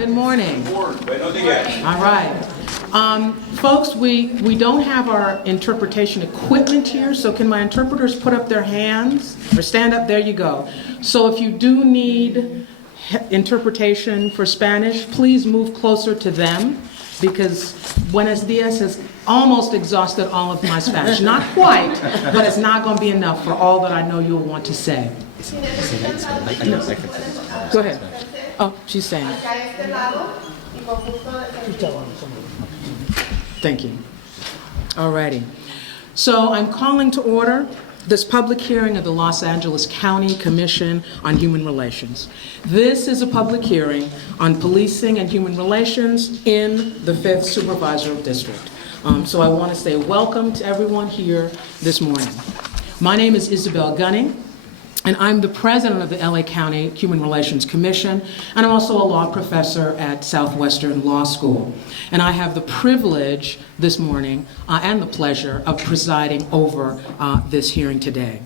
Good morning. Buenos días. All right. Folks, we don't have our interpretation equipment here, so can my interpreters put up their hands or stand up? There you go. So if you do need interpretation for Spanish, please move closer to them, because Buenos Dias has almost exhausted all of my Spanish. Not quite, but it's not going to be enough for all that I know you'll want to say. Go ahead. Oh, she's saying. Thank you. All righty. So I'm calling to order this public hearing of the Los Angeles County Commission on Human Relations. This is a public hearing on policing and human relations in the 5th Supervisory District. So I want to say welcome to everyone here this morning. My name is Isabel Gunning, and I'm the president of the LA County Human Relations Commission, and I'm also a law professor at Southwestern Law School. And I have the privilege this morning and the pleasure of presiding over this hearing today.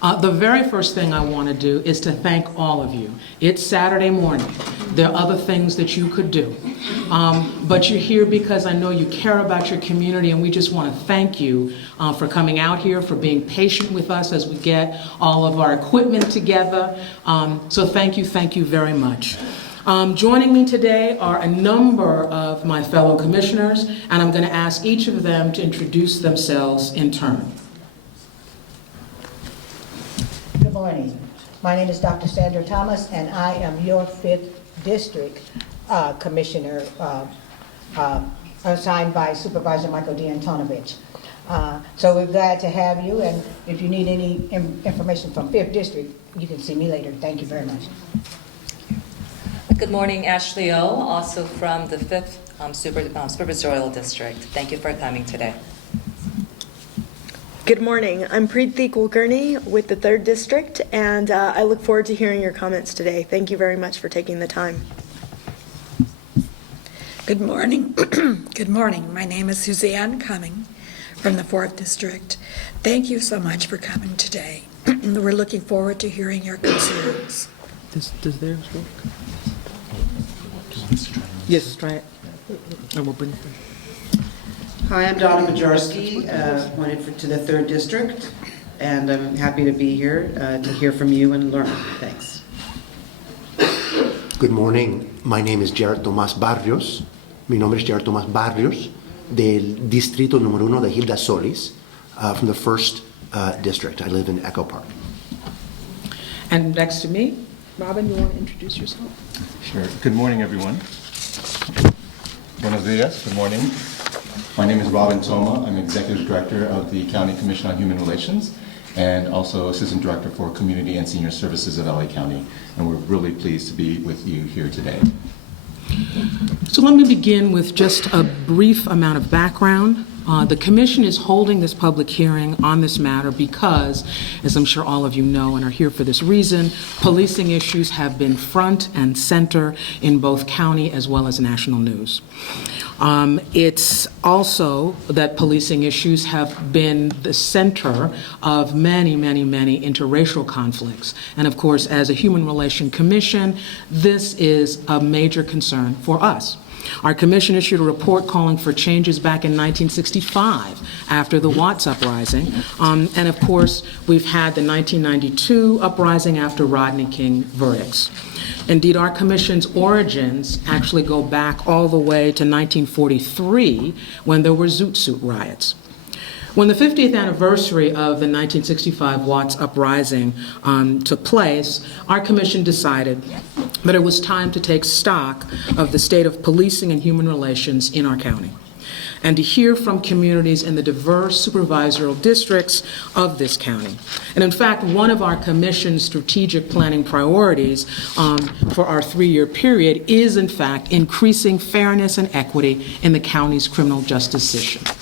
The very first thing I want to do is to thank all of you. It's Saturday morning. There are other things that you could do. But you're here because I know you care about your community, and we just want to thank you for coming out here, for being patient with us as we get all of our equipment together. So thank you very much. Joining me today are a number of my fellow commissioners, and I'm going to ask each of them to introduce themselves in turn. Good morning. My name is Dr. Sandra Thomas, and I am your 5th District Commissioner assigned by Supervisor Michael D'Antonovich. So we're glad to have you, and if you need any information from 5th District, you can see me later. Thank you very much. Good morning, Ashley O, also from the 5th Supervisorial District. Thank you for coming today. Good morning. I'm Preeti Kulkarni with the 3rd District, and I look forward to hearing your comments today. Thank you very much for taking the time. Good morning. Good morning. My name is Suzanne Cumming from the 4th District. Thank you so much for coming today. We're looking forward to hearing your concerns. Does theirs work? Yes, try it. I will bring it. Hi, I'm Donna Majarski, appointed to the 3rd District, and I'm happy to be here to hear from you and learn. Thanks. Good morning. My name is Jared Tomas Barrios. Mi nombre es Jared Tomas Barrios, del Distrito Número 1 de Hilda Solis, from the 1st District. I live in Echo Park. And next to me, Robin, you want to introduce yourself? Sure. Good morning, everyone. Buenos dias. Good morning. My name is Robin Toma. I'm Executive Director of the County Commission on Human Relations and also Assistant Director for Community and Senior Services of LA County. And we're really pleased to be with you here today. So let me begin with just a brief amount of background. The Commission is holding this public hearing on this matter because, as I'm sure all of you know and are here for this reason, policing issues have been front and center in both county as well as national news. It's also that policing issues have been the center of many interracial conflicts. And of course, as a Human Relations Commission, this is a major concern for us. Our commission issued a report calling for changes back in 1965 after the Watts uprising. And of course, we've had the 1992 uprising after Rodney King verdicts. Indeed, our commission's origins actually go back all the way to 1943 when there were Zoot Suit riots. When the 50th anniversary of the 1965 Watts uprising took place, our commission decided that it was time to take stock of the state of policing and human relations in our county, and to hear from communities in the diverse supervisorial districts of this county. And in fact, one of our commission's strategic planning priorities for our 3-year period is, in fact, increasing fairness and equity in the county's criminal justice systems.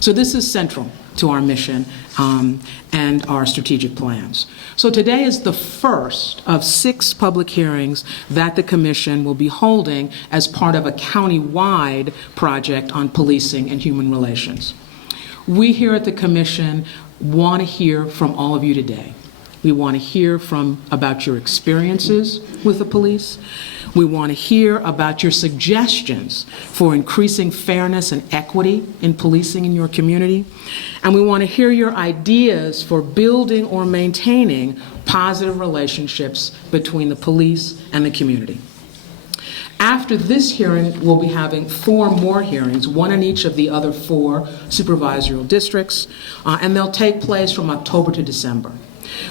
So this is central to our mission and our strategic plans. So today is the first of 6 public hearings that the Commission will be holding as part of a county-wide project on policing and human relations. We here at the Commission want to hear from all of you today. We want to hear about your experiences with the police. We want to hear about your suggestions for increasing fairness and equity in policing in your community. And we want to hear your ideas for building or maintaining positive relationships between the police and the community. After this hearing, we'll be having 4 more hearings, one in each of the other 4 supervisorial districts, and they'll take place from October to December.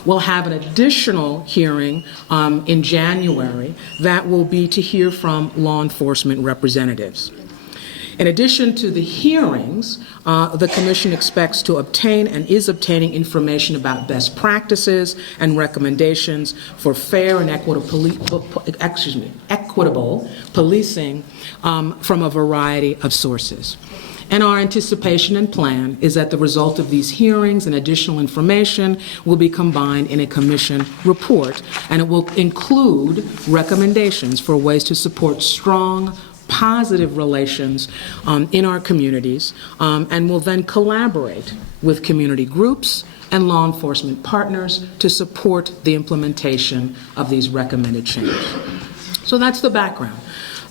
We'll have an additional hearing in January that will be to hear from law enforcement representatives. In addition to the hearings, the Commission expects to obtain and is obtaining information about best practices and recommendations for fair and equitable policing from a variety of sources. And our anticipation and plan is that the result of these hearings and additional information will be combined in a Commission report, and it will include recommendations for ways to support strong, positive relations in our communities, and will then collaborate with community groups and law enforcement partners to support the implementation of these recommended changes. So that's the background.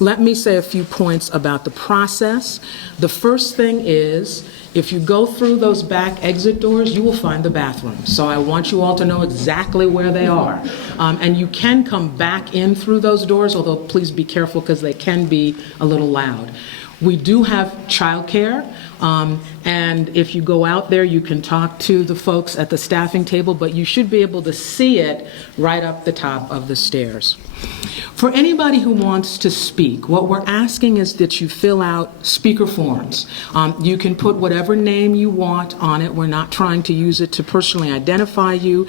Let me say a few points about the process. The first thing is, if you go through those back exit doors, you will find the bathroom. So I want you all to know exactly where they are. And you can come back in through those doors, although please be careful because they can be a little loud. We do have childcare, and if you go out there, you can talk to the folks at the staffing table, but you should be able to see it right up the top of the stairs. For anybody who wants to speak, what we're asking is that you fill out speaker forms. You can put whatever name you want on it. We're not trying to use it to personally identify you.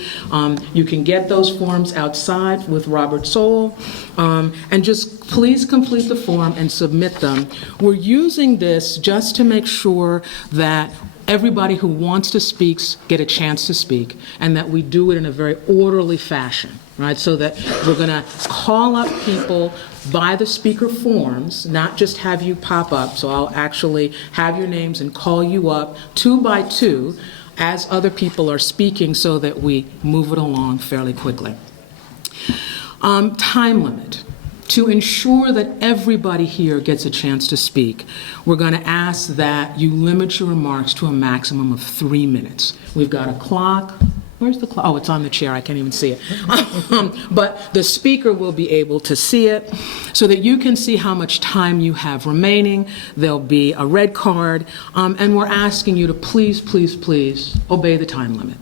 You can get those forms outside with Robert Soule, and just please complete the form and submit them. We're using this just to make sure that everybody who wants to speak get a chance to speak, and that we do it in a very orderly fashion, right? So that we're going to call up people by the speaker forms, not just have you pop up. So I'll actually have your names and call you up 2 by 2 as other people are speaking so that we move it along fairly quickly. Time limit. To ensure that everybody here gets a chance to speak, we're going to ask that you limit your remarks to a maximum of 3 minutes. We've got a clock. Where's the clock? Oh, it's on the chair. I can't even see it. But the speaker will be able to see it so that you can see how much time you have remaining. There'll be a red card, and we're asking you to please, please, please obey the time limit.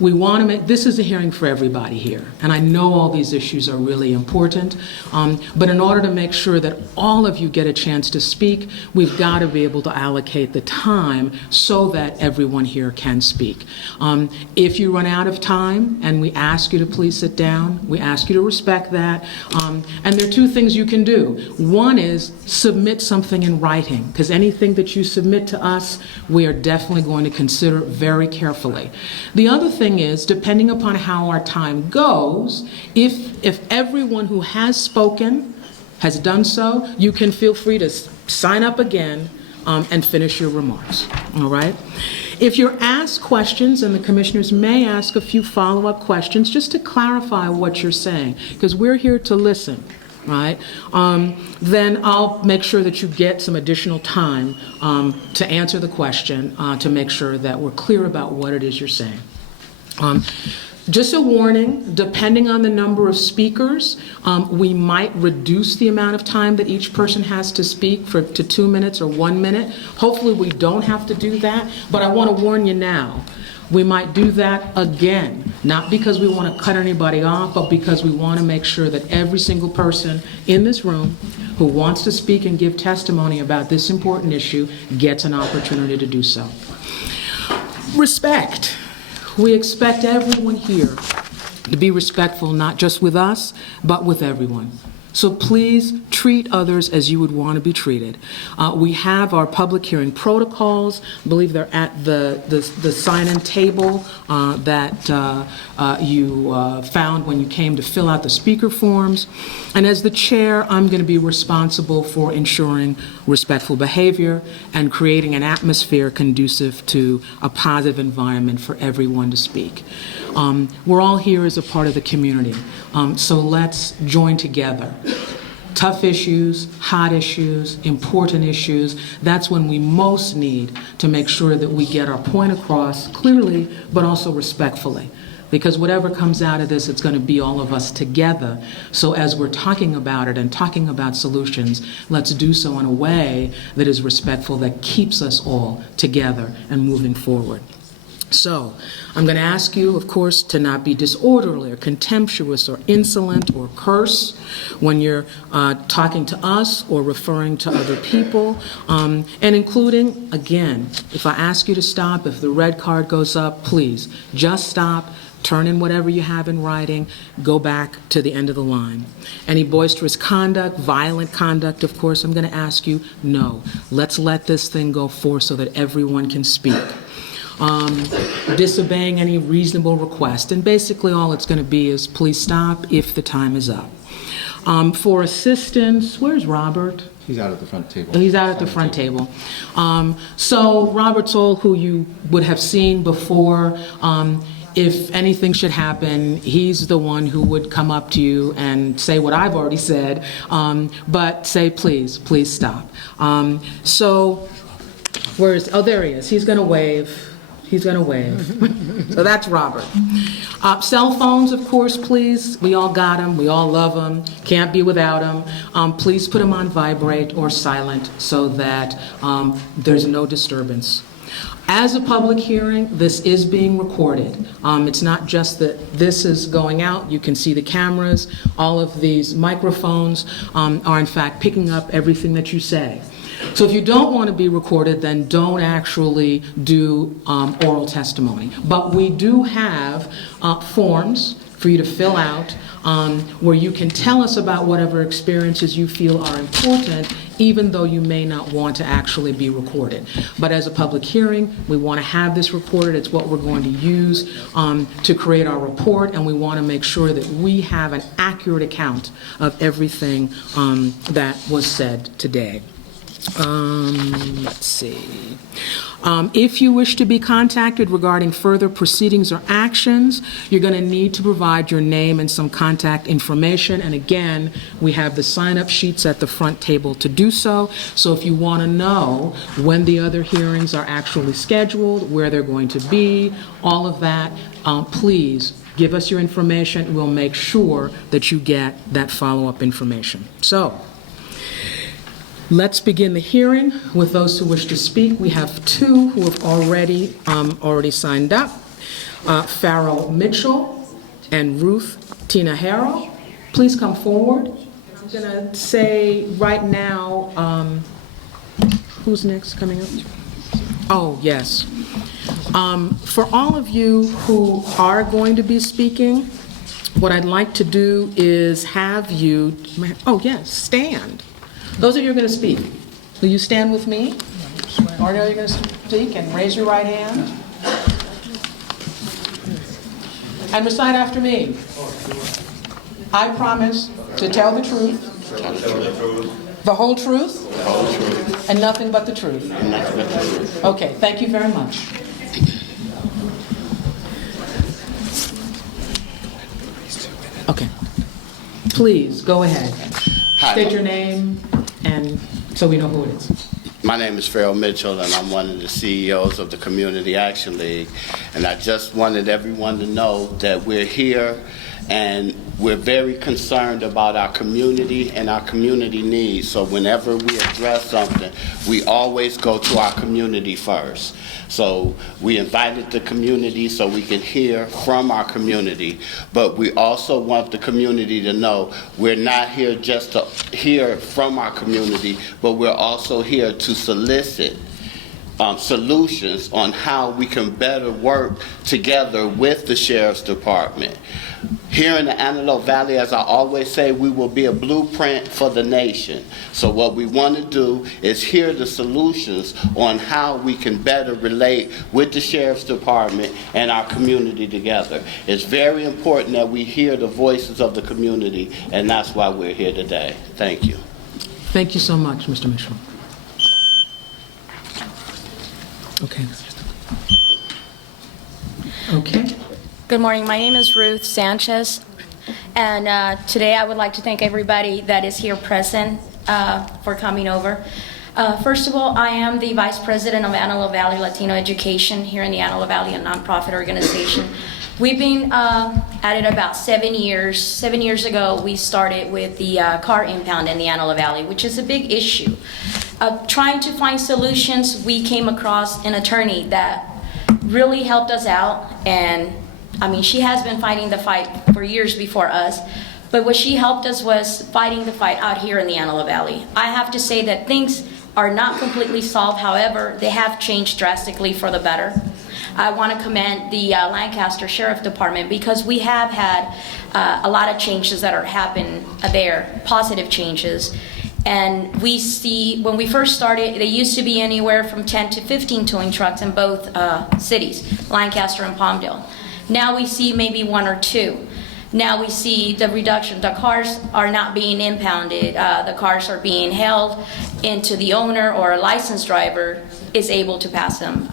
We want to make, this is a hearing for everybody here, and I know all these issues are really important, but in order to make sure that all of you get a chance to speak, we've got to be able to allocate the time so that everyone here can speak. If you run out of time and we ask you to please sit down, we ask you to respect that, and there are 2 things you can do. One is submit something in writing, because anything that you submit to us, we are definitely going to consider very carefully. The other thing is, depending upon how our time goes, if everyone who has spoken has done so, you can feel free to sign up again and finish your remarks, all right? If you're asked questions, and the commissioners may ask a few follow-up questions just to clarify what you're saying, because we're here to listen, right? Then I'll make sure that you get some additional time to answer the question to make sure that we're clear about what it is you're saying. Just a warning, depending on the number of speakers, we might reduce the amount of time that each person has to speak to 2 minutes or 1 minute. Hopefully we don't have to do that, but I want to warn you now. We might do that again, not because we want to cut anybody off, but because we want to make sure that every single person in this room who wants to speak and give testimony about this important issue gets an opportunity to do so. Respect. We expect everyone here to be respectful, not just with us, but with everyone. So please treat others as you would want to be treated. We have our public hearing protocols. I believe they're at the sign-in table that you found when you came to fill out the speaker forms. And as the chair, I'm going to be responsible for ensuring respectful behavior and creating an atmosphere conducive to a positive environment for everyone to speak. We're all here as a part of the community, so let's join together. Tough issues, hot issues, important issues, that's when we most need to make sure that we get our point across clearly, but also respectfully. Because whatever comes out of this, it's going to be all of us together. So as we're talking about it and talking about solutions, let's do so in a way that is respectful, that keeps us all together and moving forward. So, I'm going to ask you, of course, to not be disorderly or contemptuous or insolent or curse when you're talking to us or referring to other people, and including, again, if I ask you to stop, if the red card goes up, please, just stop, turn in whatever you have in writing, go back to the end of the line. Any boisterous conduct, violent conduct, of course, I'm going to ask you, no. Let's let this thing go forth so that everyone can speak. Disobeying any reasonable request. And basically all it's going to be is please stop if the time is up. For assistance, where's Robert? He's out at the front table. He's out at the front table. So Robert Soul, who you would have seen before, if anything should happen, he's the one who would come up to you and say what I've already said, but say, please stop. So, oh, there he is. He's going to wave. He's going to wave. So that's Robert. Cell phones, of course, please. We all got them. We all love them. Can't be without them. Please put them on vibrate or silent so that there's no disturbance. As a public hearing, this is being recorded. It's not just that this is going out. You can see the cameras. All of these microphones are, in fact, picking up everything that you say. So if you don't want to be recorded, then don't actually do oral testimony. But we do have forms for you to fill out where you can tell us about whatever experiences you feel are important, even though you may not want to actually be recorded. But as a public hearing, we want to have this recorded. It's what we're going to use to create our report, and we want to make sure that we have an accurate account of everything that was said today. Let's see. If you wish to be contacted regarding further proceedings or actions, you're going to need to provide your name and some contact information. And again, we have the sign-up sheets at the front table to do so. So if you want to know when the other hearings are actually scheduled, where they're going to be, all of that, please give us your information. We'll make sure that you get that follow-up information. So, let's begin the hearing with those who wish to speak. We have two who have already signed up, Farrell Mitchell and Ruth Tina Harrell. Please come forward. I'm going to say right now, who's next coming up? Oh, yes. For all of you who are going to be speaking, what I'd like to do is have you, oh yes, stand. Those of you who are going to speak, will you stand with me? Or are you going to speak and raise your right hand? And recite after me. I promise to tell the truth, the whole truth, and nothing but the truth. Okay, thank you very much. Okay, please go ahead. Hi. State your name, and so we know who it is. My name is Farrell Mitchell, and I'm one of the CEOs of the Community Action League. And I just wanted everyone to know that we're here and we're very concerned about our community and our community needs. So whenever we address something, we always go to our community first. So we invited the community so we can hear from our community, but we also want the community to know we're not here just to hear from our community, but we're also here to solicit solutions on how we can better work together with the Sheriff's Department. Here in the Antelope Valley, as I always say, we will be a blueprint for the nation. So what we want to do is hear the solutions on how we can better relate with the Sheriff's Department and our community together. It's very important that we hear the voices of the community, and that's why we're here today. Thank you. Thank you so much, Mr. Mitchell. Okay. Okay. Good morning. My name is Ruth Sanchez, and today I would like to thank everybody that is here present for coming over. First of all, I am the Vice President of Antelope Valley Latino Education here in the Antelope Valley, a nonprofit organization. We've been at it about 7 years. 7 years ago, we started with the car impound in the Antelope Valley, which is a big issue. Trying to find solutions, we came across an attorney that really helped us out, and I mean, she has been fighting the fight for years before us, but what she helped us was fighting the fight out here in the Antelope Valley. I have to say that things are not completely solved. However, they have changed drastically for the better. I want to commend the Lancaster Sheriff Department because we have had a lot of changes that are happening there, positive changes. And we see, when we first started, they used to be anywhere from 10 to 15 towing trucks in both cities, Lancaster and Palmdale. Now we see maybe 1 or 2. Now we see the reduction. The cars are not being impounded. The cars are being held into the owner, or a licensed driver is able to pass them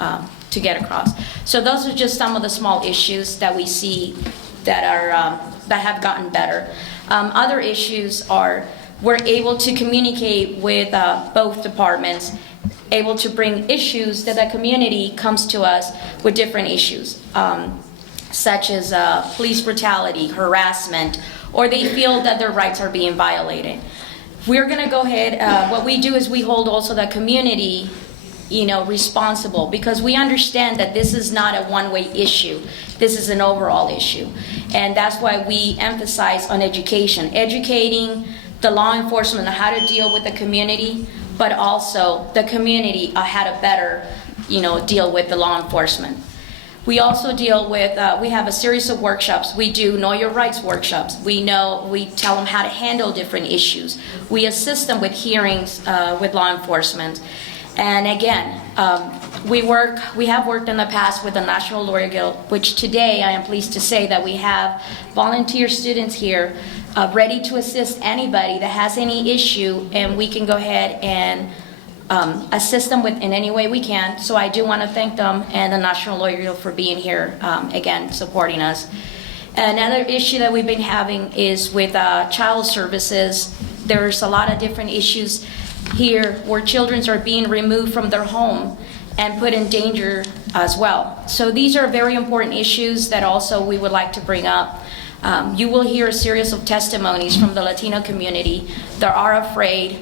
to get across. So those are just some of the small issues that we see that are that have gotten better. Other issues are we're able to communicate with both departments, able to bring issues that the community comes to us with different issues. Such as police brutality, harassment, or they feel that their rights are being violated. We're going to go ahead, what we do is we hold also the community, responsible, because we understand that this is not a one-way issue. This is an overall issue. And that's why we emphasize on education, educating the law enforcement on how to deal with the community, but also the community how to better, deal with the law enforcement. We also deal with, we have a series of workshops. We do Know Your Rights workshops. We tell them how to handle different issues. We assist them with hearings with law enforcement. And again, we have worked in the past with the National Lawyer Guild, which today I am pleased to say that we have volunteer students here ready to assist anybody that has any issue, and we can go ahead and assist them in any way we can. So I do want to thank them and the National Lawyer Guild for being here, again, supporting us. Another issue that we've been having is with child services. There's a lot of different issues here where children are being removed from their home and put in danger as well. So these are very important issues that also we would like to bring up. You will hear a series of testimonies from the Latino community that are afraid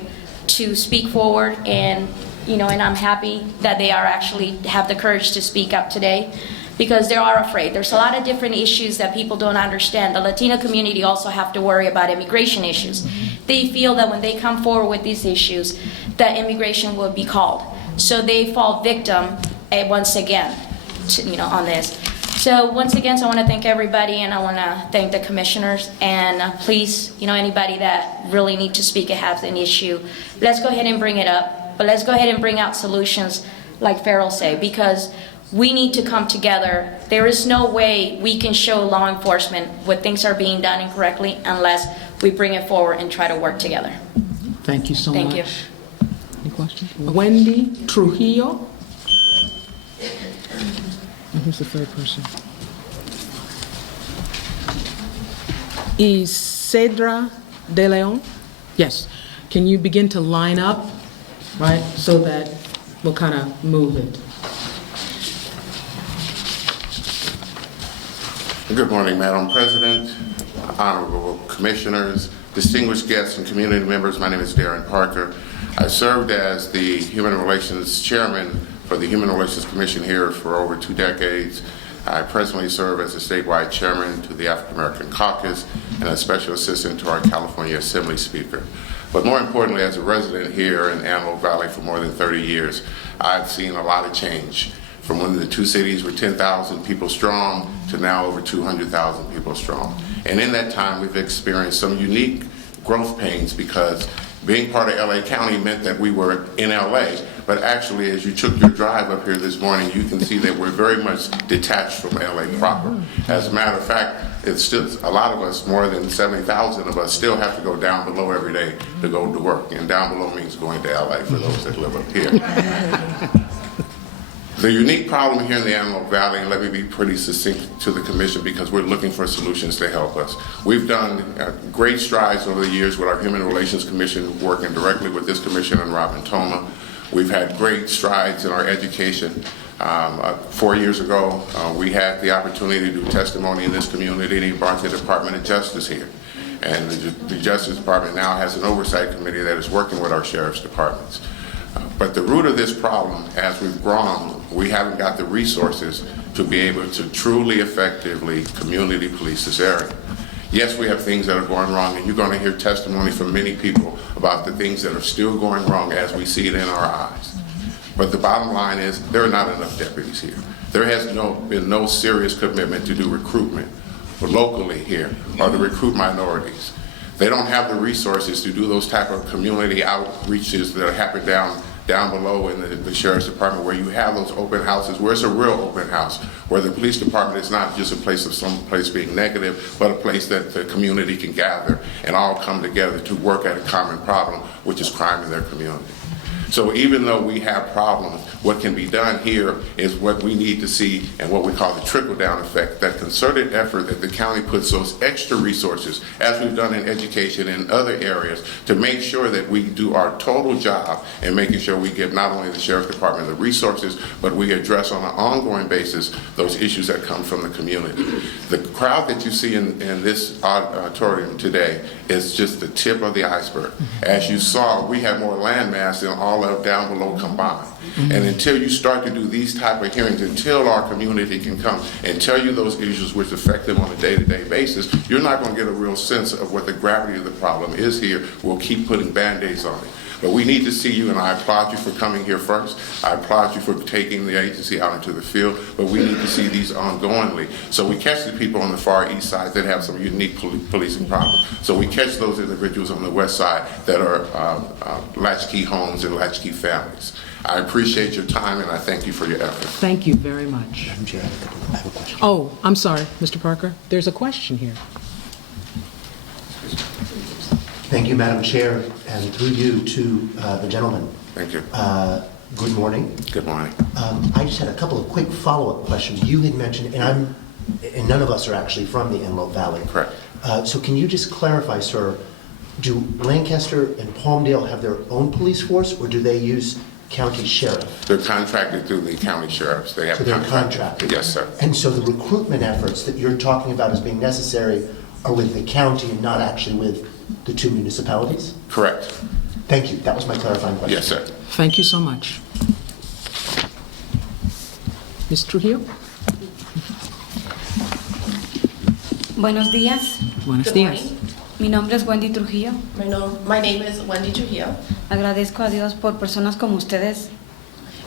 to speak forward, and I'm happy that they are actually have the courage to speak up today, because they are afraid. There's a lot of different issues that people don't understand. The Latino community also have to worry about immigration issues. They feel that when they come forward with these issues, that immigration will be called. So they fall victim once again on this. So once again, I want to thank everybody, and I want to thank the commissioners, and please, anybody that really need to speak and have an issue, let's go ahead and bring it up, but let's go ahead and bring out solutions like Farrell said, because we need to come together. There is no way we can show law enforcement what things are being done incorrectly unless we bring it forward and try to work together. Thank you so much. Thank you. Any questions? Wendy Trujillo. And who's the third person? Isedra De Leon? Yes. Can you begin to line up, right, so that we'll kind of move it? Good morning, Madam President, honorable commissioners, distinguished guests, and community members. My name is Darren Parker. I served as the Human Relations Chairman for the Human Relations Commission here for over 2 decades. I presently serve as the statewide chairman to the African American Caucus and a special assistant to our California Assembly Speaker. But more importantly, as a resident here in Antelope Valley for more than 30 years, I've seen a lot of change. From when the 2 cities were 10,000 people strong to now over 200,000 people strong. And in that time, we've experienced some unique growth pains, because being part of LA County meant that we were in LA, but actually as you took your drive up here this morning, you can see that we're very much detached from LA proper. As a matter of fact, it's still, a lot of us, more than 70,000 of us, still have to go down below every day to go to work. And down below means going to LA for those that live up here. The unique problem here in the Antelope Valley, and let me be pretty succinct to the commission because we're looking for solutions to help us. We've done great strides over the years with our Human Relations Commission, working directly with this commission and Robin Toma. We've had great strides in our education. 4 years ago, we had the opportunity to do testimony in this community, and he brought the Department of Justice here. And the Justice Department now has an oversight committee that is working with our sheriff's departments. But the root of this problem, as we've grown, we haven't got the resources to be able to truly effectively community police this area. Yes, we have things that are going wrong, and you're going to hear testimony from many people about the things that are still going wrong as we see it in our eyes. But the bottom line is there are not enough deputies here. There has been no serious commitment to do recruitment locally here or to recruit minorities. They don't have the resources to do those type of community outreaches that happen down below in the sheriff's department, where you have those open houses, where it's a real open house, where the police department is not just a place of some place being negative, but a place that the community can gather and all come together to work at a common problem, which is crime in their community. So even though we have problems, what can be done here is what we need to see and what we call the trickle-down effect, that concerted effort that the county puts those extra resources, as we've done in education and other areas, to make sure that we do our total job in making sure we give not only the sheriff's department the resources, but we address on an ongoing basis those issues that come from the community. The crowd that you see in this auditorium today is just the tip of the iceberg. As you saw, we have more landmass than all of down below combined. And until you start to do these type of hearings, until our community can come and tell you those issues which affect them on a day-to-day basis, you're not going to get a real sense of what the gravity of the problem is here. We'll keep putting Band-Aids on it. But we need to see you, and I applaud you for coming here first. I applaud you for taking the agency out into the field, but we need to see these ongoingly. So we catch the people on the far east side that have some unique policing problems. So we catch those individuals on the west side that are latchkey homes and latchkey families. I appreciate your time, and I thank you for your effort. Thank you very much. Madam Chair, I have a question. Oh, I'm sorry, Mr. Parker. There's a question here. Thank you, Madam Chair, and through you to the gentleman. Thank you. Good morning. Good morning. I just had a couple of quick follow-up questions. You had mentioned, and none of us are actually from the Antelope Valley. Correct. So can you just clarify, sir, do Lancaster and Palmdale have their own police force, or do they use county sheriff? They're contracted through the county sheriffs. They have So they're contracted? Yes, sir. And so the recruitment efforts that you're talking about as being necessary are with the county and not actually with the two municipalities? Correct. Thank you. That was my clarifying question. Yes, sir. Thank you so much. Ms. Trujillo? Buenos días. Buenos Good días. morning. Mi nombre es Wendy Trujillo. My name is Wendy Trujillo, Agradezco a Dios por personas como ustedes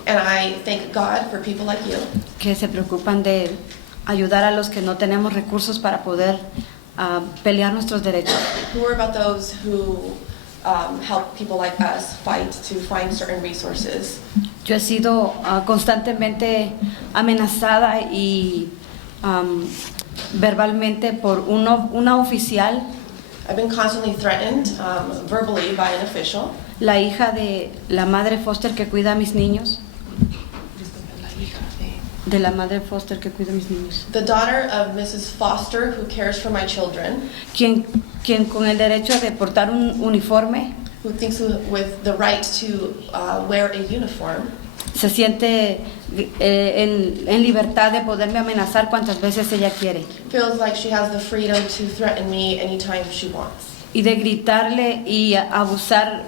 and I thank God for people like you que se preocupan de ayudar a los que no tenemos recursos para poder pelear nuestros derechos. who are about those who help people like us fight to find certain resources. Yo he sido constantemente amenazada y verbalmente por una oficial, I've been constantly threatened verbally by an official, la hija de la madre foster que cuida a mis niños. De la madre foster que cuida a mis niños. the daughter of Mrs. Foster who cares for my children, Quien con el derecho de portar un uniforme who thinks with the right to wear a uniform, se siente en libertad de poderme amenazar cuantas veces ella quiere feels like she has the freedom to threaten me anytime she wants, y de gritarle y abusar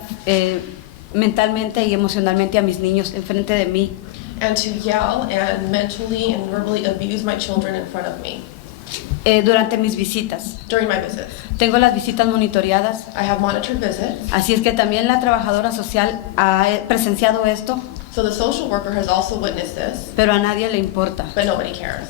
mentalmente y emocionalmente a mis niños enfrente de mí. and to yell and mentally and verbally abuse my children in front of me Durante mis visitas. during my visits. Tengo las visitas monitoreadas, I have monitored visits, así es que también la trabajadora social ha presenciado esto, so the social worker has also witnessed this, pero a nadie le importa. but nobody cares.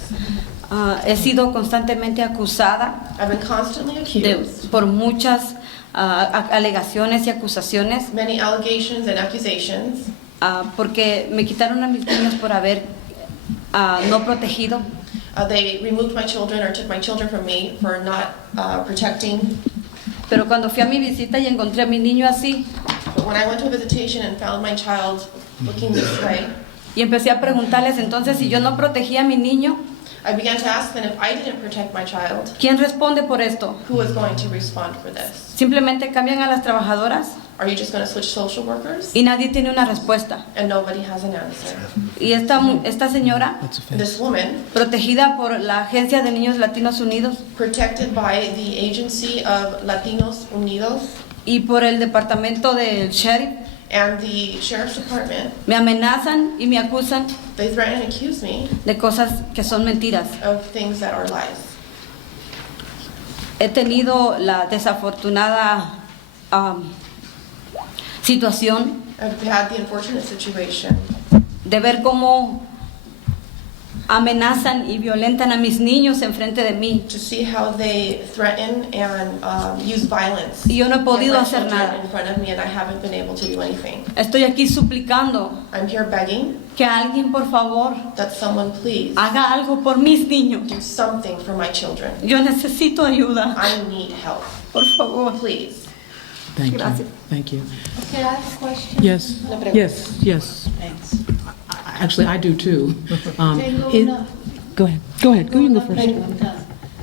He sido constantemente acusada I've been constantly accused, por muchas alegaciones y acusaciones, many allegations and accusations, porque me quitaron a mis niños por haber no protegido. They removed my children or took my children from me for not protecting. Pero cuando fui a mi visita y encontré a mi niño así, But when I went to a visitation and found my child looking this way, Y empecé a preguntarles entonces si yo no protegía a mi niño, I began to ask them if I didn't protect my child, ¿quién responde por esto? who was going to respond for this? Simplemente cambian a las trabajadoras Are you just going to switch social workers? y nadie tiene una respuesta. And nobody has an answer. Y esta señora, This woman, protegida por la Agencia de Niños Latinos Unidos protected by the Agency of Latinos Unidos y por el departamento del sheriff, and the Sheriff's Department, me amenazan y me acusan they threaten and accuse me de cosas que son mentiras. of things that are lies. He tenido la desafortunada situación I've had the unfortunate situation de ver cómo amenazan y violentan a mis niños enfrente de mí. to see how they threaten and use violence Y yo no he podido against my hacer children nada. in front of me, and I haven't been able to do anything. Estoy aquí suplicando I'm here begging que alguien, por favor, that someone please haga algo por mis niños. do something for my children. Yo necesito ayuda, I need help. por favor. Please. Thank you. Gracias. Thank you. Okay, I have a question. Yes, yes, yes. Thanks. Actually, I do too. Tengo it- una- Go ahead. Go ahead. Go, you can go una first. pregunta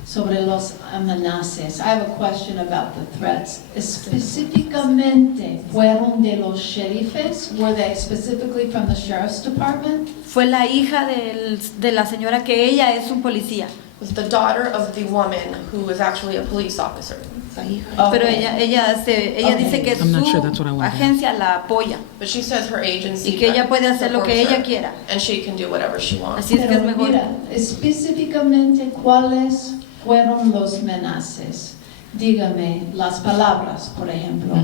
sobre los amenazas. I have a question about the threats. Específicamente, ¿fueron de los sheriffes? Were they specifically from the sheriff's department? Fue la hija de la señora que ella es un policía. Was the daughter of the woman who is actually a police officer. Pero ella dice que I'm not su sure that's what I want to agencia la apoya. But she says her agency Y que ella puede hacer lo que supports ella her, quiera. and she can do whatever she wants. Así es que es Pero mejor. mira, específicamente, ¿cuáles fueron los amenazas? Dígame las palabras, por ejemplo.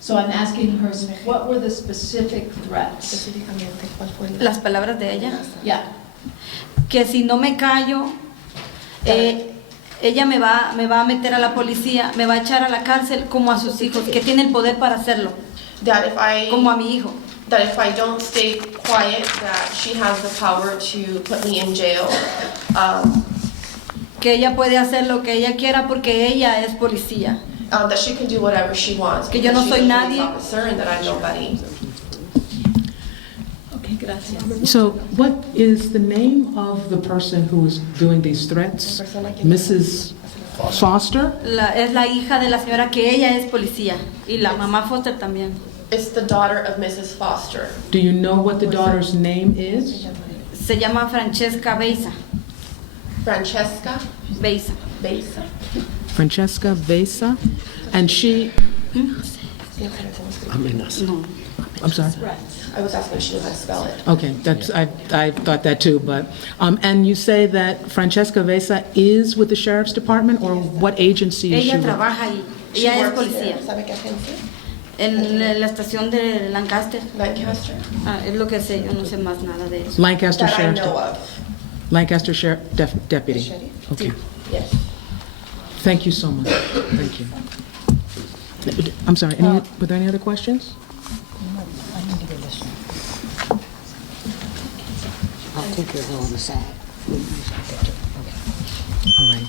So I'm asking her, what were the specific threats? Específicamente, ¿cuál fue la- Las palabras de ella, Yeah. que si no me callo, ella me va a meter a la policía, me va a echar a la cárcel como a sus hijos, que tiene el poder para hacerlo, That if I como a mi hijo. that if I don't stay quiet, that she has the power to put me in jail. Que ella puede hacer lo que ella quiera porque ella es policía. That she can do whatever she wants. Que yo no because soy she's a police nadie. officer and that I'm nobody. Okay, gracias. So, what is the name of the person who is doing these threats? Mrs. Foster? Es la hija de la señora que ella es policía y la mamá Foster también. It's the daughter of Mrs. Foster. Do you know what the daughter's name is? Se llama Francesca Beisa. Francesca Beisa. Besa. Francesca Vesa? And she, Amenaza. No. I'm sorry? I was asking if she knew how to spell it. Okay, that's, I thought that too, but, and you say that Francesca Vesa is with the Sheriff's Department, or what agency is she Ella with? trabaja ahí. She Ella es works policía. here. ¿Sabe qué agencia? En la estación de Lancaster. Lancaster. Es lo que sé, yo no sé más nada de eso. Lancaster That I Sheriff's, know De- of. Lancaster Sheriff Deputy. Sheriff? Okay, Yes. thank you so much, thank you. I'm sorry, were there any other questions? I'll take your on the side. All right.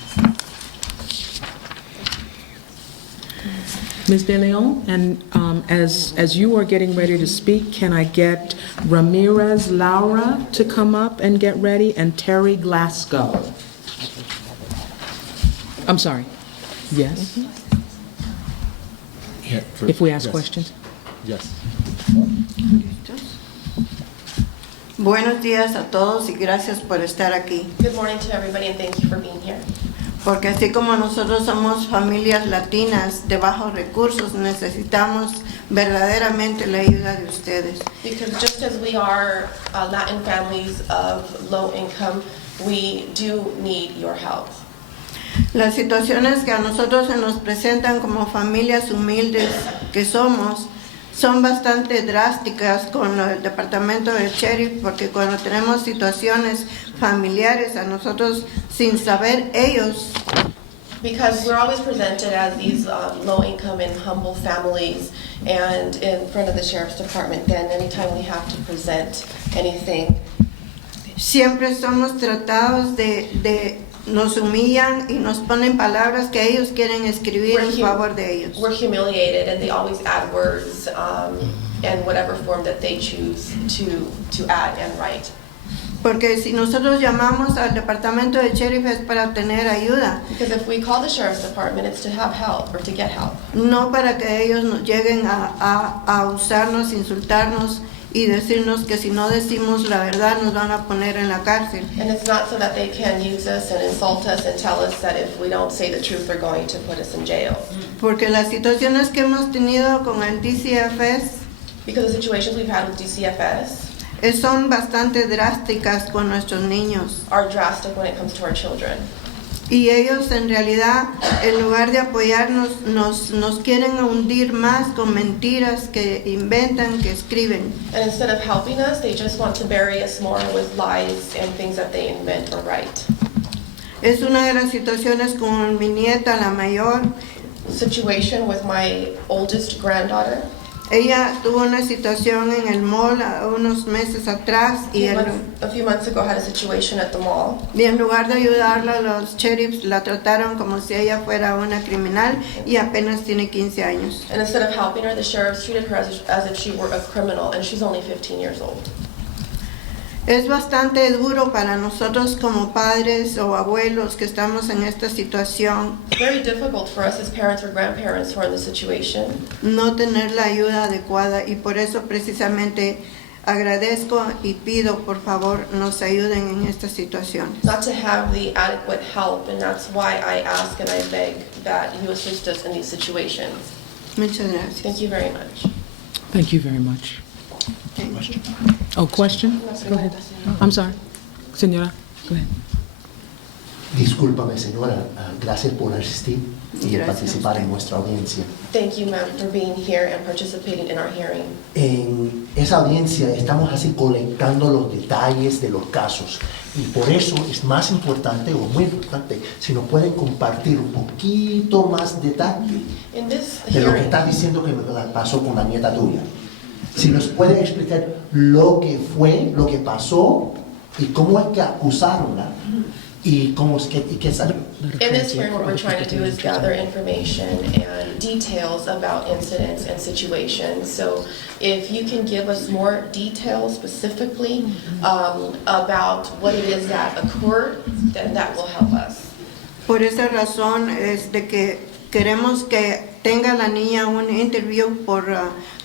Ms. De Leon, and as you are getting ready to speak, can I get Ramirez Laura to come up and get ready, and Terry Glasgow? I'm sorry. Yes? If we ask questions? Yes. Buenos días a todos y gracias por estar aquí. Good morning to everybody and thank you for being here. Porque así como nosotros somos familias latinas de bajos recursos, necesitamos verdaderamente la ayuda de ustedes. Because just as we are Latin families of low income, we do need your help. Las situaciones que a nosotros se nos presentan como familias humildes que somos son bastante drásticas con el departamento del sheriff, porque cuando tenemos situaciones familiares a nosotros sin saber ellos, Because we're always presented as these low income and humble families and in front of the sheriff's department, then anytime we have to present anything, siempre somos tratados nos humillan y nos ponen palabras que ellos quieren escribir en favor de ellos. we're humiliated and they always add words in whatever form that they choose to add and write. Porque si nosotros llamamos al departamento de sheriff es para tener ayuda, Because if we call the sheriff's department, it's to have help or to get help. no para que ellos nos lleguen a usarnos, insultarnos y decirnos que si no decimos la verdad nos van a poner en la cárcel. And it's not so that they can use us and insult us and tell us that if we don't say the truth, they're going to put us in jail. Porque las situaciones que hemos tenido con el DCFS Because the situations we've had with DCFS son bastante drásticas con nuestros niños. are drastic when it comes to our children. Y ellos en realidad, en lugar de apoyarnos, nos quieren hundir más con mentiras que inventan, que escriben. And instead of helping us, they just want to bury us more with lies and things that they invent or write. Es una de las situaciones con mi nieta, la mayor. Situation with my oldest granddaughter. Ella tuvo una situación en el mall unos meses atrás A few months ago had a situation at the mall. y en lugar de ayudarla, los sheriffs la trataron como si ella fuera una criminal y apenas tiene 15 años. And instead of helping her, the sheriffs treated her as if she were a criminal, and she's only 15 years old. Es bastante duro para nosotros como padres o abuelos que estamos en esta situación Very difficult for us as parents or grandparents who are in this situation. no tener la ayuda adecuada y por eso precisamente agradezco y pido por favor nos ayuden en esta situación. Not to have the adequate help, and that's why I ask and I beg that you assist us in these situations. Muchas gracias. Thank you very much. Thank you very much. Thank you. Oh, question? Go ahead. I'm sorry. Señora, go ahead. Discúlpame, señora. Gracias por asistir y Gracias. participar en nuestra audiencia. Thank you, ma'am, for being here and participating in our hearing. En esa audiencia estamos así colectando los detalles de los casos y por eso es más importante o muy importante si nos pueden compartir un poquito más detalle In this de lo que hearing, estás diciendo que me pasó con la nieta tuya. Si nos puede explicar lo que fue, lo que pasó y cómo es que acusaron y cómo es que y qué salió. in this hearing, what we're trying to do is gather information and details about incidents and situations. So if you can give us more details specifically about what it is that occurred, then that will help us. Por esa razón es de que queremos que tenga la niña un interview por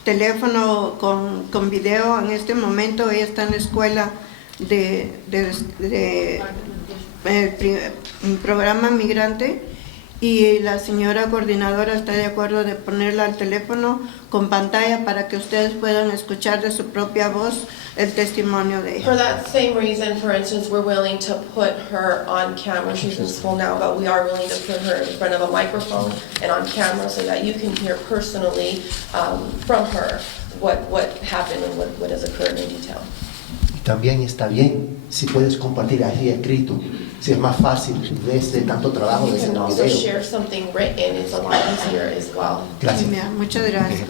teléfono con video. En este momento ella está en la escuela de programa migrante y la señora coordinadora está de acuerdo de ponerla al teléfono con pantalla para que ustedes puedan escuchar de su propia voz el testimonio de For ella. that same reason, for instance, we're willing to put her on camera. She's in school now, but we are willing to put her in front of a microphone and on camera so that you can hear personally from her what happened and what has occurred in detail. Y también está bien si puedes compartir ahí escrito, si es más fácil desde tanto trabajo You desde can el also video. share something written. It's a lot easier as well. Gracias. Mira, muchas gracias.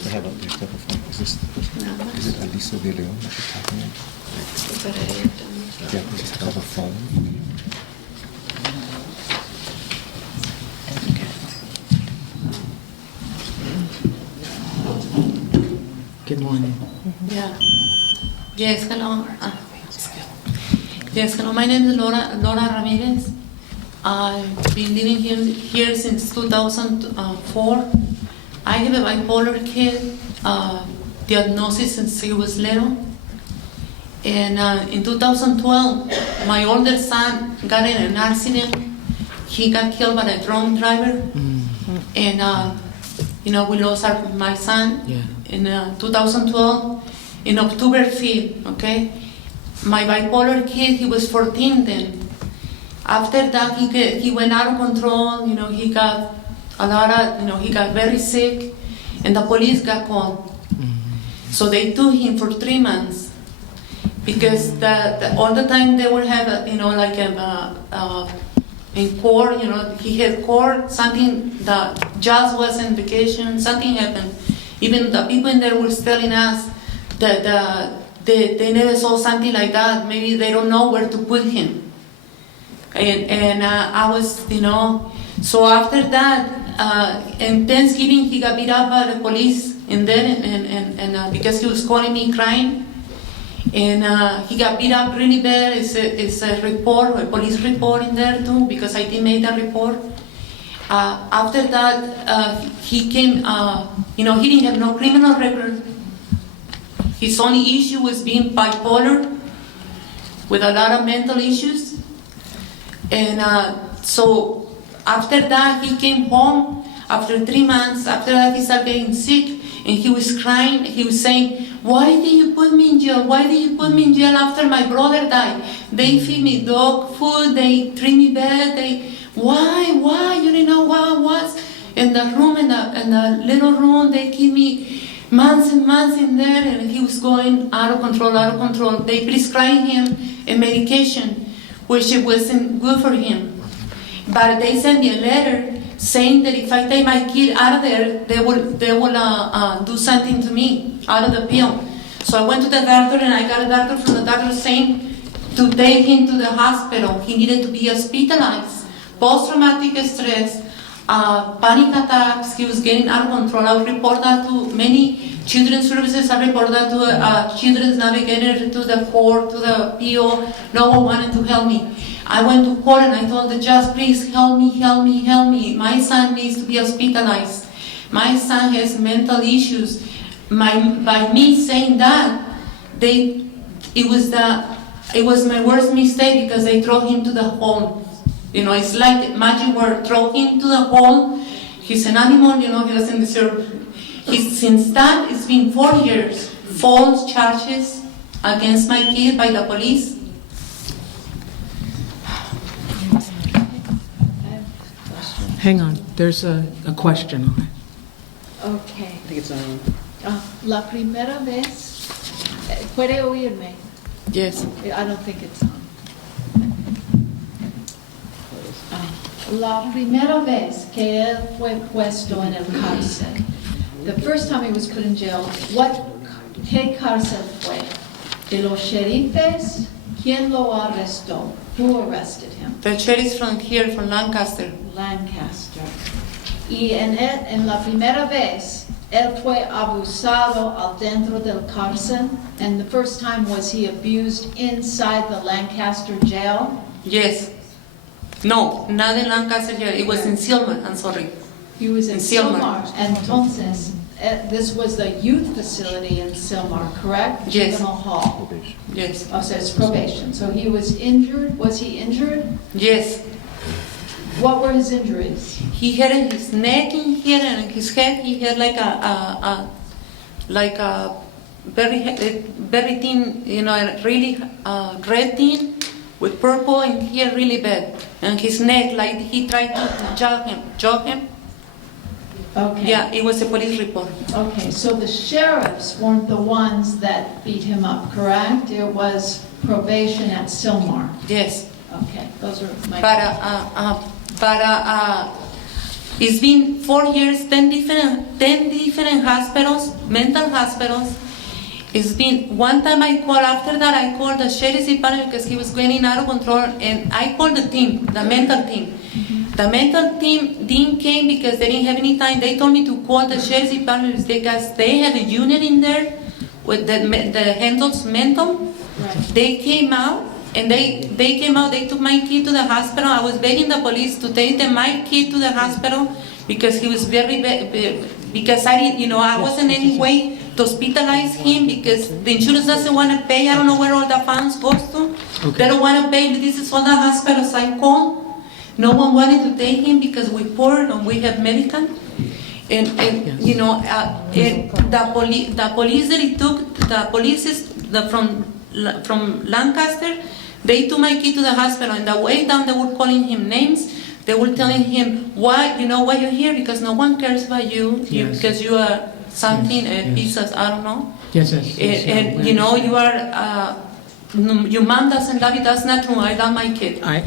Nada más. Is it Alisa de Leon that you're talking about? Para ella también. Yeah, does it have a phone? Good morning. Yeah. Yes, hello. Yes, hello. My name is Laura Ramirez. I've been living here since 2004. I have a bipolar kid, diagnosis since he was little. And in 2012, my older son got in an accident. He got killed by a drunk driver. And, we lost my son. Yeah. In 2012, in October 5th, okay? My bipolar kid, he was 14 then. After that, he went out of control, he got a lot of, he got very sick, and the police got called. So they took him for 3 months, because all the time they would have, in court, he had court, something, the judge was on vacation, something happened. Even the people in there were telling us that they never saw something like that. Maybe they don't know where to put him. And I was, so after that, in Thanksgiving, he got beat up by the police, and then and because he was calling me crying, and he got beat up really bad. It's a report, a police report in there too, because I did make that report. After that, he came. He didn't have no criminal record. His only issue was being bipolar, with a lot of mental issues, and so. After that, he came home after 3 months. After that, he started getting sick, and he was crying. He was saying, "Why did you put me in jail? Why did you put me in jail after my brother died? They feed me dog food. They treat me bad. Why? You didn't know what I was in the room, in the little room. They keep me months and months in there, and he was going out of control, out of control. They prescribed him a medication, which it wasn't good for him. But they sent me a letter saying that if I take my kid out of there, they will do something to me out of the pill. So I went to the doctor, and I got a doctor from the doctor saying to take him to the hospital. He needed to be hospitalized. Post-traumatic stress, panic attacks. He was getting out of control. I would report that to many children's services. I reported that to Children's Navigator, to the court, to the PO. No one wanted to help me. I went to court and I told the judge, please help me, help me, help me. My son needs to be hospitalized. My son has mental issues. By me saying that, it was my worst mistake, because they throw him to the hole. It's like magic word, throw him to the hole. He's an animal, he doesn't deserve. Since that, it's been 4 years, false charges against my kid by the police. Hang on, there's a question on it. Okay. I think it's on. La primera vez, ¿puede oírme? Yes. I don't think it's on. La primera vez que él fue puesto en el cárcel, the first time he was put in jail, ¿qué cárcel fue? ¿De los sheriffes? ¿Quién lo arrestó? Who arrested him? The sheriff from here, from Lancaster. Lancaster. Y en la primera vez, él fue abusado adentro del cárcel, and the first time was he abused inside the Lancaster jail? Yes. No, not in Lancaster jail. It was in Silmar. I'm sorry. He was in Silmar. Entonces, this was the youth facility in Silmar, correct? Yes. Juvenile hall. Yes. Oh, so it's probation. So he was injured. Was he injured? Yes. What were his injuries? He had in his neck in here and in his head. He had like a very thin, really red thin with purple in here, really bad. And his neck, like he tried to jog him. Okay. Yeah, it was a police report. Okay, so the sheriffs weren't the ones that beat him up, correct? It was probation at Silmar. Yes. Okay, those are my... But it's been 4 years, 10 different hospitals, mental hospitals. It's been one time after that I called the sheriff's department because he was getting out of control, and I called the team, the mental team. The mental team didn't came because they didn't have any time. They told me to call the sheriff's department because they have a unit in there with the handles mental. Right. They came out, and they took my kid to the hospital. I was begging the police to take my kid to the hospital because he was very bad, because I wasn't any way to hospitalize him because the insurance doesn't want to pay. I don't know where all the funds goes to. Okay. They don't want to pay. This is all the hospitals I called. No one wanted to take him because we're poor and we have medical. And the police that he took, the police from Lancaster, they took my kid to the hospital. And the way down, they were calling him names. They were telling him, why you're here? Because no one cares about you. Because you are something, a piece of, I don't know. Yes. And you are... your mom doesn't love you. That's not true. I love my kid. I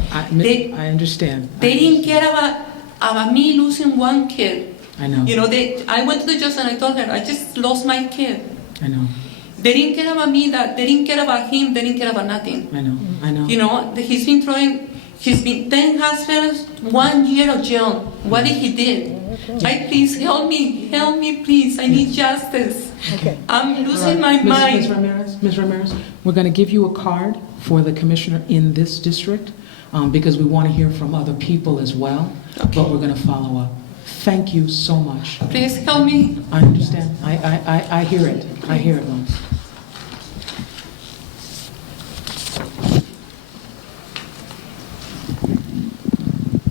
understand. They didn't care about me losing one kid. I know. I went to the judge and I told her, I just lost my kid. I know. They didn't care about me. They didn't care about him. They didn't care about nothing. I know. He's been 10 hospitals, 1 year of jail. What did he did? Please help me, please. I need justice. Okay. I'm losing my mind. Ms. Ramirez, we're going to give you a card for the commissioner in this district because we want to hear from other people as well, but we're going to follow up. Thank you so much. Please help me. I understand. I hear it. I hear it, Lance.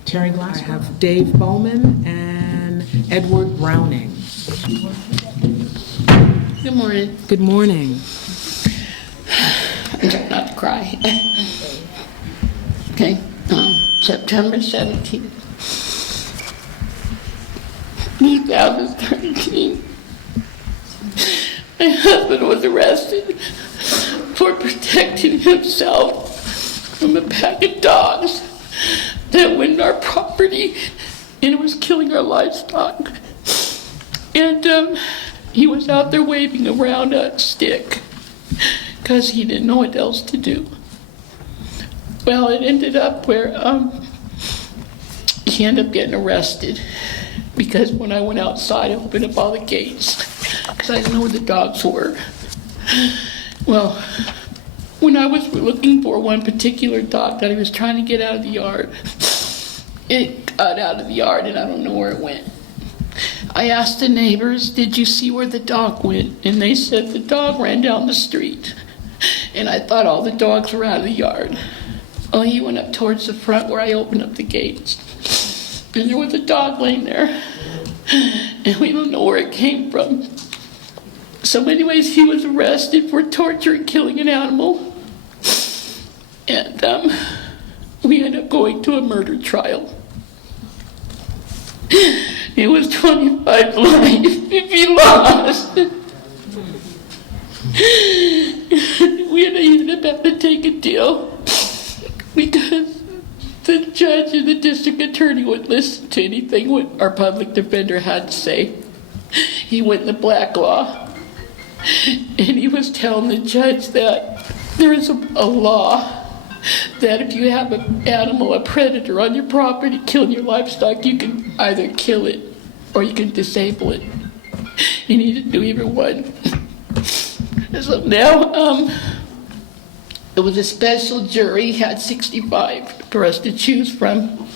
Terry Glass. I have Dave Bowman and Edward Browning. Good morning. Good morning. I'm trying not to cry. Okay, September 17th, 2013, my husband was arrested for protecting himself from a pack of dogs that went in our property and was killing our livestock. And he was out there waving around a stick because he didn't know what else to do. Well, it ended up where he ended up getting arrested because when I went outside, I opened up all the gates because I didn't know where the dogs were. Well, when I was looking for one particular dog that he was trying to get out of the yard, it got out of the yard and I don't know where it went. I asked the neighbors, did you see where the dog went? And they said the dog ran down the street. And I thought all the dogs were out of the yard. Well, he went up towards the front where I opened up the gates. And there was a dog laying there. And we don't know where it came from. So anyways, he was arrested for torture and killing an animal. And we ended up going to a murder trial. It was 25 life if he lost. We ended up having to take a deal because the judge and the district attorney wouldn't listen to anything what our public defender had to say. He went in the black law and he was telling the judge that there is a law that if you have an animal, a predator on your property killing your livestock, you can either kill it or you can disable it. You need to do either one. So now, it was a special jury, had 65 for us to choose from,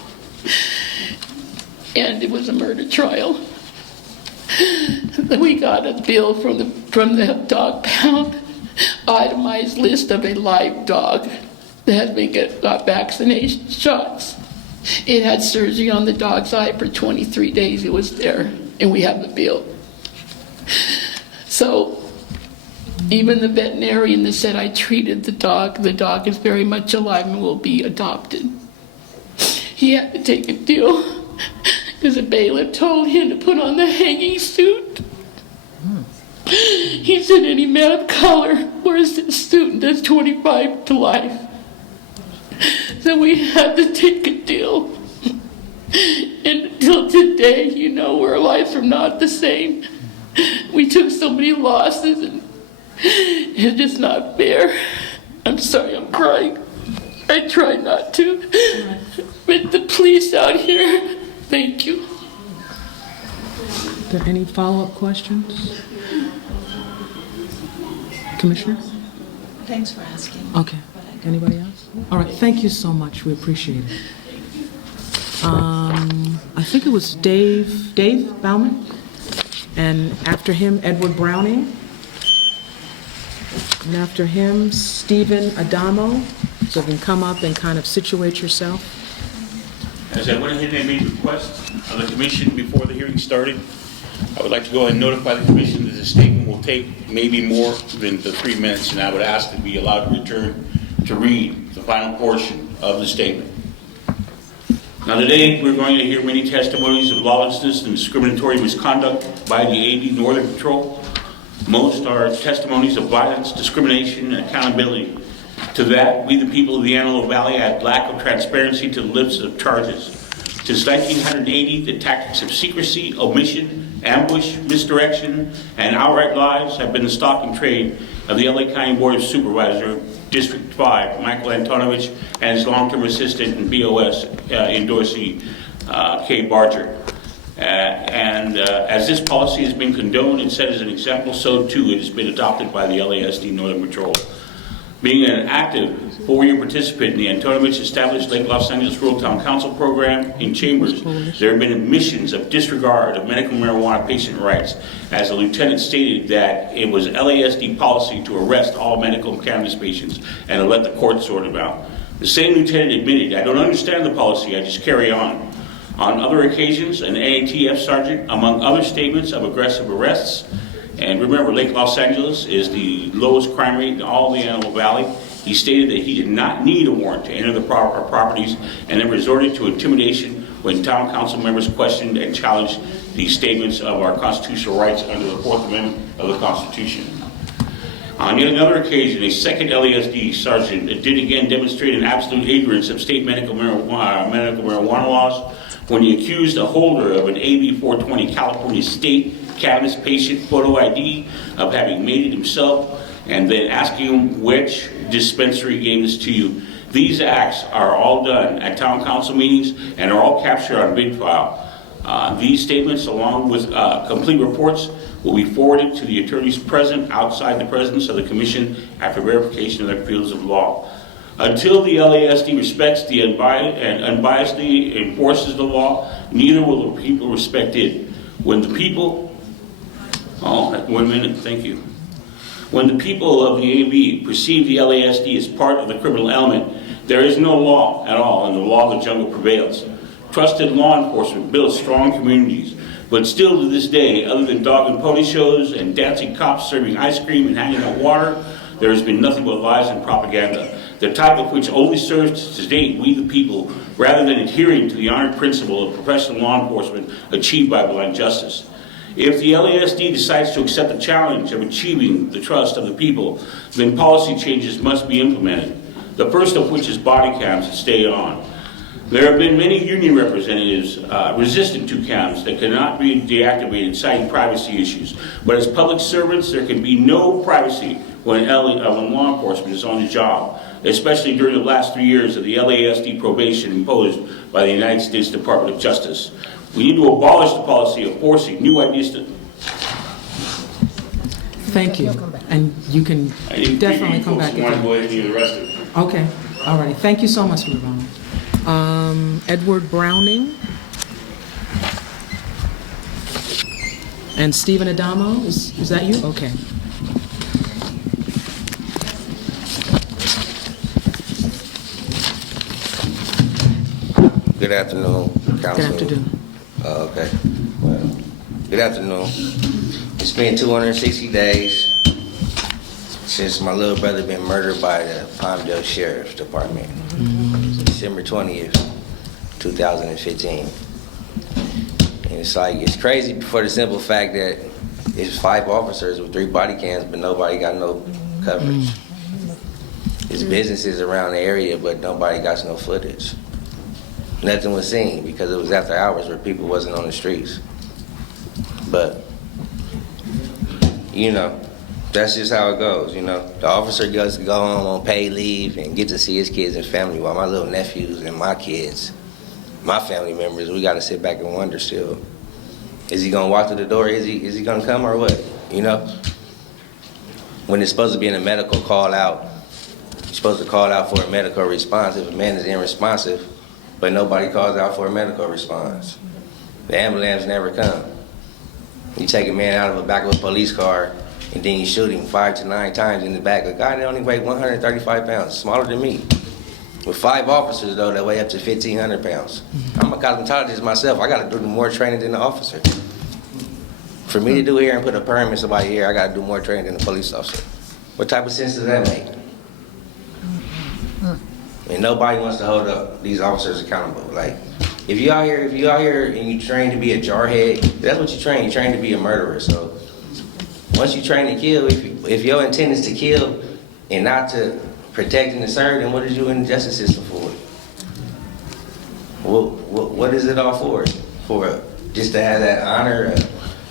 and it was a murder trial. We got a bill from the dog pound, itemized list of a live dog that had got vaccination shots. It had surgery on the dog's eye for 23 days. It was there, and we have the bill. So even the veterinarian that said I treated the dog is very much alive and will be adopted. He had to take a deal because the bailiff told him to put on the hanging suit. He said any man of color wears this suit and does 25 to life. So we had to take a deal. And until today, you know, our lives are not the same. We took so many losses and it's just not fair. I'm sorry, I'm crying. I try not to. But the police out here, thank you. Are there any follow-up questions? Commissioner? Thanks for asking. Okay. Anybody else? All right. Thank you so much. We appreciate it. I think it was Dave Bauman, and after him, Edward Browning, and after him, Stephen Adamo. So you can come up and kind of situate yourself. As I went ahead and made a request of the commission before the hearing started, I would like to go ahead and notify the commission that the statement will take maybe more than the 3 minutes, and I would ask to be allowed to return to read the final portion of the statement. Now today, we're going to hear many testimonies of lawlessness and discriminatory misconduct by the AD Northern Patrol. Most are testimonies of violence, discrimination, and accountability. To that, we the people of the Antelope Valley add lack of transparency to the lists of charges. Since 1980, the tactics of secrecy, omission, ambush, misdirection, and outright lies have been the stock and trade of the LA County Board of Supervisors, District 5, Michael Antonovich, and his long-term assistant in BOS, in Dorsey, K. Barger. As this policy has been condoned and set as an example, so too it has been adopted by the LASD Northern Patrol. Being an active 4-year participant in the Antonovich established Lake Los Angeles Rural Town Council program in Chambers, there have been admissions of disregard of medical marijuana patient rights, as the lieutenant stated that it was LASD policy to arrest all medical cannabis patients and to let the court sort them out. The same lieutenant admitted, "I don't understand the policy, I just carry on." On other occasions, an AATF sergeant, among other statements of aggressive arrests, and remember, Lake Los Angeles is the lowest crime rate in all the Antelope Valley. He stated that he did not need a warrant to enter the properties and then resorted to intimidation when town council members questioned and challenged these statements of our constitutional rights under the Fourth Amendment of the Constitution. On yet another occasion, a second LASD sergeant did again demonstrate an absolute ignorance of state medical marijuana laws when he accused a holder of an AB 420 California state cannabis patient photo ID of having made it himself and then asking him which dispensary gave this to you. These acts are all done at town council meetings and are all captured on bid file. These statements, along with complete reports, will be forwarded to the attorneys present outside the presence of the commission after verification of their fields of law. Until the LASD respects and unbiasedly enforces the law, neither will the people respect it. When the people, 1 minute, thank you. When the people of the AB perceive the LASD as part of the criminal element, there is no law at all, and the law of the jungle prevails. Trusted law enforcement builds strong communities, but still to this day, other than dog and pony shows and dancing cops serving ice cream and handing out water, there has been nothing but lies and propaganda, the type of which only serves to sedate we the people, rather than adhering to the honored principle of professional law enforcement achieved by blind justice. If the LASD decides to accept the challenge of achieving the trust of the people, then policy changes must be implemented, the first of which is body cams that stay on. There have been many union representatives resistant to cams that cannot be deactivated, citing privacy issues. But as public servants, there can be no privacy when law enforcement is on the job, especially during the last 3 years of the LASD probation imposed by the United States Department of Justice. We need to abolish the policy of forcing new ideas to... Thank you. And you can definitely come back again. I want to go ahead and do the rest of it. Okay. All righty. Thank you so much, Mr. Brown. Edward Browning. And Stephen Adamo, is that you? Okay. Good afternoon, Council. Good afternoon. Okay. Well, good afternoon. It's been 260 days since my little brother been murdered by the Palmdale Sheriff's Department. December 20th, 2015. And it's crazy for the simple fact that it's 5 officers with 3 body cams, but nobody got no coverage. There's businesses around the area, but nobody got no footage. Nothing was seen because it was after hours where people wasn't on the streets. But, you know, that's just how it goes, you know. The officer gets to go home on paid leave and get to see his kids and family, while my little nephews and my kids, my family members, we got to sit back and wonder still. Is he going to walk through the door? Is he going to come or what? You know? When it's supposed to be in a medical call out, you're supposed to call out for a medical response if a man is unresponsive, but nobody calls out for a medical response. The ambulance never come. You take a man out of the back of a police car and then you shoot him 5 to 9 times in the back. A guy that only weighed 135 pounds, smaller than me. With 5 officers, though, that weigh up to 1,500 pounds. I'm a cosmetologist myself. I got to do more training than the officer. For me to do here and put a perm in somebody's ear, I got to do more training than the police officer. What type of sense does that make? And nobody wants to hold up these officers accountable. Like, if you out here and you train to be a jarhead, that's what you train. You train to be a murderer. So once you train to kill, if your intent is to kill and not to protect and to serve, then what is you in the justice system for? What is it all for? For just to have that honor,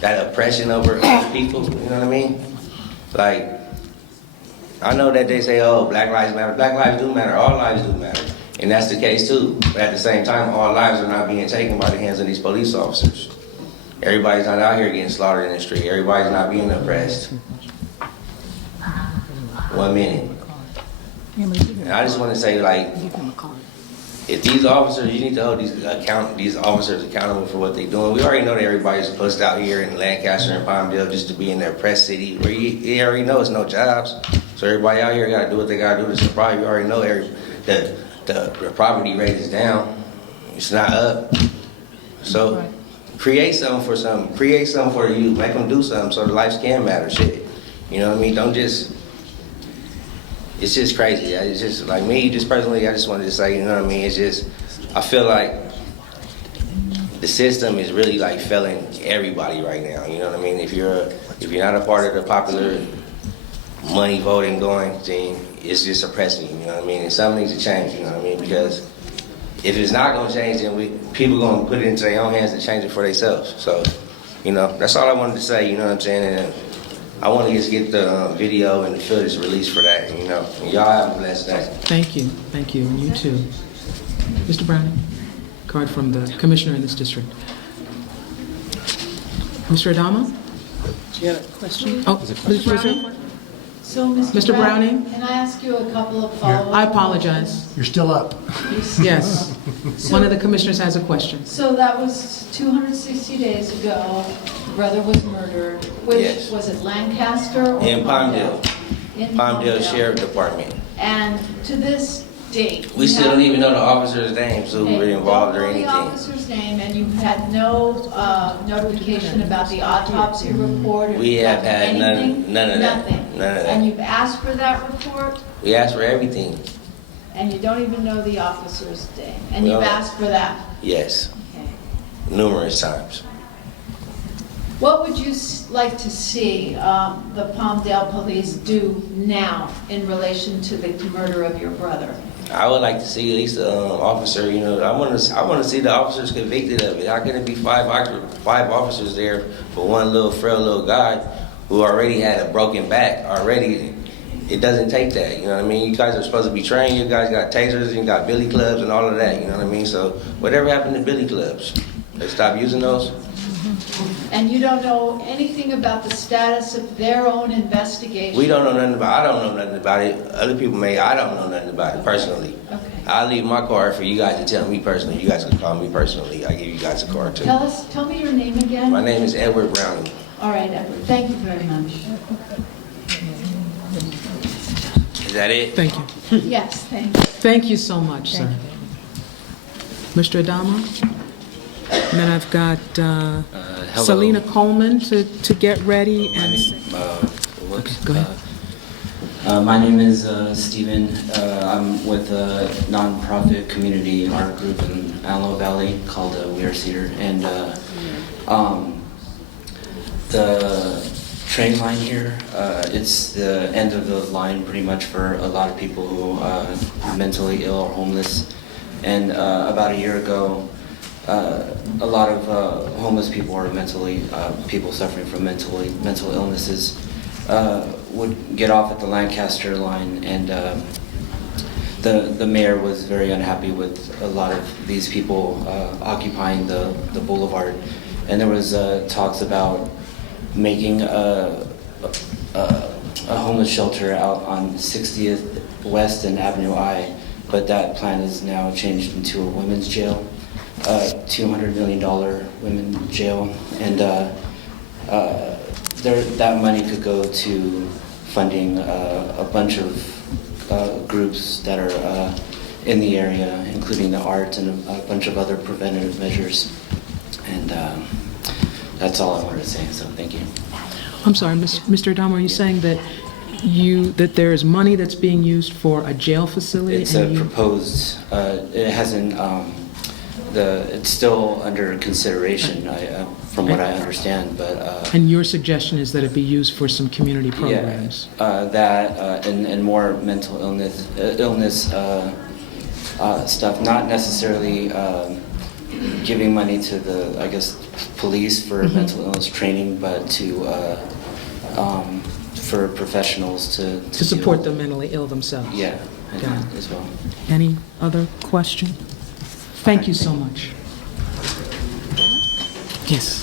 that oppression over people? You know what I mean? Like, I know that they say, oh, Black lives matter. Black lives do matter. All lives do matter. And that's the case too. But at the same time, all lives are not being taken by the hands of these police officers. Everybody's not out here getting slaughtered in the street. Everybody's not being oppressed. 1 minute. And I just want to say, like, if these officers, you need to hold these officers accountable for what they're doing. We already know that everybody's supposed out here in Lancaster and Palmdale just to be in their press city, where you already know it's no jobs. So everybody out here got to do what they got to do to survive. You already know the poverty rate is down. It's not up. So create something for something. Create something for the youth. Make them do something so their lives can matter. Shit. You know what I mean? Don't just... It's just crazy. It's just like me, just personally, I just wanted to say, you know what I mean? It's just, I feel like the system is really like failing everybody right now. You know what I mean? If you're not a part of the popular money voting going, then it's just oppressing you. You know what I mean? And something needs to change. You know what I mean? Because if it's not gonna change, then people gonna put it into their own hands to change it for themselves. So, you know, that's all I wanted to say. You know what I'm saying? And I want to just get the video and the footage released for that, you know. And y'all have a blessed day. Thank you, and you too. Mr. Browning, card from the commissioner in this district. Mr. Adama? Do you have a question? Oh, Mr. So, Mr. Browning? Can I ask you a couple of follow-up? I apologize. You're still up. Yes. One of the commissioners has a question. So that was 260 days ago, brother was murdered. Which, Yes. was it Lancaster or In Palmdale. In Palmdale Sheriff Department. And to this date? We still don't even know the officer's names who were involved or Don't know the anything. officer's name, and you've had no notification about the autopsy report? or We have had anything? none of that. Nothing? None of And that. you've asked for that report, We asked for everything. and you don't even know the officer's name? And We you've don't. asked for that? Yes. Okay. Numerous times. What would you like to see the Palmdale police do now in relation to the murder of your brother? I would like to see at least the officer, you know, I want to see the officers convicted of it. How can it be five officers there for one little frail little guy who already had a broken back already? It doesn't take that, you know what I mean? You guys are supposed to be trained. You guys got tasers and you got billy clubs and all of that, you know what I mean? So whatever happened to billy clubs? They stopped using those? And you don't know anything about the status of their own investigation? We don't know nothing about it. I don't know nothing about it. Other people may. I don't know nothing about it personally. Okay. I'll leave my card for you guys to tell me personally. You guys can call me personally. I give you guys a card too. Tell me your name again. My name is Edward Browning. All right, Edward. Thank you very much. Is that it? Thank you. Yes, thank you. Thank you so much, sir. Mr. Adama? And then I've got Hello. Selena Coleman to get ready. And Okay, go ahead. My name is Stephen. I'm with a nonprofit community art group in Antelope Valley called We Are Cedar. And the train line here, it's the end of the line pretty much for a lot of people who are mentally ill or homeless. And about a year ago, a lot of homeless people or people suffering from mental illnesses would get off at the Lancaster line, and the mayor was very unhappy with a lot of these people occupying the boulevard, and there was talks about making a homeless shelter out on 60th West and Avenue I, but that plan is now changed into a women's jail. $200 million women's jail, and that money could go to funding a bunch of groups that are in the area, including the arts and a bunch of other preventative measures. And that's all I wanted to say, so thank you. I'm sorry, Mr. Adama, are you saying that there is money that's being used for a jail facility? It's a proposed, it hasn't, it's still under consideration, from what I understand, but... And your suggestion is that it be used for some community programs? Yeah, and more mental illness stuff, not necessarily giving money to the, I guess, police for mental illness training, but to for professionals to support the mentally ill themselves? Yeah, Got it. as well. Any other question? Thank you so much. Yes.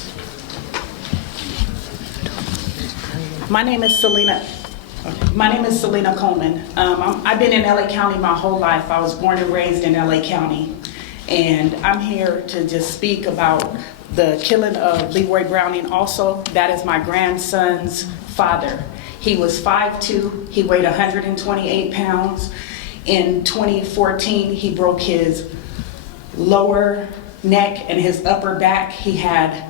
My name is Selena. My name is Selena Coleman. I've been in LA County my whole life. I was born and raised in LA County. And I'm here to just speak about the killing of Leroy Browning. Also, that is my grandson's father. He was 5'2", he weighed 128 pounds. In 2014, he broke his lower neck and his upper back. He had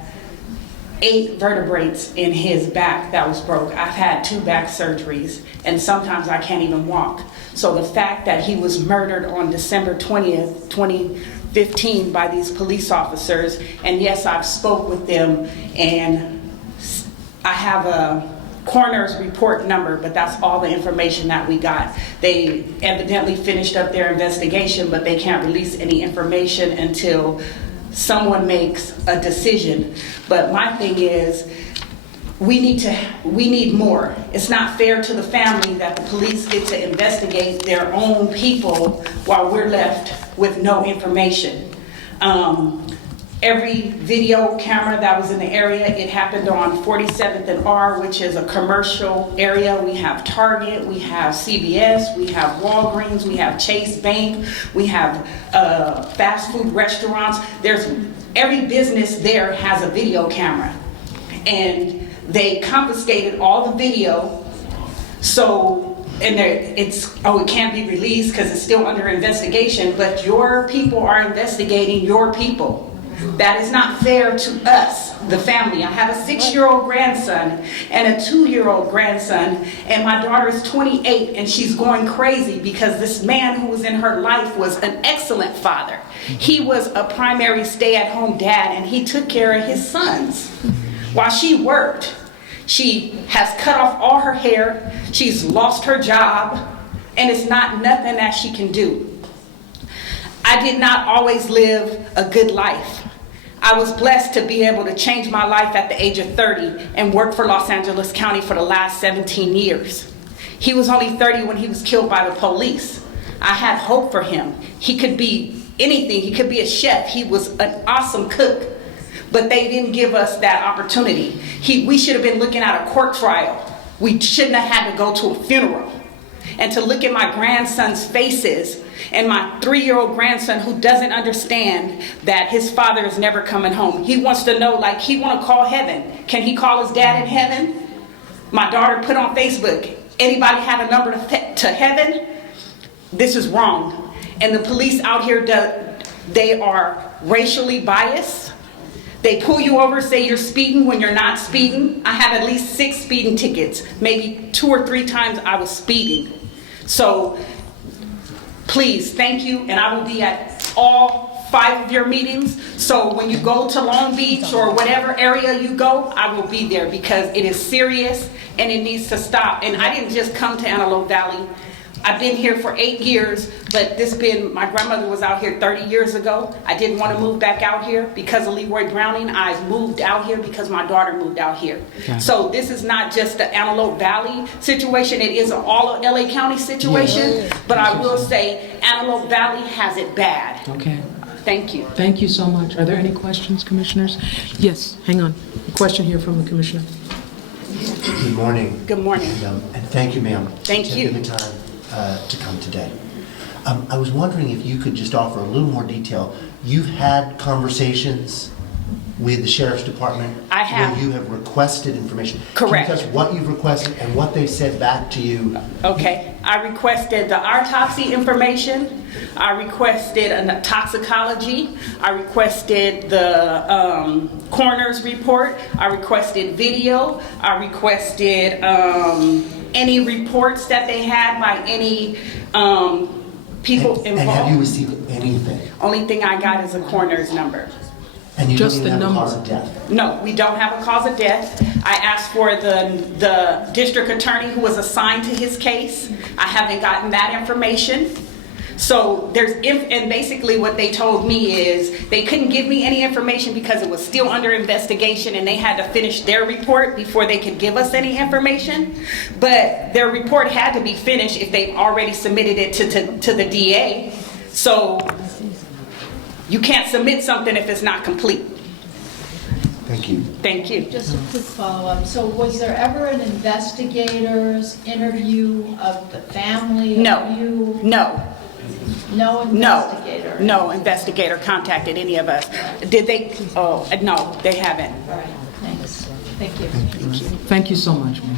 8 vertebrae in his back that was broke. I've had 2 back surgeries, and sometimes I can't even walk. So the fact that he was murdered on December 20th, 2015 by these police officers, and yes, I've spoke with them, and I have a coroner's report number, but that's all the information that we got. They evidently finished up their investigation, but they can't release any information until someone makes a decision. But my thing is, we need more. It's not fair to the family that the police get to investigate their own people while we're left with no information. Every video camera that was in the area, it happened on 47th and R, which is a commercial area. We have Target, we have CVS, we have Walgreens, we have Chase Bank, we have fast food restaurants. Every business there has a video camera. And they confiscated all the video, it can't be released because it's still under investigation, but your people are investigating your people. That is not fair to us, the family. I have a 6-year-old grandson and a 2-year-old grandson, and my daughter is 28, and she's going crazy because this man who was in her life was an excellent father. He was a primary stay-at-home dad, and he took care of his sons while she worked. She has cut off all her hair, she's lost her job, and it's nothing that she can do. I did not always live a good life. I was blessed to be able to change my life at the age of 30 and work for Los Angeles County for the last 17 years. He was only 30 when he was killed by the police. I had hope for him. He could be anything. He could be a chef. He was an awesome cook. But they didn't give us that opportunity. We should have been looking at a court trial. We shouldn't have had to go to a funeral. And to look at my grandson's faces and my 3-year-old grandson who doesn't understand that his father is never coming home. He wants to know, like, he want to call heaven. Can he call his dad in heaven? My daughter put on Facebook, anybody have a number to heaven? This is wrong. And the police out here, they are racially biased. They pull you over, say you're speeding when you're not speeding. I have at least 6 speeding tickets. Maybe 2 or 3 times I was speeding. So please, thank you, and I will be at all 5 of your meetings. So when you go to Long Beach or whatever area you go, I will be there because it is serious and it needs to stop. And I didn't just come to Antelope Valley. I've been here for 8 years, but my grandmother was out here 30 years ago. I didn't want to move back out here because of Leroy Browning. I moved out here because my daughter moved out here. Okay. So this is not just the Antelope Valley situation. It is an all of LA County situation, but I will say Antelope Valley has it bad. Okay. Thank you. Thank you so much. Are there any questions, commissioners? Yes, hang on. A question here from the commissioner. Good morning. Good morning. And thank you, ma'am. Thank you. For taking the time to come today. I was wondering if you could just offer a little more detail. You've had conversations with the Sheriff's Department? I have. Where you have requested information? Correct. Can you tell us what you've requested and what they said back to you? Okay. I requested the autopsy information. I requested a toxicology. I requested the coroner's report. I requested video. I requested any reports that they had by any people involved. And have you received anything? Only thing I got is a coroner's number. And you Just don't the even have a cause number. of death? No, we don't have a cause of death. I asked for the district attorney who was assigned to his case. I haven't gotten that information. So and basically what they told me is they couldn't give me any information because it was still under investigation and they had to finish their report before they could give us any information. But their report had to be finished if they already submitted it to the DA. So you can't submit something if it's not complete. Thank you. Thank you. Just a quick follow-up. So was there ever an investigator's interview of the family? No. Of you? No. No investigator? No investigator contacted any of us. Did they? Oh, no, they haven't. All right, thanks. Thank you. Thank you so much, ma'am.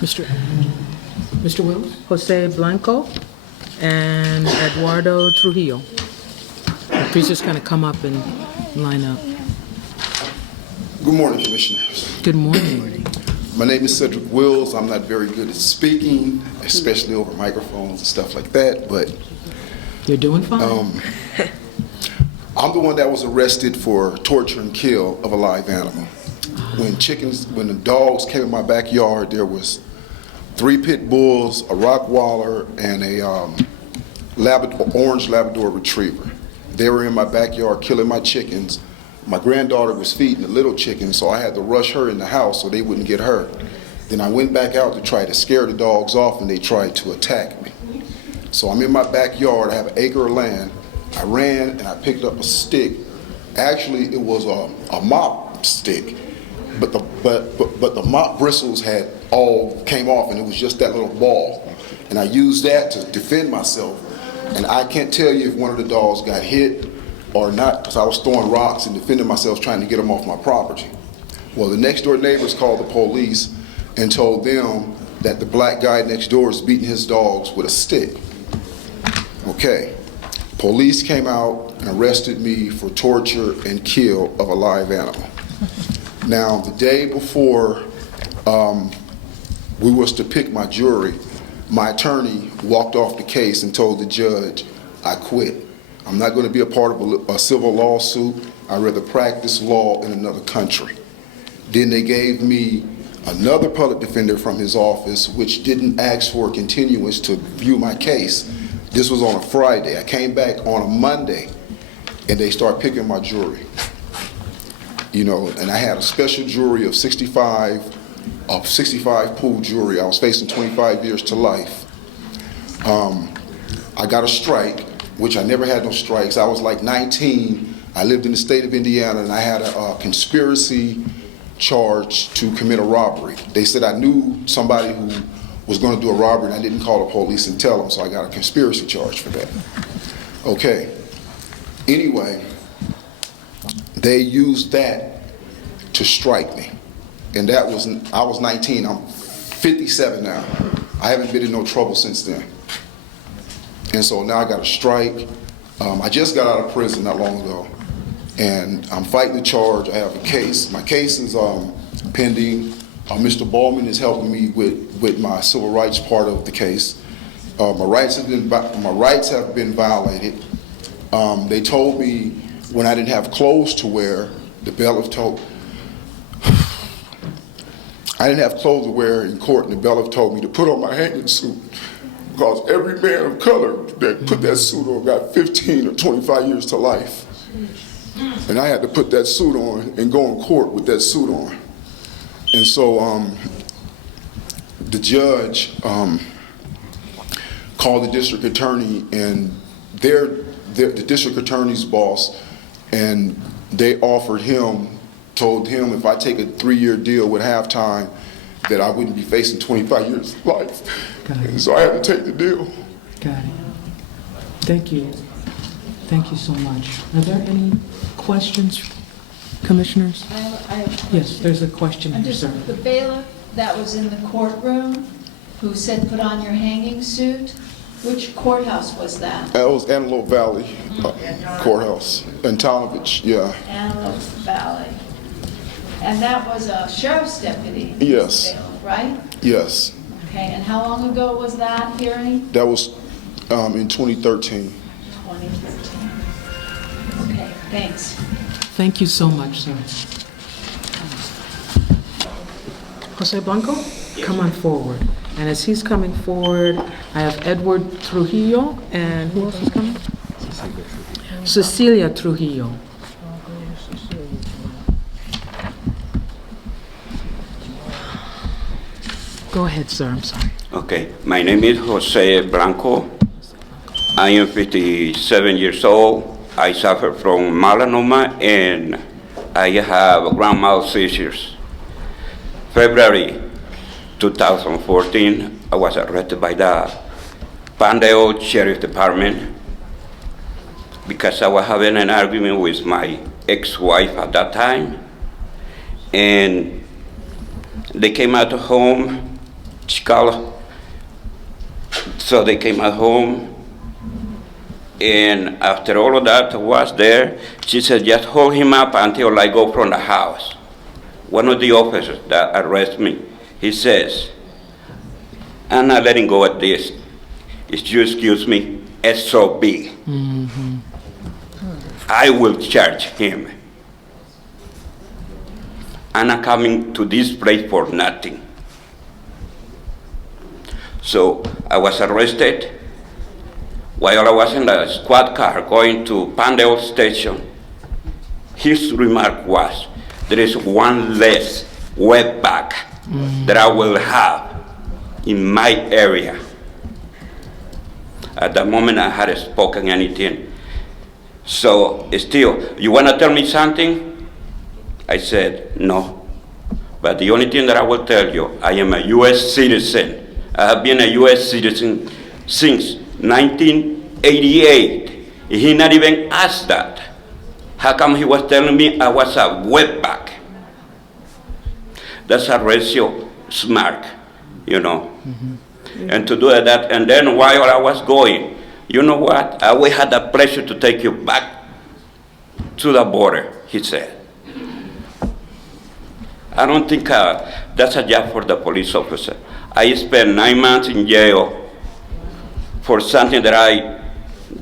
Mr. Wills, Jose Blanco, and Eduardo Trujillo. Please just kind of come up and line up. Good morning, Commissioners. Good morning. My name is Cedric Wills. I'm not very good at speaking, especially over microphones and stuff like that, but you're doing fine. I'm the one that was arrested for torture and kill of a live animal. When the dogs came in my backyard, there was 3 pit bulls, a Rottweiler, and a orange Labrador Retriever. They were in my backyard killing my chickens. My granddaughter was feeding the little chickens, so I had to rush her in the house so they wouldn't get hurt. Then I went back out to try to scare the dogs off, and they tried to attack me. So I'm in my backyard. I have an acre of land. I ran and I picked up a stick. Actually, it was a mop stick, but the mop bristles had all came off, and it was just that little ball. And I used that to defend myself. And I can't tell you if one of the dogs got hit or not, because I was throwing rocks and defending myself, trying to get them off my property. Well, the next door neighbors called the police and told them that the black guy next door is beating his dogs with a stick. Okay. Police came out and arrested me for torture and kill of a live animal. Now, the day before we was to pick my jury, my attorney walked off the case and told the judge, I quit. I'm not going to be a part of a civil lawsuit. I'd rather practice law in another country. Then they gave me another public defender from his office, which didn't ask for a continuance to view my case. This was on a Friday. I came back on a Monday, and they started picking my jury. You know, and I had a special jury of 65 pool jury. I was facing 25 years to life. I got a strike, which I never had no strikes. I was like 19. I lived in the state of Indiana, and I had a conspiracy charge to commit a robbery. They said I knew somebody who was going to do a robbery, and I didn't call the police and tell them, so I got a conspiracy charge for that. Okay. Anyway, they used that to strike me. And I was 19. I'm 57 now. I haven't been in no trouble since then. And so now I got a strike. I just got out of prison not long ago, and I'm fighting the charge. I have a case. My case is pending. Mr. Ballman is helping me with my civil rights part of the case. My rights have been violated. They told me when I didn't have clothes to wear, the bailiff told I didn't have clothes to wear in court, and the bailiff told me to put on my hanging suit, because every man of color that put that suit on got 15 or 25 years to life. And I had to put that suit on and go in court with that suit on. And so the judge called the district attorney and the district attorney's boss, and they told him if I take a 3-year deal with halftime, that I wouldn't be facing 25 years of life. And so I had to take the deal. Got it. Thank you. Thank you so much. Are there any questions, commissioners? I have Yes, there's a question here, sir. The bailiff that was in the courtroom who said put on your hanging suit, which courthouse was that? That was Antelope Valley Courthouse in Tonovich, yeah. Antelope Valley. And that was a sheriff's deputy? Yes. Bailiff, right? Yes. Okay, and how long ago was that hearing? That was in 2013. 2013. Okay, thanks. Thank you so much, sir. Jose Blanco, come on forward. And as he's coming forward, I have Edward Trujillo, and who else is coming? Cecilia Trujillo. Go ahead, sir, I'm sorry. Okay, my name is Jose Blanco. I am 57 years old. I suffer from melanoma and I have grand mal seizures. February 2014, I was arrested by the Palmdale Sheriff Department because I was having an argument with my ex-wife at that time, and they came at home, Chicago. So they came at home, and after all of that was there, she said, just hold him up until I go from the house. One of the officers that arrested me, he says, I'm not letting go of this. If you excuse me, SOB. Mm-hmm. I will charge him. I'm not coming to this place for nothing. So I was arrested. While I was in the squad car going to Palmdale station, his remark was, there is one less wetback that I will have in my area. At that moment, I hadn't spoken anything. So still, you want to tell me something? I said, no. But the only thing that I will tell you, I am a U.S. citizen. I have been a U.S. citizen since 1988. He not even asked that. How come he was telling me I was a wetback? That's a racial smirk, you know. Mm-hmm. And to do that, and then while I was going, you know what? We had the pleasure to take you back to the border, he said. I don't think that's a job for the police officer. I spent 9 months in jail for something that I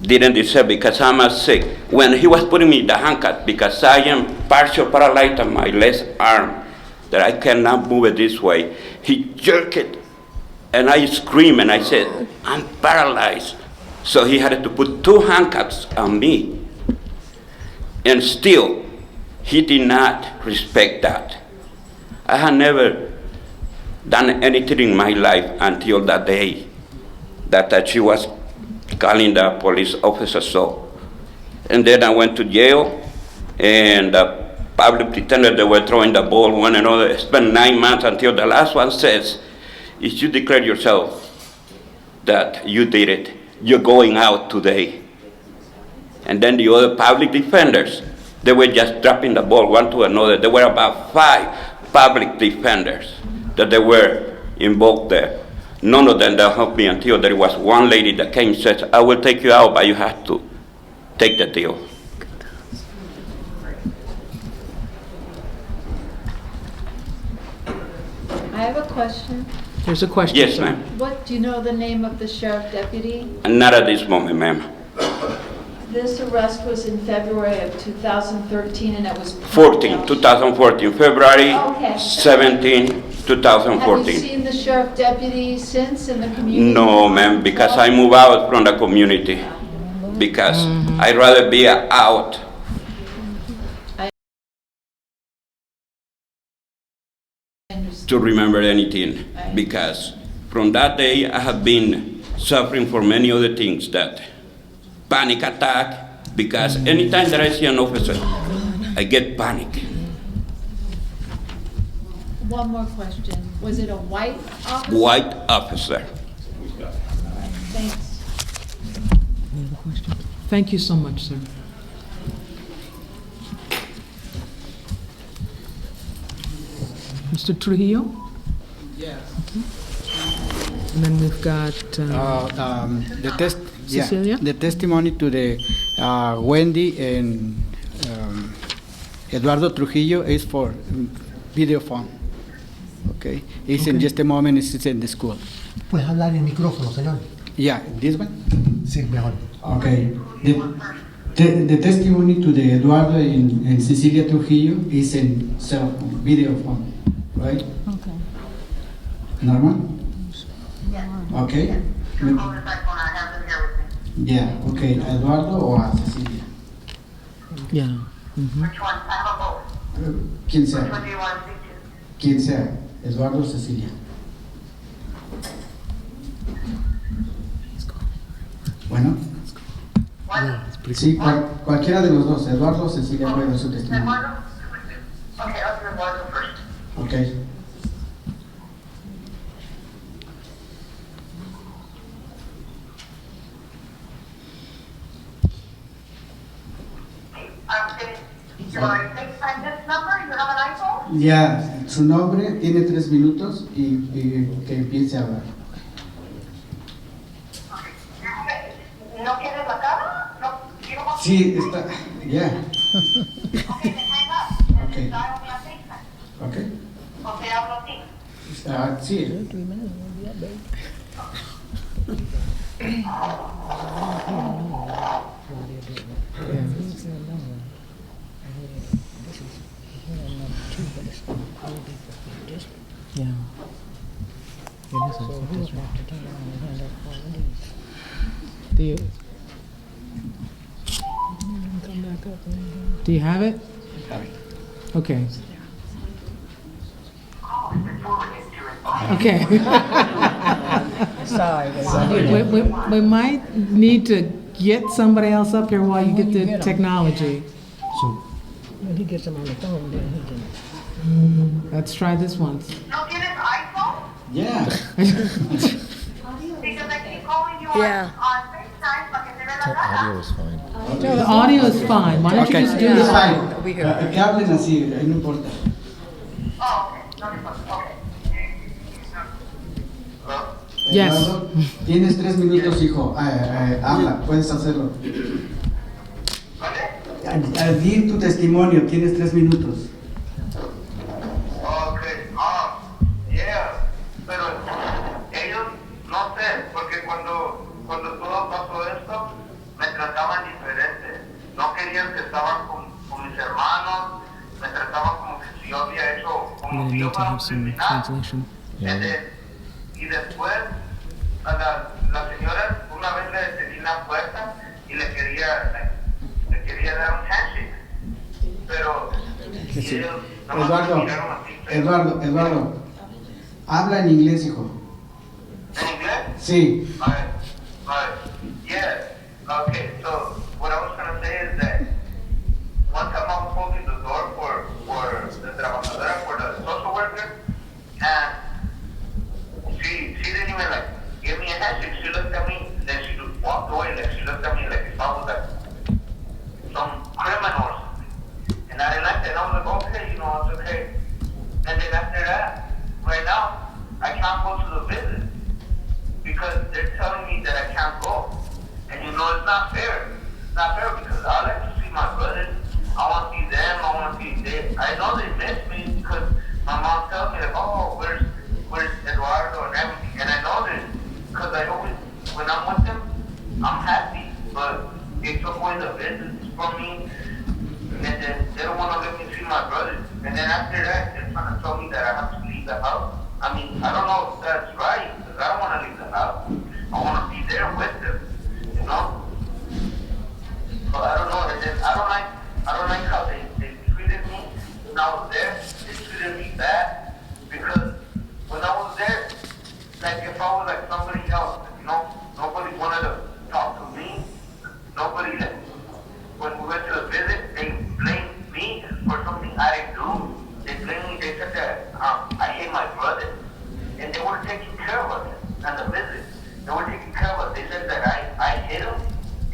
didn't deserve because I'm sick. When he was putting me the handcuff, because I am partial paralyzed on my left arm, that I cannot move it this way, he jerked it, and I screamed and I said, I'm paralyzed. So he had to put 2 handcuffs on me. And still, he did not respect that. I had never done anything in my life until that day that she was calling the police officer. So, and then I went to jail, and the public pretended they were throwing the ball one another. I spent 9 months until the last one says, if you declare yourself that you did it, you're going out today. And then the other public defenders, they were just dropping the ball one to another. There were about 5 public defenders that they were involved there. None of them that helped me until there was one lady that came and said, I will take you out, but you have to take the deal. I have a question. There's a question. Yes, sir. ma'am. What, do you know the name of the sheriff deputy? Not at this moment, ma'am. This arrest was in February of 2013 and it was... 2014, February Okay. 17, Have you 2014. seen the sheriff deputy since in the community? No, ma'am, because I moved out from the community. Because I'd rather be out. To remember anything. Because from that day, I have been suffering for many other things, that panic attack, because anytime that I see an officer, I get panic. One more question. Was it a white officer? White officer. Thanks. Any other questions? Thank you so much, sir. Mr. Trujillo? Yes. And then we've got Cecilia? The testimony to the Wendy and Eduardo Trujillo is for video phone. Okay, it's in just a moment. It's in the school. ¿Puedes hablar en el micrófono, señor? Yeah, this one. Sí, mejor. Okay. The testimony to the Eduardo and Cecilia Trujillo is in cell phone, video phone, right? Okay. Normal? Okay. Yeah, okay. Eduardo or Cecilia? Yeah. Which one? I have both. ¿Quién sea? ¿Quién sea? Eduardo o Cecilia. Bueno. Sí, cualquiera de los dos, Eduardo o Cecilia, puede dar su testimonio. Okay. Ya, su nombre, tiene 3 minutos y que empiece a hablar. ¿No quieres la cara? No, Sí, está, ya. Okay. Okay. ¿O te hablo a ti? Sí. Yeah. Do you have it? Okay. Okay. Sorry. We might need to get somebody else up here while you get the technology. When he gets him on the phone, then he can. Let's try this once. ¿No tienes iPhone? Yeah. Because I keep calling you Yeah. on FaceTime para que te vea la cara. Audio is fine. No, the audio is fine. Why don't you just do It's this? fine. Que hablen así, no importa. Oh, okay. No importa. Okay. Yes. Eduardo, tienes 3 minutos, hijo. Habla, puedes hacerlo. Di tu testimonio, tienes 3 minutos. Okay. Yeah. Pero ellos, no sé, porque cuando todo pasó esto, me trataban diferente. No querían que estaban con mis hermanos, me trataban como que si yo había hecho, I'm como gonna si yo need to fuera have un some criminal. translation. Y después, a la señora una vez le detení la puerta y le quería dar un handshake. Pero Sí. ellos nada más me miraron así. Eduardo, habla en inglés, hijo. ¿En inglés? Sí. Alright. Yeah. Okay, so what I was going to say is that one time I was holding the door for the trabajadora, for the social worker, and she didn't even like give me a handshake. She looked at me, and then she walked away. Like she looked at me like if I was like some criminal or something. And I didn't like that. And I was like, okay, it's okay. And then after that, right now, I can't go to the visit because they're telling me that I can't go. And it's not fair. It's not fair because I like to see my brothers. I want to see them. I want to see them. I know they miss me because my mom tells me like, oh, where's Eduardo and everything. And I know this because I always, when I'm with them, I'm happy. But they took away the visits from me. And then they don't want to let me see my brothers. And then after that, they're trying to tell me that I have to leave the house. I mean, I don't know if that's right, because I don't want to leave the house. I want to be there with them, But I don't know. And then I don't like how they treated me when I was there. They treated me bad because when I was there, like if I was like somebody else, nobody wanted to talk to me. Nobody like. When we went to a visit, they blamed me for something I didn't do. They blamed me, they said that I hate my brother. And they were taking care of us at the visit. They were taking care of us. They said that I hit him.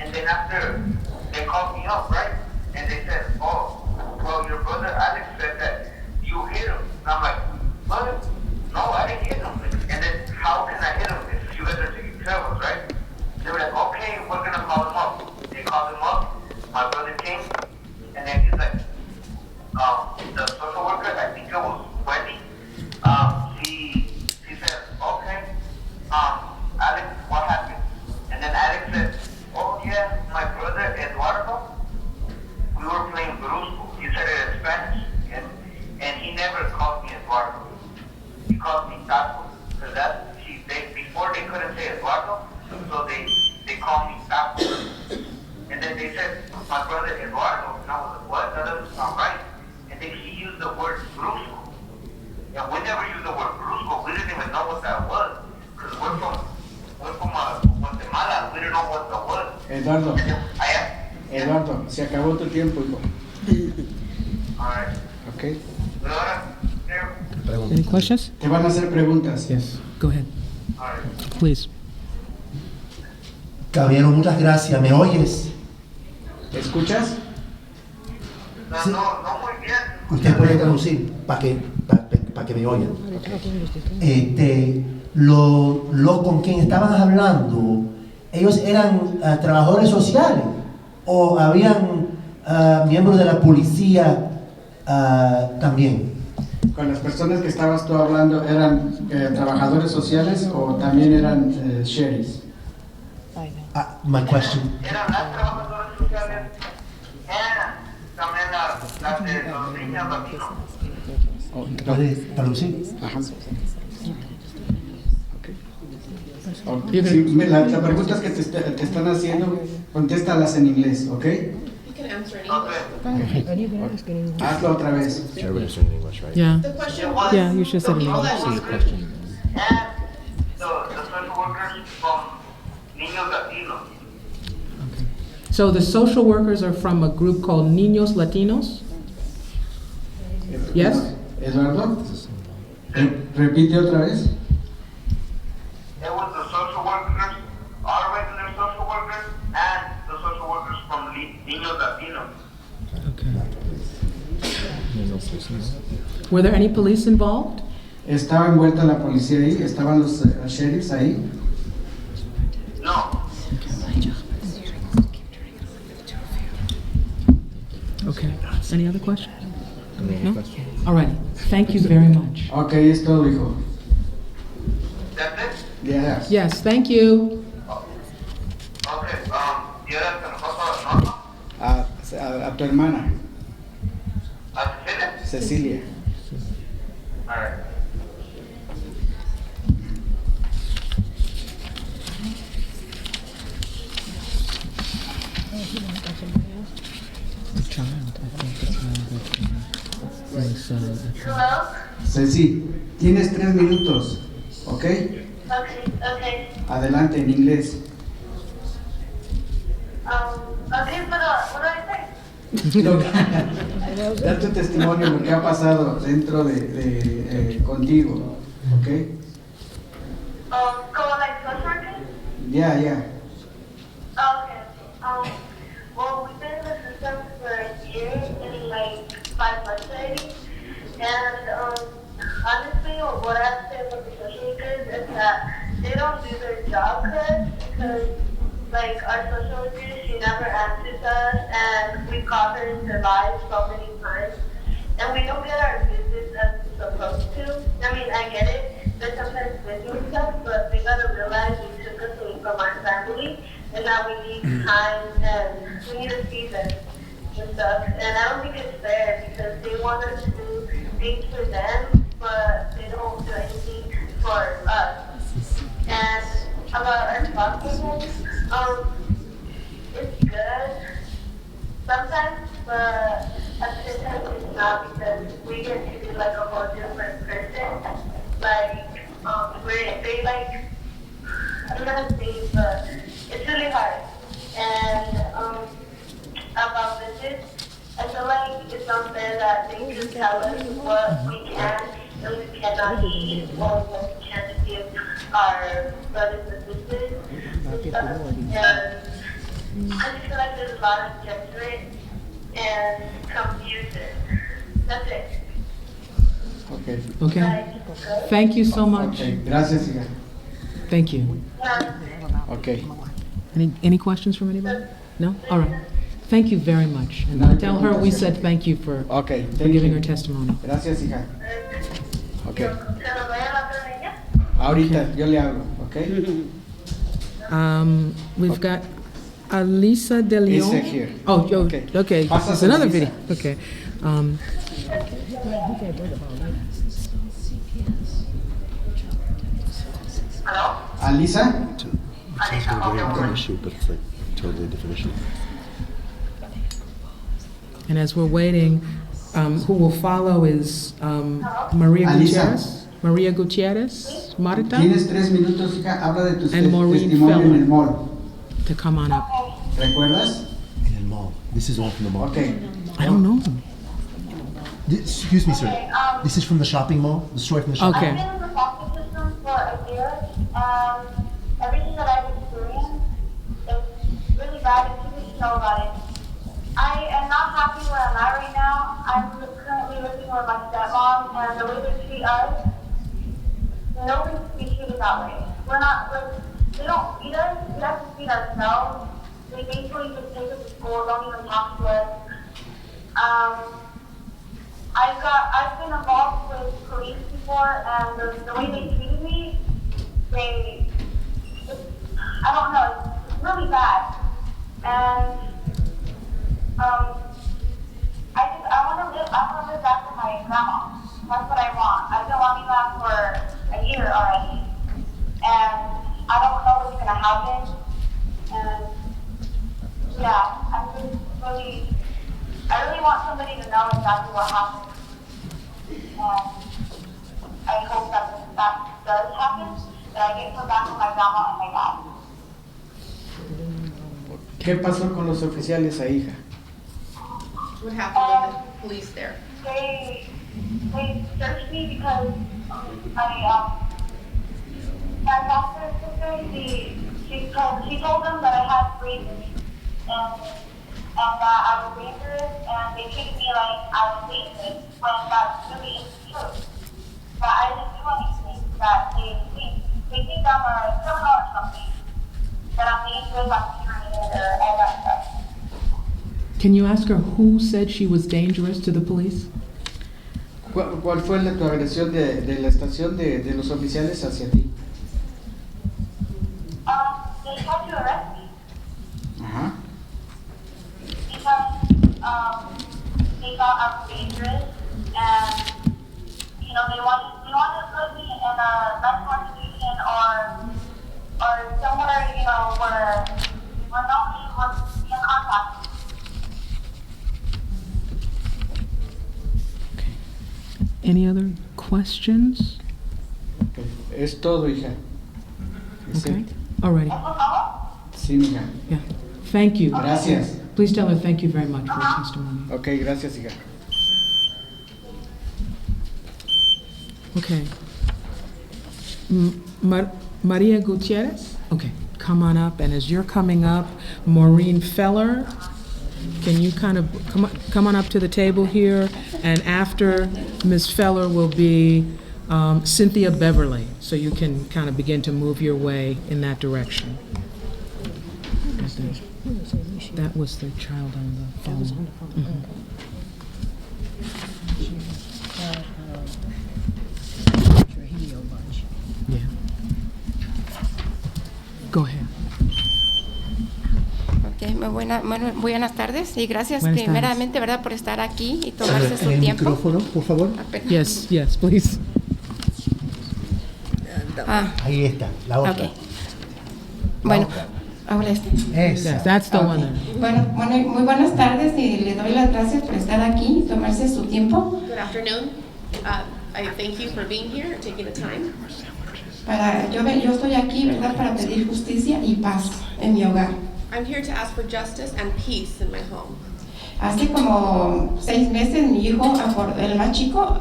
And then after, they called me up, right? And they said, oh, well, your brother Alex said that you hit him. And I'm like, what? No, I didn't hit him. And then how can I hit him if you guys are taking care of us, right? They were like, okay, we're going to call him up. They called him up. My brother came, and then he's like, the social worker, I think it was Wendy, she said, okay, Alex, what happened? And then Alex said, oh yeah, my brother Eduardo, we were playing Brusco. He said it in Spanish, and he never called me Eduardo. He called me Taco, because before they couldn't say Eduardo, so they called me Taco. And then they said, my brother Eduardo, and I was like, what? That doesn't sound right. And then he used the word brusco. And we never used the word brusco. We didn't even know what that was. Because we're from Guatemala. We didn't know what that was. Eduardo, se acabó tu tiempo, hijo. Alright. Okay. Any questions? Te van a hacer preguntas. Yes, go ahead. Please. Caballero, muchas gracias. ¿Me oyes? ¿Te escuchas? Sí. Usted puede traducir para que me oigan. Lo con quien estaban hablando, ¿ellos eran trabajadores sociales o habían miembros de la policía también? Con las personas que estabas tú hablando, ¿eran trabajadores sociales o también eran sheriffs? My question. Eran las trabajadoras sociales y también las de los niños latinos. ¿Puedes traducir? Sí, las preguntas que te están haciendo, contéstalas en inglés, ¿ok? You can answer in English. Hazlo otra vez. Yeah. The question was, Yeah, you should say it in all English. that was And the social workers from niños latinos. So the social workers are from a group called Niños Latinos? Yes? Eduardo, repite otra vez. It was the social workers, our regular social workers, and the social workers from niños latinos. Were there any police involved? ¿Estaba envuelta la policía ahí? ¿Estaban los sheriffs ahí? No. Okay. Any other questions? No? All right. Thank you very much. Ok, es todo, hijo. Yes. Yes, thank you. Okay, ¿quieres que nos pase la nota? A tu hermana, ¿A Cecilia? Cecilia. Alright. Hello? Ceci, tienes 3 minutos, ¿ok? Okay, okay. Adelante, en inglés. Okay, pero what do I say? Da tu testimonio de lo que ha pasado dentro de contigo, ¿ok? Como like social worker? Yeah. Okay. Well, we've been in the system for a year and like 5 months already. And honestly, what I have to say about the social workers is that they don't do their job correct because like our social worker, she never answers us and we call her into live so many times. And we don't get our visits as we're supposed to. I mean, I get it. They're sometimes busy and stuff, but they gotta realize we took us away from our family and that we need time and we need to see them and stuff. And I don't think it's fair because they want us to do things for them, but they don't do anything for us. And about our foster it's good sometimes, but at the same time it's not because we get treated like a whole different person. Like, they like, I don't know how to say it, but it's really hard. And about visits, I feel like it's unfair that they just tell us what we can and we cannot eat or what we can give our brothers and sisters. And I just feel like there's a lot of judgment and confusion. That's it. Okay. Thank you so much. Okay. Gracias, hija. Thank you. Okay. Any questions from anybody? No? All right. Thank you very much. And tell her we said thank you for giving her testimony. Gracias, hija. Okay. Ahorita, yo le hablo, okay? We've got Alisa De Leon. It's here. Oh, okay. Okay. It's another video. Okay. Alisa? Issue, but it's like totally different issue. And as we're waiting, who will follow is Maria Alisa. Gutierrez. Maria Gutierrez, Marta. Tienes 3 minutos, hija. Habla de tu And Maureen testimonio en el Feldman. mall. To come on up. ¿Recuerdas? In the mall. This is all from the mall. Okay. I don't know. Excuse me, sir. Okay, This is from the shopping mall, the story from the shopping Okay. I've been in the foster system for a year, and everything that I've experienced is really bad, and people should know about it. I am not happy where I'm at right now. I'm currently living with my stepmom, and the way they treat us, nobody should be treated that way. We're not, like, they don't feed us, we have to feed ourselves. They basically just take us to school, don't even talk to us. I've been involved with police before, and the way they treated me, I don't know, it's really bad. And I want to live back with my grandma. That's what I want. I've been wanting that for a year already, and I don't know what's gonna happen. And yeah, I really want somebody to know exactly what happened. And I hope that that does happen, that I get put back with my grandma and my dad. ¿Qué pasó con los oficiales ahí, hija? What happened with the police there? They searched me because my foster sister, she told them that I had reasons and that I was dangerous, and they treated me like I was dangerous when that really isn't true. But I didn't do anything. That they think I'm a criminal or something. That I'm dangerous, I'm tyrannical, or all that stuff. Can you ask her who said she was dangerous to the police? ¿Cuál fue tu agresión de la estación de los oficiales hacia ti? They tried to arrest me. Ajá. Because they thought I was dangerous, and they wanted to put me in a mental institution or somewhere where nobody was in contact. Any other questions? Okay. Es todo, hija. Okay. Alrighty. Sí, mija. Yeah. Thank you. Gracias. Please tell her thank you very much for her testimony. Okay, gracias, hija. Okay. Maria Gutierrez? Okay, come on up. And as you're coming up, Maureen Feller, can you kind of come on up to the table here? And after Ms. Feller will be Cynthia Beverly. So you can kind of begin to move your way in that direction. That was the child on the phone. Mhm. Yeah. Go ahead. Okay, buenas tardes y gracias Buenas tardes. primeramente, ¿verdad?, por estar aquí y tomarse su El tiempo. micrófono, por favor. Yes, yes, please. Ahí está, la otra. Okay. Bueno, ahora este. Esa. Yes, that's the one there. Bueno, muy buenas tardes y le doy las gracias por estar aquí y tomarse su tiempo. Good afternoon. I thank you for being here and taking the time. Yo estoy aquí, ¿verdad?, para pedir justicia y paz en mi hogar. I'm here to ask for justice and peace in my home. Hace como 6 meses mi hijo, el más chico,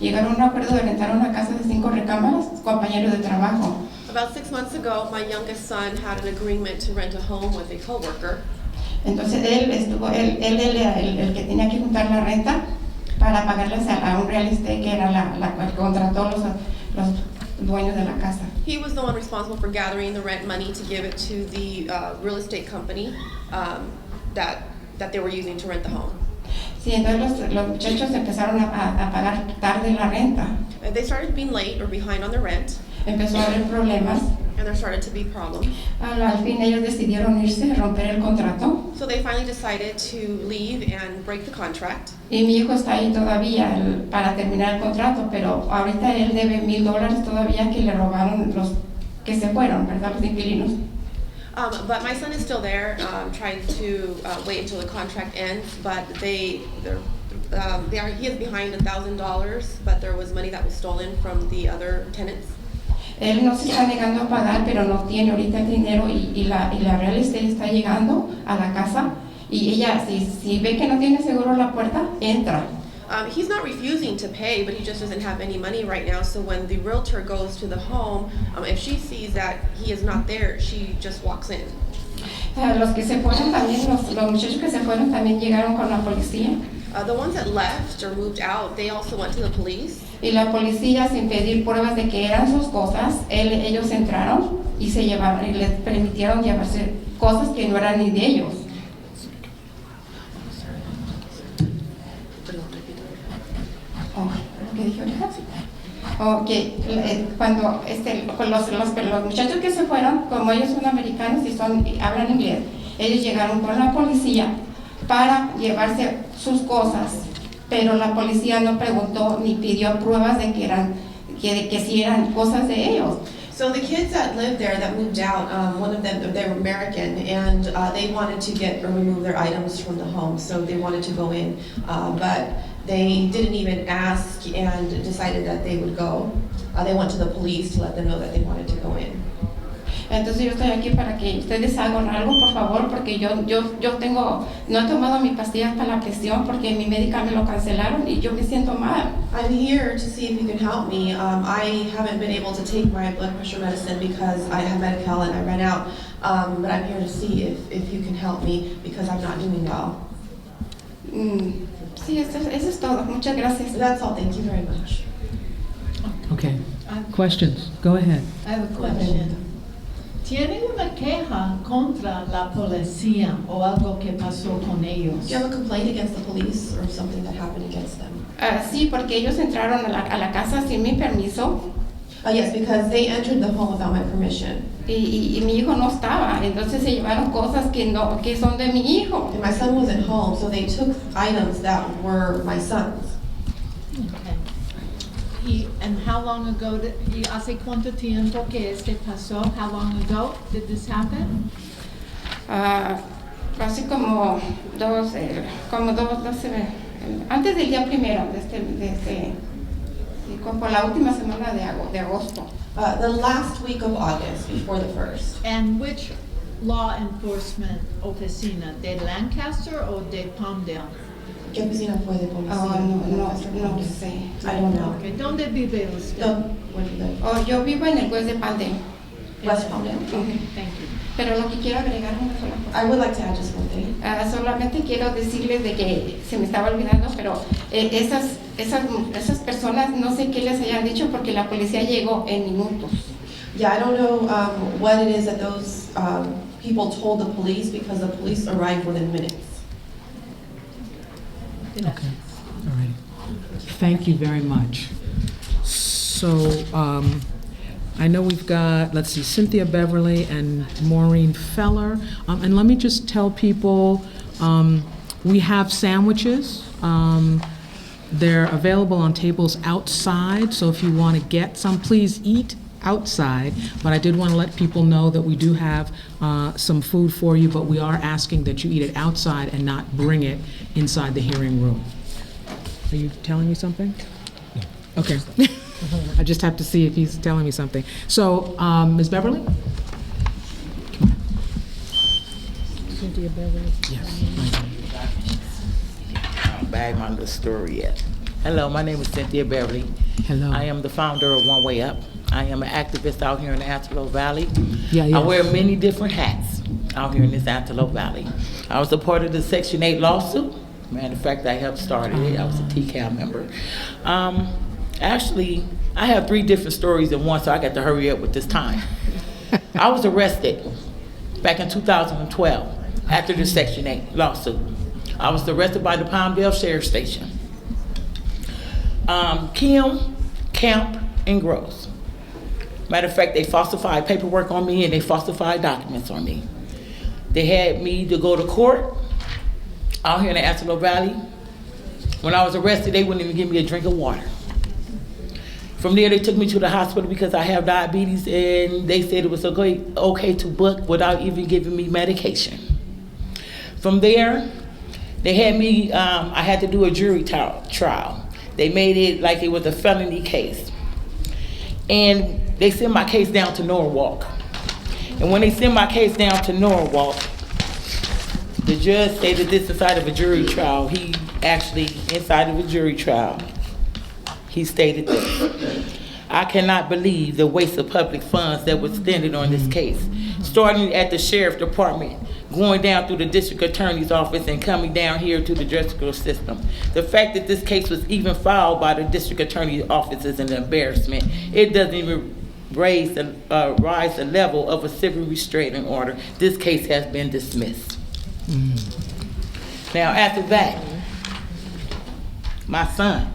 llegaron a un acuerdo de rentar una casa de 5 recámaras, compañero de trabajo. About 6 months ago, my youngest son had an agreement to rent a home with a coworker. Entonces él era el que tenía que juntar la renta para pagarles a un real estate que era el contrató los dueños de la casa. He was the one responsible for gathering the rent money to give it to the real estate company that they were using to rent the home. Sí, entonces los muchachos empezaron a pagar tarde la renta. They started being late or behind on the rent. Empezó a haber problemas. And there started to be problems. Al fin ellos decidieron irse, romper el contrato. So they finally decided to leave and break the contract. Y mi hijo está ahí todavía para terminar el contrato, pero ahorita él debe $1,000 todavía que le robaron los que se fueron, ¿verdad?, los inquilinos. But my son is still there, trying to wait until the contract ends. But he is behind $1,000. But there was money that was stolen from the other tenants. Él no se está negando a pagar, pero no tiene ahorita el dinero y la real estate está llegando a la casa y ella, si ve que no tiene seguro la puerta, entra. He's not refusing to pay, but he just doesn't have any money right now. So when the realtor goes to the home, if she sees that he is not there, she just walks in. Los que se fueron también, los muchachos que se fueron también llegaron con la policía. The ones that left or moved out, they also went to the police. Y la policía, sin pedir pruebas de que eran sus cosas, ellos entraron y se llevaron, y les permitieron llevarse cosas que no eran ni de ellos. ¿Qué dije ahorita? Okay. Cuando los muchachos que se fueron, como ellos son americanos y hablan inglés, ellos llegaron con la policía para llevarse sus cosas, pero la policía no preguntó ni pidió pruebas de que si eran cosas de ellos. So the kids that lived there that moved out, one of them, they were American, and they wanted to get or remove their items from the home, so they wanted to go in, but they didn't even ask and decided that they would go. They went to the police to let them know that they wanted to go in. Entonces yo estoy aquí para que ustedes hagan algo, por favor, porque yo no he tomado mis pastillas para la presión porque mi médica me lo cancelaron y yo me siento mal. I'm here to see if you can help me. I haven't been able to take my blood pressure medicine because I have Medi-Cal and I ran out, but I'm here to see if you can help me because I'm not doing well. Sí, eso es todo. Muchas gracias. That's all. Thank you very much. Okay. Questions? Go ahead. I have a question. ¿Tiene una queja contra la policía o algo que pasó con ellos? Do you have a complaint against the police or something that happened against them? Sí, porque ellos entraron a la casa sin mi permiso. Yes, because they entered the home without my permission. Y mi hijo no estaba, entonces se llevaron cosas que son de mi hijo. And my son wasn't home, so they took items that were my son's. And how long ago, hace cuánto tiempo que pasó? How long ago did this happen? Hace como antes del día primero, por la última semana de agosto. The last week of August, before the 1st. And which law enforcement oficina? De Lancaster or de Palmdale? ¿Qué oficina fue de policía? No sé. I don't know. Okay. ¿Dónde vive usted? Yo vivo en el West de Palmdale. West Palmdale? Okay, thank you. Pero lo que quiero agregar una sola cosa. I would like to add just one thing. Solamente quiero decirles de que se me estaba olvidando, pero esas personas no sé qué les hayan dicho porque la policía llegó en minutos. Yeah, I don't know what it is that those people told the police because the police arrived within minutes. Okay, all right. Thank you very much. So I know we've got, let's see, Cynthia Beverly and Maureen Feller. And let me just tell people, we have sandwiches. They're available on tables outside, so if you want to get some, please eat outside. But I did want to let people know that we do have some food for you, but we are asking that you eat it outside and not bring it inside the hearing room. Are you telling me something? No. Okay. I just have to see if he's telling me something. So, Ms. Beverly? Come on. Cynthia Beverly? Yes. Bag my little story yet. Hello, my name is Cynthia Beverly. Hello. I am the founder of One Way Up. I am an activist out here in the Antelope Valley. Yeah. I wear many different hats out here in this Antelope Valley. I was a part of the Section 8 lawsuit. Matter of fact, I helped start it. I was a TCAL member. Actually, I have 3 different stories in one, so I got to hurry up with this time. I was arrested back in 2012 after the Section 8 lawsuit. I was arrested by the Palmdale Sheriff Station. Kim, Camp, and Gross. Matter of fact, they falsified paperwork on me and they falsified documents on me. They had me to go to court out here in the Antelope Valley. When I was arrested, they wouldn't even give me a drink of water. From there, they took me to the hospital because I have diabetes, and they said it was okay to book without even giving me medication. From there, they had me, I had to do a jury trial. They made it like it was a felony case. And they sent my case down to Norwalk. And when they sent my case down to Norwalk, The judge stated this inside of a jury trial. He actually, inside of a jury trial, he stated this. I cannot believe the waste of public funds that was spent on this case. Starting at the sheriff department, going down through the district attorney's office and coming down here to the judicial system. The fact that this case was even filed by the district attorney's office is an embarrassment. It doesn't even rise the level of a civil restraining order. This case has been dismissed. Now after that, my son,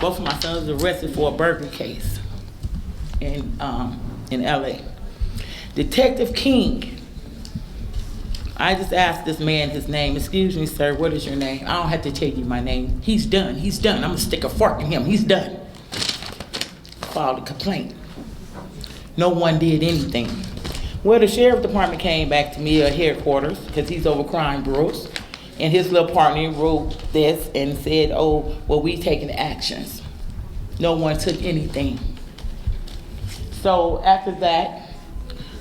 both of my sons were arrested for a burglary case in LA. Detective King, I just asked this man his name. Excuse me, sir, what is your name? I don't have to tell you my name. He's done, he's done. I'm gonna stick a fork in him, he's done. Filed a complaint. No one did anything. Well, the sheriff department came back to me at headquarters, because he's over crime bureaus, and his little partner wrote this and said, oh, well, we taking actions. No one took anything. So after that,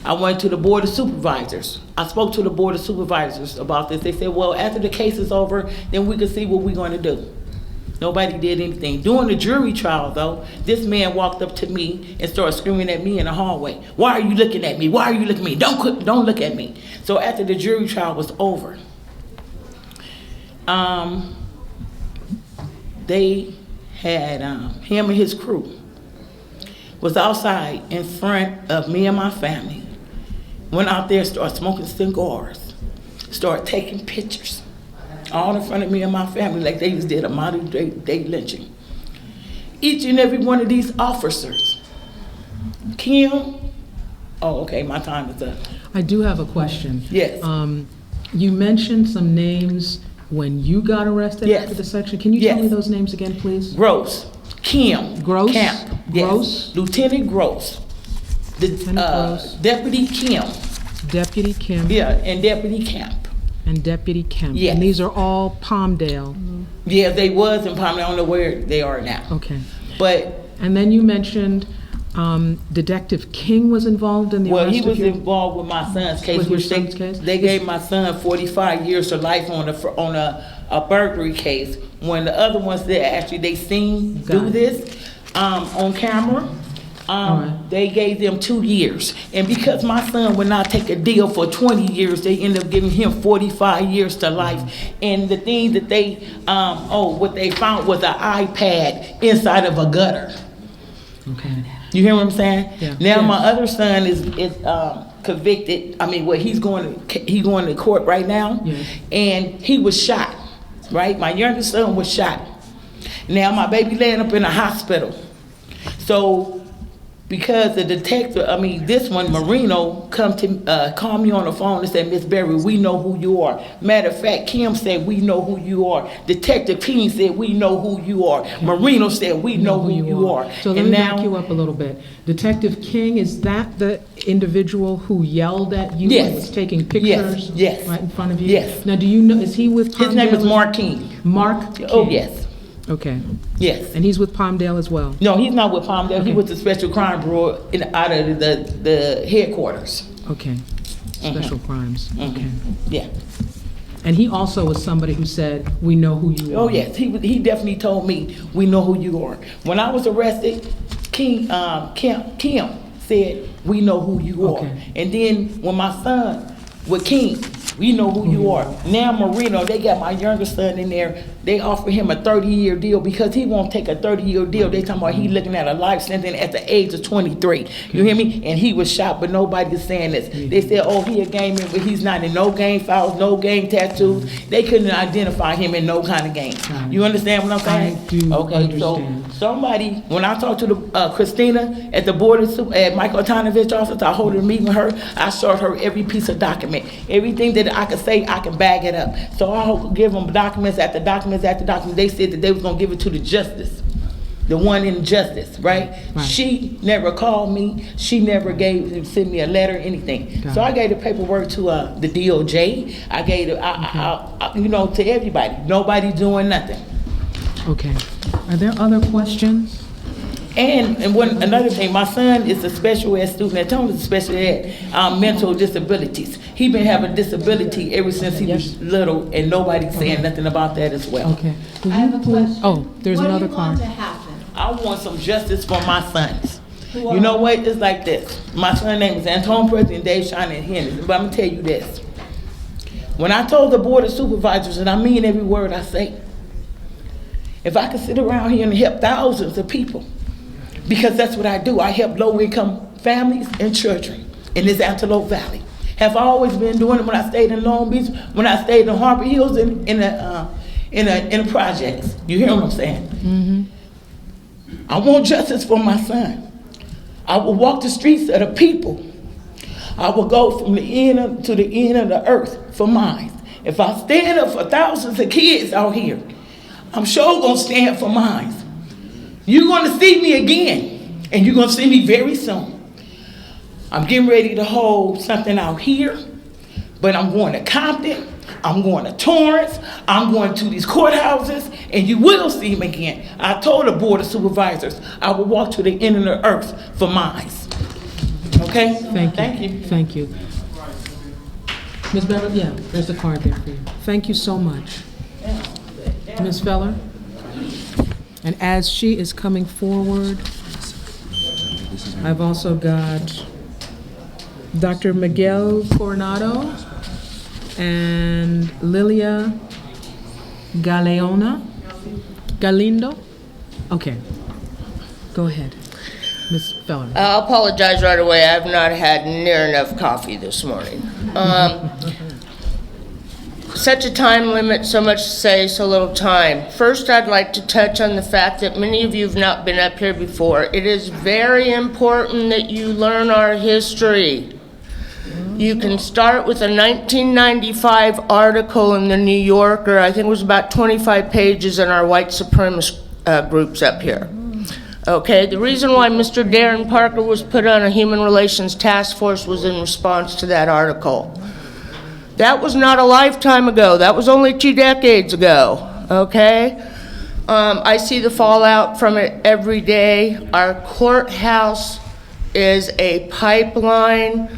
I went to the Board of Supervisors. I spoke to the Board of Supervisors about this. They said, well, after the case is over, then we can see what we're going to do. Nobody did anything. During the jury trial, though, this man walked up to me and started screaming at me in the hallway. Why are you looking at me? Why are you looking at me? Don't look at me. So after the jury trial was over, they had him and his crew was outside in front of me and my family. Went out there, started smoking cigars, started taking pictures, all in front of me and my family, like they just did a modern day lynching. Each and every one of these officers, Kim, oh, okay, my time is up. I do have a question. Yes. You mentioned some names when you got arrested Yes. after the section. Can you tell me those names again, please? Gross, Kim, Gross, Camp, yes. Gross, Lieutenant Gross, Gross. Deputy Kim. Deputy Kim. Yeah, and Deputy Camp. And Deputy Kemp. Yes. And these are all Palmdale. Yeah, they was in Palmdale. I don't know where they are now. Okay. But and then you mentioned Detective King was involved in the arrest. well, he of was your- involved with my son's case. With your which son's case? They gave my son 45 years to life on a burglary case. When the other ones that actually they seen do this on camera. They gave them 2 years. And because my son would not take a deal for 20 years, they ended up giving him 45 years to life. And the thing that they, what they found was an iPad inside of a gutter. Okay. You hear what I'm saying? Yeah. Now Yeah. my other son is convicted. I mean, he's going to court right now. Yeah. And he was shot, right? My youngest son was shot. Now my baby laying up in a hospital. So, because the detective, this one, Marino, come to call me on the phone and said, Miss Berry, we know who you are. Matter of fact, Kim said, we know who you are. Detective King said, we know who you are. Marino said, we know who you are. So let me back you up a little bit. Detective King, is that the individual who yelled at you Yes. and was taking pictures Yes. right in front of you? Yes. Now, do you know, is he with Palmdale? His name is Mark King. Mark King? Oh, yes. Okay. Yes. And he's with Palmdale as well? No, he's not with Palmdale. He Okay. was the Special Crime Bureau out of the headquarters. Okay. Special crimes. Okay. Yeah. And he also was somebody who said, we know who you are. Oh, yes. He definitely told me, we know who you are. When I was arrested, Kim said, we know who you are. Okay. And then when my son with King, we know who you are. Now Marino, they got my younger son in there. They offer him a 30-year deal because he won't take a 30-year deal. They talking about he looking at a life sentence at the age of 23. You hear me? And he was shot, but nobody is saying this. They said, oh, he a gang member. He's not in no gang files, no gang tattoos. They couldn't identify him in no kind of gang. You understand what I'm saying? I do understand. So somebody, when I talked to the Christina at the board at Michael Tonovich office, I hold a meeting with her. I showed her every piece of document. Everything that I could say, I can bag it up. So I'll give them documents after documents after documents. They said that they was gonna give it to the justice, the one in justice, right? She never called me. She never sent me a letter, anything. So I gave the paperwork to the DOJ. I gave it, to everybody. Nobody doing nothing. Okay. Are there other questions? And another thing, my son is a special ed student at Tony's special ed, mental disabilities. He been having disability ever since he was little, and nobody's saying nothing about that as well. Okay. I have a question. Oh, there's another What do you want card. to happen? I want some justice for my sons. You know what? It's like this. My son's name is Antoine President Dave Shine and Henderson, but I'm gonna tell you this. When I told the Board of Supervisors, and I mean every word I say, if I could sit around here and help thousands of people, because that's what I do. I help low-income families and children in this Antelope Valley. Have always been doing it when I stayed in Long Beach, when I stayed in Harbor Hills in the projects. You hear what I'm saying? Mm-hmm. I want justice for my son. I will walk the streets of the people. I will go from the end to the end of the earth for mine. If I stand up for thousands of kids out here, I'm sure gonna stand for mine. You're gonna see me again, and you're gonna see me very soon. I'm getting ready to hold something out here, but I'm going to Compton, I'm going to Torrance, I'm going to these courthouses, and you will see me again. I told the Board of Supervisors I will walk to the end of the earth for mine. Okay? Thank you. Thank you. Ms. Beverly, yeah, there's a card there for you. Thank you so much. Ms. Feller? And as she is coming forward, I've also got Dr. Miguel Coronado and Lilia Galindo? Okay. Go ahead. Ms. Feller. I'll apologize right away. I've not had near enough coffee this morning. Such a time limit, so much to say, so little time. First, I'd like to touch on the fact that many of you have not been up here before. It is very important that you learn our history. You can start with a 1995 article in the New Yorker. I think it was about 25 pages in our white supremacist groups up here. Okay, the reason why Mr. Darren Parker was put on a Human Relations Task Force was in response to that article. That was not a lifetime ago. That was only 2 decades ago, okay? I see the fallout from it every day. Our courthouse is a pipeline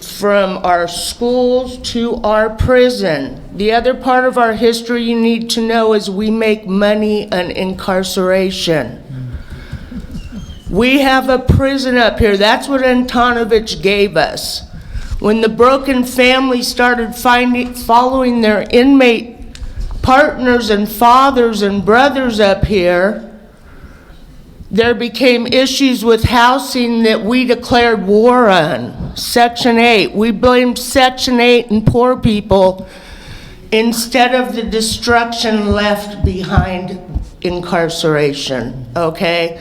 from our schools to our prison. The other part of our history you need to know is we make money on incarceration. We have a prison up here. That's what Antonovich gave us. When the broken families started following their inmate partners and fathers and brothers up here, there became issues with housing that we declared war on. Section 8. We blamed Section 8 and poor people instead of the destruction left behind incarceration, okay?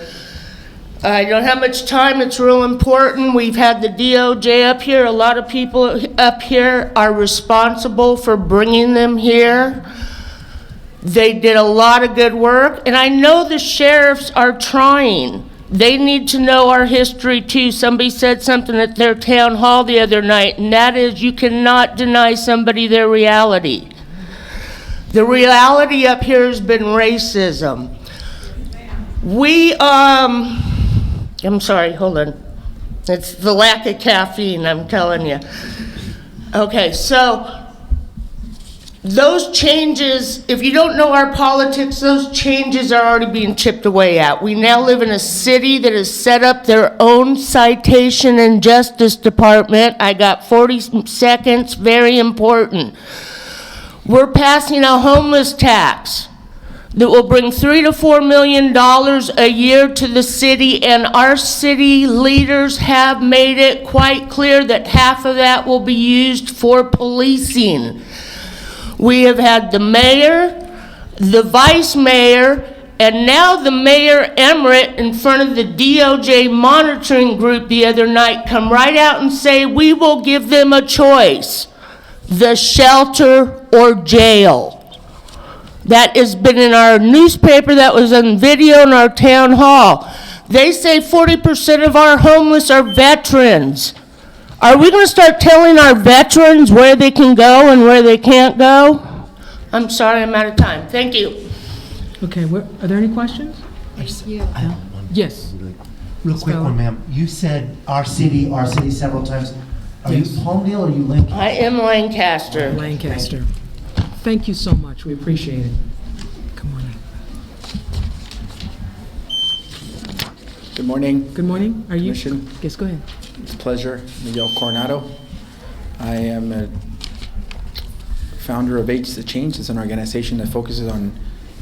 I don't have much time, it's real important. We've had the DOJ up here. A lot of people up here are responsible for bringing them here. They did a lot of good work, and I know the sheriffs are trying. They need to know our history too. Somebody said something at their town hall the other night, and that is you cannot deny somebody their reality. The reality up here has been racism. I'm sorry, hold on. It's the lack of caffeine, I'm telling you. Okay, so those changes, if you don't know our politics, those changes are already being chipped away at. We now live in a city that has set up their own citation and justice department. I got 40 seconds, very important. We're passing a homeless tax that will bring $3 to $4 million a year to the city, and our city leaders have made it quite clear that half of that will be used for policing. We have had the mayor, the vice mayor, and now the mayor emirate in front of the DOJ monitoring group the other night come right out and say, we will give them a choice, the shelter or jail. That has been in our newspaper, that was on video in our town hall. They say 40% of our homeless are veterans. Are we going to start telling our veterans where they can go and where they can't go? I'm sorry, I'm out of time. Thank you. Okay, are there any questions? I have one Yes. Real quick one, ma'am. You said our city several times. Are you Palmdale or are you Lancaster? I am Lancaster. Lancaster. Thank you so much. We appreciate it. Come on in. Good morning. Good morning. Are you? Commission. Yes, go ahead. It's a pleasure. Miguel Coronado. I am a founder of Age to Change. It's an organization that focuses on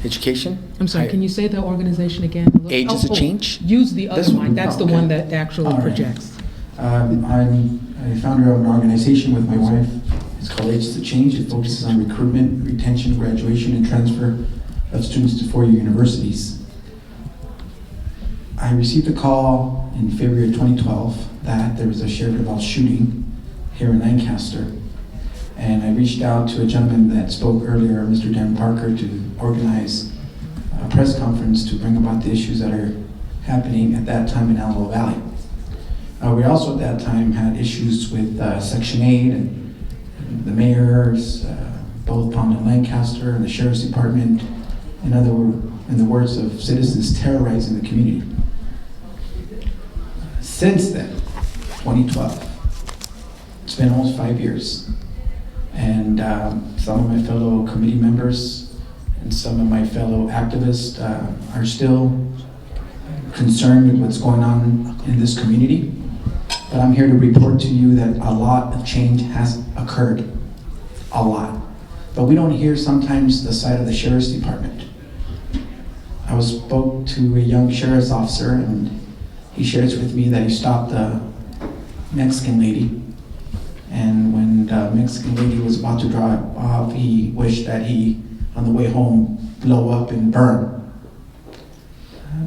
education. I'm sorry, can you say the organization again? A little- Age is a Change? Use the other This mic. That's the okay. one that actually All right. projects. I'm a founder of an organization with my wife. It's called Age to Change. It focuses on recruitment, retention, graduation, and transfer of students to four-year universities. I received a call in February of 2012 that there was a Sheriff Deval shooting here in Lancaster. And I reached out to a gentleman that spoke earlier, Mr. Dan Parker, to organize a press conference to bring about the issues that are happening at that time in Antelope Valley. We also at that time had issues with Section 8 and the mayors, both Palmdale and Lancaster, and the Sheriff's Department, in the words of citizens, terrorizing the community. Since then, 2012, it's been almost 5 years. And some of my fellow committee members and some of my fellow activists are still concerned with what's going on in this community. But I'm here to report to you that a lot of change has occurred. A lot. But we don't hear sometimes the side of the Sheriff's Department. I spoke to a young sheriff's officer and he shares with me that he stopped a Mexican lady. And when the Mexican lady was about to drive off, he wished that he, on the way home, blow up and burn.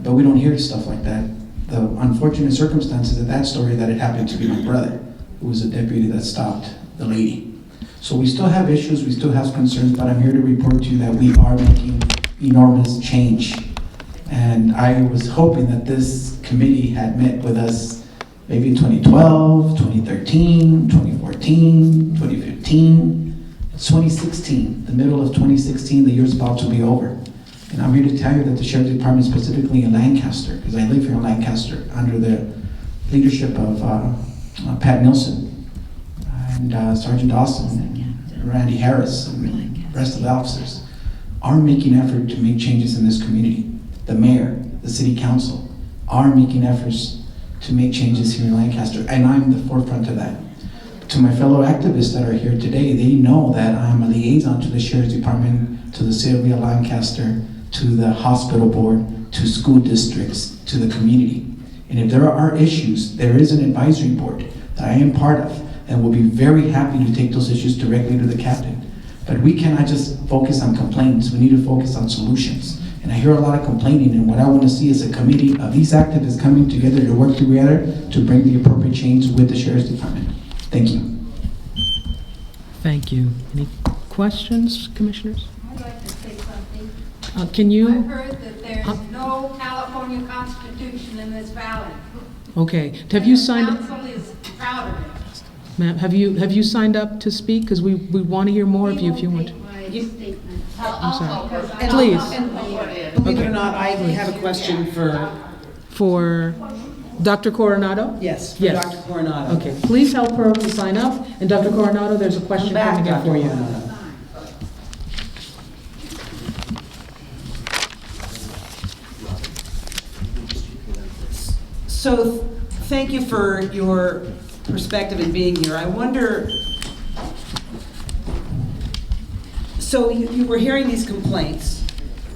But we don't hear stuff like that. The unfortunate circumstances of that story that it happened to be my brother, who was a deputy that stopped the lady. So we still have issues, we still have concerns, but I'm here to report to you that we are making enormous change. And I was hoping that this committee had met with us maybe in 2012, 2013, 2014, 2015. It's 2016, the middle of 2016, the year's about to be over. And I'm here to tell you that the Sheriff's Department, specifically in Lancaster, because I live here in Lancaster, under the leadership of Pat Nilsson and Sergeant Dawson and Randy Harris and the rest of the officers, are making effort to make changes in this community. The mayor, the city council, are making efforts to make changes here in Lancaster, and I'm the forefront of that. To my fellow activists that are here today, they know that I'm a liaison to the Sheriff's Department, to the City of Lancaster, to the hospital board, to school districts, to the community. And if there are issues, there is an advisory board that I am part of, and will be very happy to take those issues directly to the captain. But we cannot just focus on complaints, we need to focus on solutions. And I hear a lot of complaining, and what I want to see is a committee of these activists coming together to work together to bring the appropriate change with the Sheriff's Department. Thank you. Thank you. Any questions, commissioners? I'd like to say something. Can you? I've heard that there's no California Constitution in this valley. Okay. Have you signed? Council is proud of it. Ma'am, have you signed up to speak? Because we want to hear more of you if you want. I'm sorry. Please. Believe it or not, I have a question for Dr. Coronado? Yes, for Yes. Dr. Coronado. Okay, please help her to sign up. And Dr. Coronado, there's a question coming in for you. So, thank you for your perspective in being here. I wonder, so you were hearing these complaints,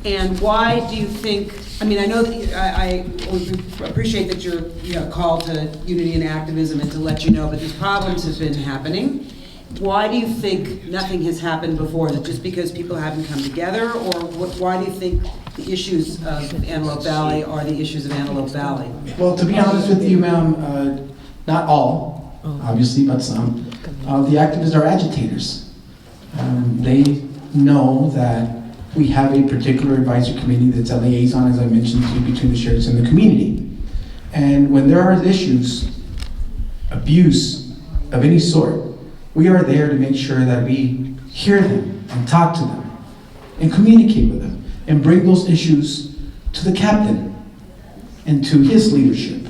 and why do you think, I mean, I know that I appreciate that you're called to unity and activism and to let you know, but these problems have been happening. Why do you think nothing has happened before? Is it just because people haven't come together, or why do you think the issues of Antelope Valley are the issues of Antelope Valley? Well, to be honest with you, ma'am, not all, obviously, but some. The activists are agitators. They know that we have a particular advisory committee that's a liaison, as I mentioned to you, between the sheriffs and the community. And when there are issues, abuse of any sort, we are there to make sure that we hear them and talk to them and communicate with them and bring those issues to the captain. and to his leadership.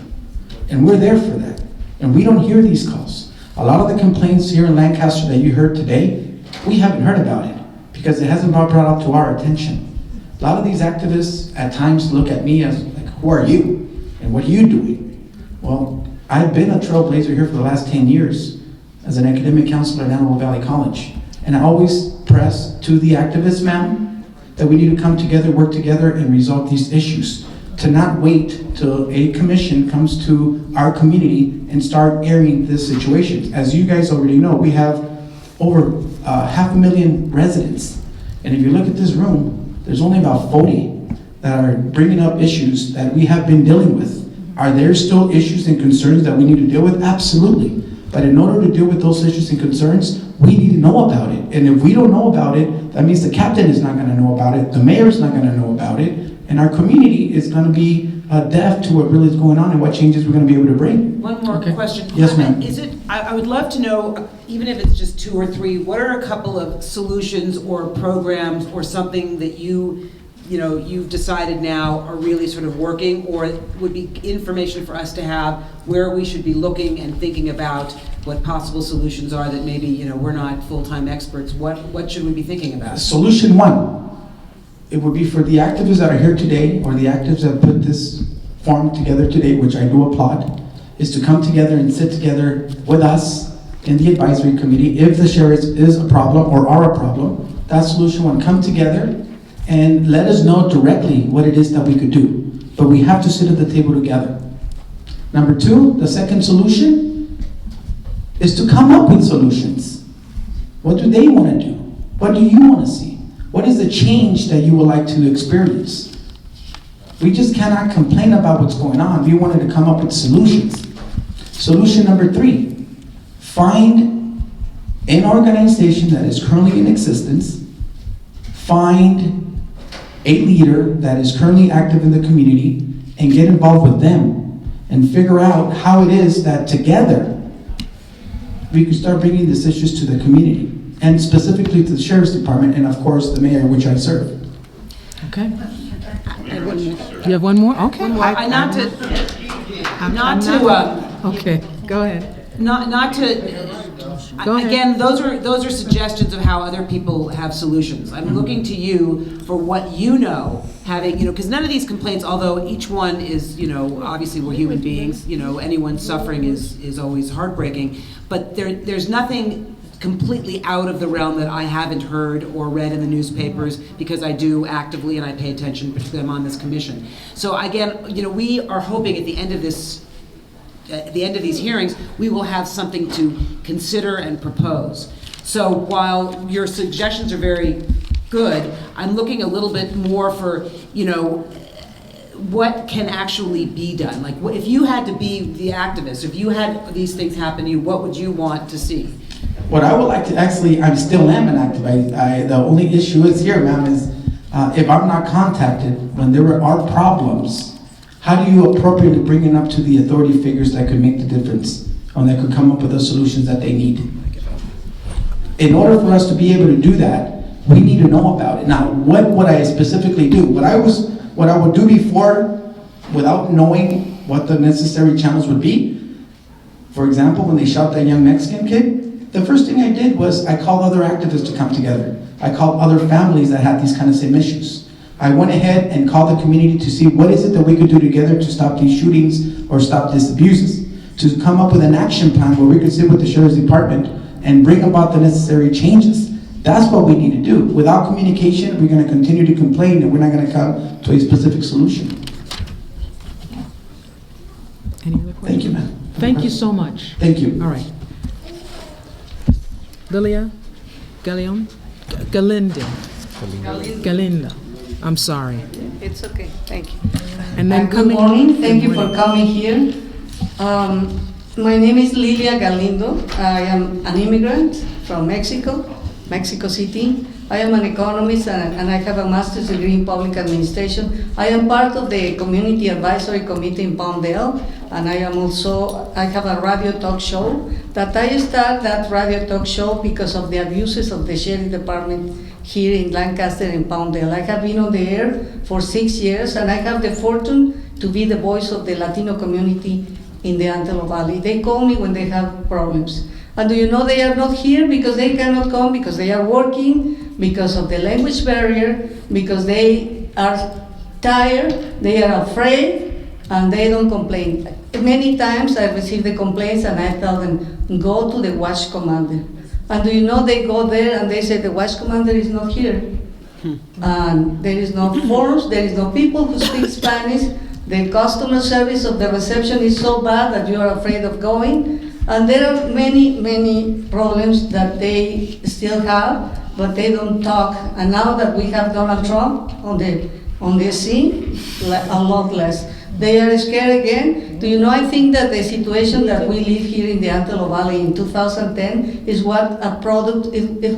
And we're there for that. And we don't hear these calls. A lot of the complaints here in Lancaster that you heard today, we haven't heard about it because it hasn't been brought up to our attention. A lot of these activists at times look at me as like, who are you? And what are you doing? Well, I've been a trailblazer here for the last 10 years as an academic counselor at Antelope Valley College. And I always press to the activists, ma'am, that we need to come together, work together, and resolve these issues. To not wait till a commission comes to our community and start airing this situation. As you guys already know, we have over 500,000 residents. And if you look at this room, there's only about 40 that are bringing up issues that we have been dealing with. Are there still issues and concerns that we need to deal with? Absolutely. But in order to deal with those issues and concerns, we need to know about it. And if we don't know about it, that means the captain is not going to know about it, the mayor is not going to know about it, and our community is going to be deaf to what really is going on and what changes we're going to be able to bring. One more question. Yes, ma'am. I would love to know, even if it's just 2 or 3, what are a couple of solutions or programs or something that you've decided now are really sort of working, or would be information for us to have where we should be looking and thinking about what possible solutions are that maybe, we're not full-time experts. What should we be thinking about? Solution 1, it would be for the activists that are here today, or the activists that put this forum together today, which I do applaud, is to come together and sit together with us in the advisory committee. If the sheriff is a problem or are a problem, that's solution 1. Come together and let us know directly what it is that we could do. But we have to sit at the table together. Number 2, the second solution is to come up with solutions. What do they want to do? What do you want to see? What is the change that you would like to experience? We just cannot complain about what's going on. We wanted to come up with solutions. Solution number 3, find an organization that is currently in existence, find a leader that is currently active in the community, and get involved with them and figure out how it is that together we can start bringing these issues to the community, and specifically to the Sheriff's Department, and of course the mayor, which I serve. Okay. You have one more? Okay. Okay, go ahead. Not to. Go ahead. Again, those are suggestions of how other people have solutions. I'm looking to you for what you know, having, because none of these complaints, although each one is, obviously we're human beings, anyone suffering is always heartbreaking, but there's nothing completely out of the realm that I haven't heard or read in the newspapers, because I do actively and I pay attention, particularly I'm on this commission. So again, we are hoping at the end of these hearings, we will have something to consider and propose. So while your suggestions are very good, I'm looking a little bit more for, what can actually be done. Like, if you had to be the activist, if you had these things happen to you, what would you want to see? What I would like to I still am an activist. The only issue is here, ma'am, is if I'm not contacted when there are problems, how do you appropriately bring it up to the authority figures that could make the difference, and that could come up with the solutions that they need? In order for us to be able to do that, we need to know about it. Now, what would I specifically do? What I would do before, without knowing what the necessary channels would be, for example, when they shot that young Mexican kid, the first thing I did was I called other activists to come together. I called other families that had these kind of same issues. I went ahead and called the community to see what is it that we could do together to stop these shootings or stop these abuses, to come up with an action plan where we could sit with the Sheriff's Department and bring about the necessary changes. That's what we need to do. Without communication, we're going to continue to complain and we're not going to come to a specific solution. Any other questions? Thank you, ma'am. Thank you so much. Thank you. All right. Lilia Galindo. I'm sorry. It's okay, thank you. And then good morning, thank you for coming here. My name is Lilia Galindo. I am an immigrant from Mexico City. I am an economist and I have a master's degree in public administration. I am part of the Community Advisory Committee in Palmdale, and I have a radio talk show that I started that radio talk show because of the abuses of the Sheriff Department here in Lancaster and Palmdale. I have been on the air for 6 years, and I have the fortune to be the voice of the Latino community in the Antelope Valley. They call me when they have problems. And do you know they are not here because they cannot come, because they are working, because of the language barrier, because they are tired, they are afraid, and they don't complain. Many times I receive the complaints and I tell them, go to the watch commander. And do you know they go there and they say the watch commander is not here. And there is no forms, there is no people who speak Spanish. The customer service of the reception is so bad that you are afraid of going. And there are many, many problems that they still have, but they don't talk. And now that we have Donald Trump on the scene, a lot less. They are scared again. Do you know, I think that the situation that we live here in the Antelope Valley in 2010 is it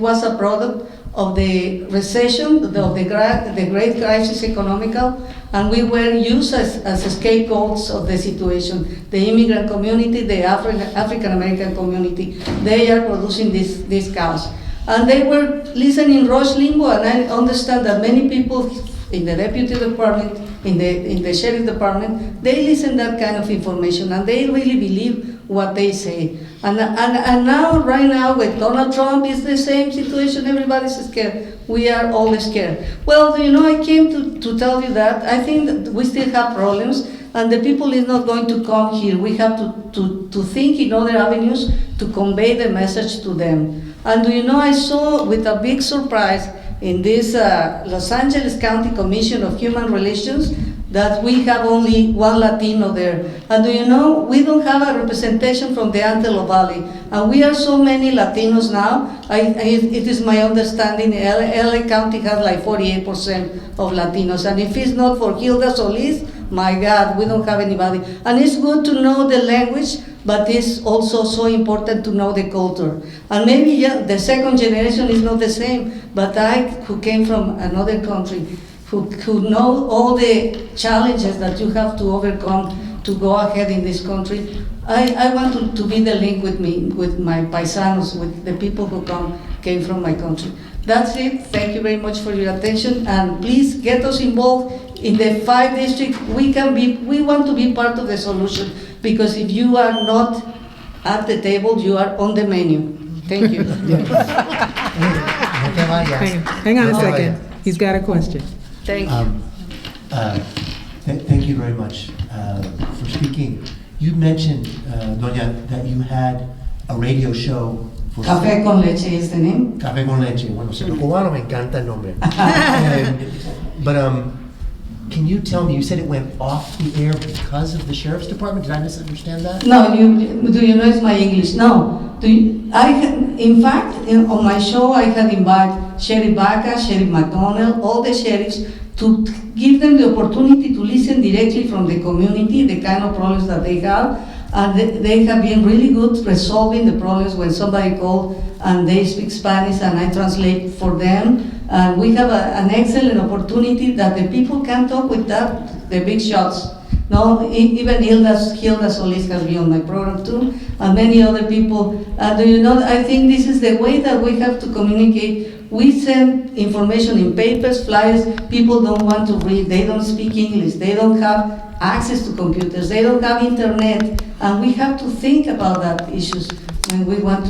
was a product of the recession, of the great crisis economical, and we were used as scapegoats of the situation. The immigrant community, the African American community, they are producing this chaos. And they were listening Rush Limbaugh, and I understand that many people in the deputy department, in the sheriff department, they listen that kind of information, and they really believe what they say. And now, right now, with Donald Trump, it's the same situation. Everybody's scared. We are all scared. Well, you know, I came to tell you that I think that we still have problems, and the people is not going to come here. We have to think in other avenues to convey the message to them. And do you know, I saw with a big surprise in this Los Angeles County Commission of Human Relations that we have only one Latino there. And do you know, we don't have a representation from the Antelope Valley. And we are so many Latinos now. It is my understanding LA County has like 48% of Latinos. And if it's not for Hilda Solis, my God, we don't have anybody. And it's good to know the language, but it's also so important to know the culture. And maybe the second generation is not the same, but I, who came from another country, who know all the challenges that you have to overcome to go ahead in this country, I want to be the link with my paisanos, with the people who came from my country. That's it. Thank you very much for your attention, and please get us involved in the 5 districts. We want to be part of the solution, because if you are not at the table, you are on the menu. Thank you. Hang on a second. He's got a question. Thank you. Thank you very much for speaking. You mentioned, Doña, that you had a radio show for... Café con leche is the name. Café con leche. Bueno, si lo cubano me encanta el nombre. But can you tell me, you said it went off the air because of the sheriff's department? Did I misunderstand that? No, do you know it's my English? No. In fact, on my show, I had invited Sheriff Baca, Sheriff McDonald, all the sheriffs, to give them the opportunity to listen directly from the community, the kind of problems that they have. And they have been really good resolving the problems when somebody calls and they speak Spanish and I translate for them. And we have an excellent opportunity that the people can talk with the big shots. No, even Hilda Solis has been on my program too, and many other people. Do you know, I think this is the way that we have to communicate. We send information in papers, flyers, people don't want to read, they don't speak English, they don't have access to computers, they don't have internet, and we have to think about that issues when we want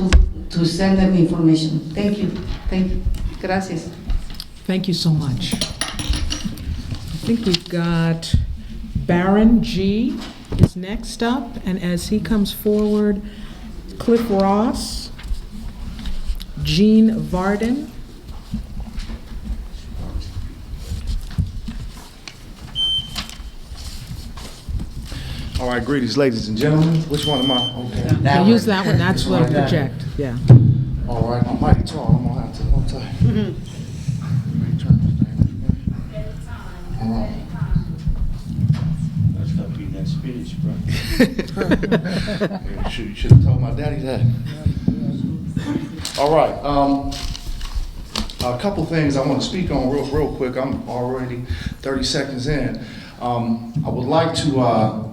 to send them information. Thank you. Thank you. Gracias. Thank you so much. I think we've got Baron G is next up, and as he comes forward, Cliff Ross, Jean Varden, All right, greetings, ladies and gentlemen. Which one am I? Okay. Now use that one, that's what I project, yeah. All right, I'm mighty tall, I'm gonna have to, won't I? Let me turn this thing. All right. That's gotta be that spinach, bro. Yeah, you should have told my daddy that. All right, a couple things I want to speak on real quick. I'm already 30 seconds in. I would like to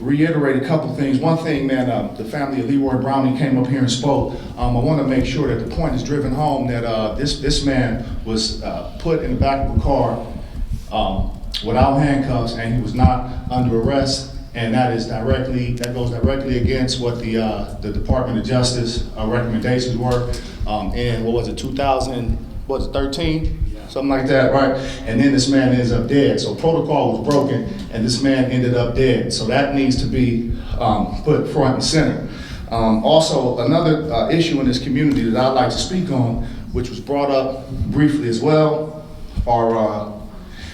reiterate a couple things. One thing, man, the family of Leroy Browning came up here and spoke. I want to make sure that the point is driven home that this man was put in the back of a car without handcuffs, and he was not under arrest. And that goes directly against what the Department of Justice recommendations were in, 2013? Something like that, right? And then this man ends up dead. So protocol was broken, and this man ended up dead. So that needs to be put front and center. Also, another issue in this community that I'd like to speak on, which was brought up briefly as well, are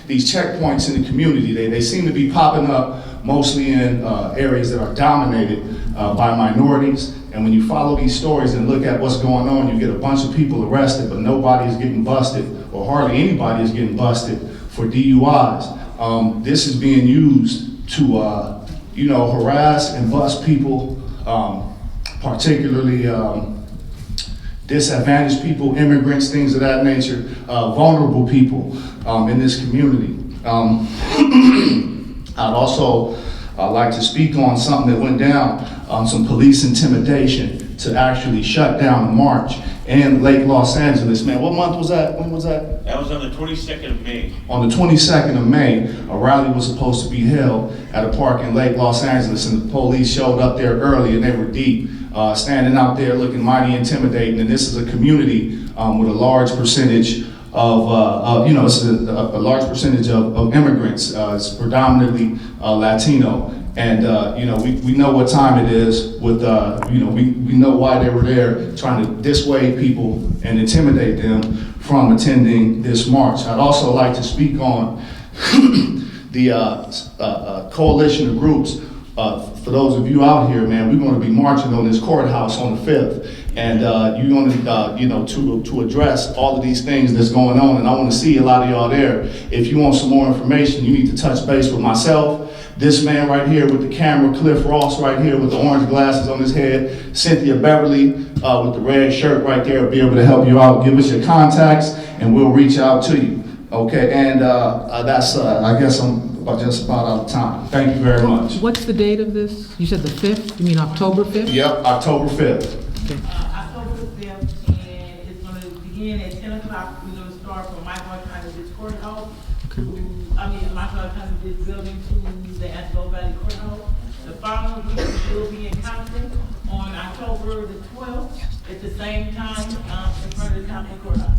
these checkpoints in the community. They seem to be popping up mostly in areas that are dominated by minorities. And when you follow these stories and look at what's going on, you get a bunch of people arrested, but nobody is getting busted, or hardly anybody is getting busted for DUIs. This is being used to, harass and bust people, particularly disadvantaged people, immigrants, things of that nature, vulnerable people in this community. I'd also like to speak on something that went down, some police intimidation to actually shut down the march in Lake Los Angeles. Man, what month was that? When was that? That was on the 22nd of May. On the 22nd of May, a rally was supposed to be held at a park in Lake Los Angeles, and the police showed up there early, and they were deep, standing out there looking mighty intimidating. And this is a community with a large percentage of it's a large percentage of immigrants. It's predominantly Latino, and we know what time it is. With we know why they were there, trying to dissuade people and intimidate them from attending this march. I'd also like to speak on the coalition of groups. For those of you out here, man, we're going to be marching on this courthouse on the 5th. And you're going to address all of these things that's going on. And I want to see a lot of y'all there. If you want some more information, you need to touch base with myself, this man right here with the camera, Cliff Ross right here with the orange glasses on his head, Cynthia Beverly with the red shirt right there will be able to help you out. Give us your contacts and we'll reach out to you. Okay, and that's, I guess I'm just about out of time. Thank you very much. What's the date of this? You said the 5th? You mean October 5th? Yep, October 5th. October the 5th, and it's going to begin at 10 o'clock. We're going to start from Michael Alexander's courthouse Michael Alexander's building to the Antelope Valley Courthouse. The following week, we'll be in Compton on October the 12th at the same time in front of the Compton Courthouse.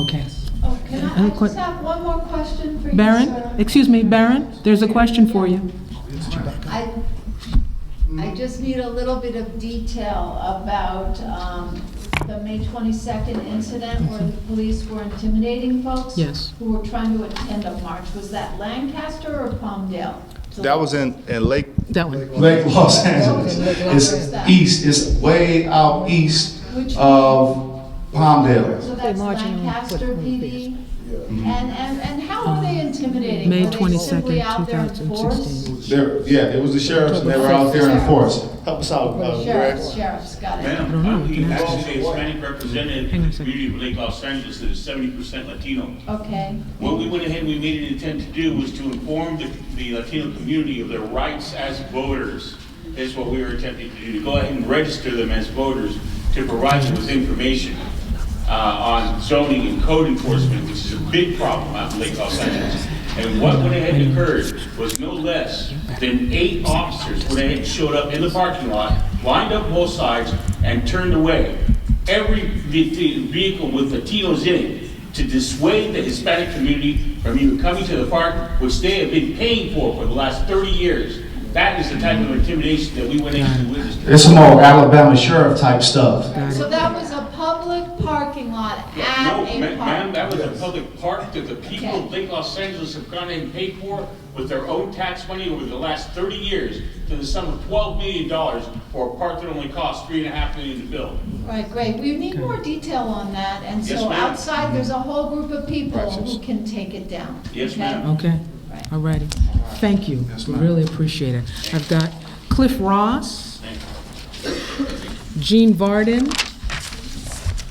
Okay. Oh, can I just have one more question for you, Baron, sir? excuse me, Baron, there's a question for you. I just need a little bit of detail about the May 22nd incident where the police were intimidating folks who were trying to attend a march. Was that Lancaster or Palmdale? That was in Lake Lake Los Angeles. It's east. It's way out east of Palmdale. So that's Lancaster PD? And how are they intimidating? May Were they 22nd, simply out there in force? It was the sheriffs, and they were out there in force. Help us out, Greg. Sheriffs, got it. Madam, I'm the actually Hispanic representative in the community of Lake Los Angeles that is 70% Latino. Okay. What we went ahead and we made an intent to do was to inform the Latino community of their rights as voters. Is what we were attempting to do, to go ahead and register them as voters, to provide them with information on zoning and code enforcement, which is a big problem out in Lake Los Angeles. And what went ahead and occurred was no less than 8 officers went ahead and showed up in the parking lot, lined up both sides, and turned away every vehicle with Latinos in it to dissuade the Hispanic community from even coming to the park, which they have been paying for the last 30 years. That is the type of intimidation that we went into witness to. It's some old Alabama sheriff type stuff. So that was a public parking lot at a park? Ma'am, that was a public park that the people of Lake Los Angeles have gone ahead and paid for with their own tax money over the last 30 years to the sum of $12 million for a park that only cost $3.5 million to build. Right, great. We need more detail on that. And Yes, so ma'am. outside, there's a whole group of people who can take it down. Yes, okay? ma'am. Okay, all righty. Thank you. We really appreciate it. I've got Cliff Ross, Gene Varden,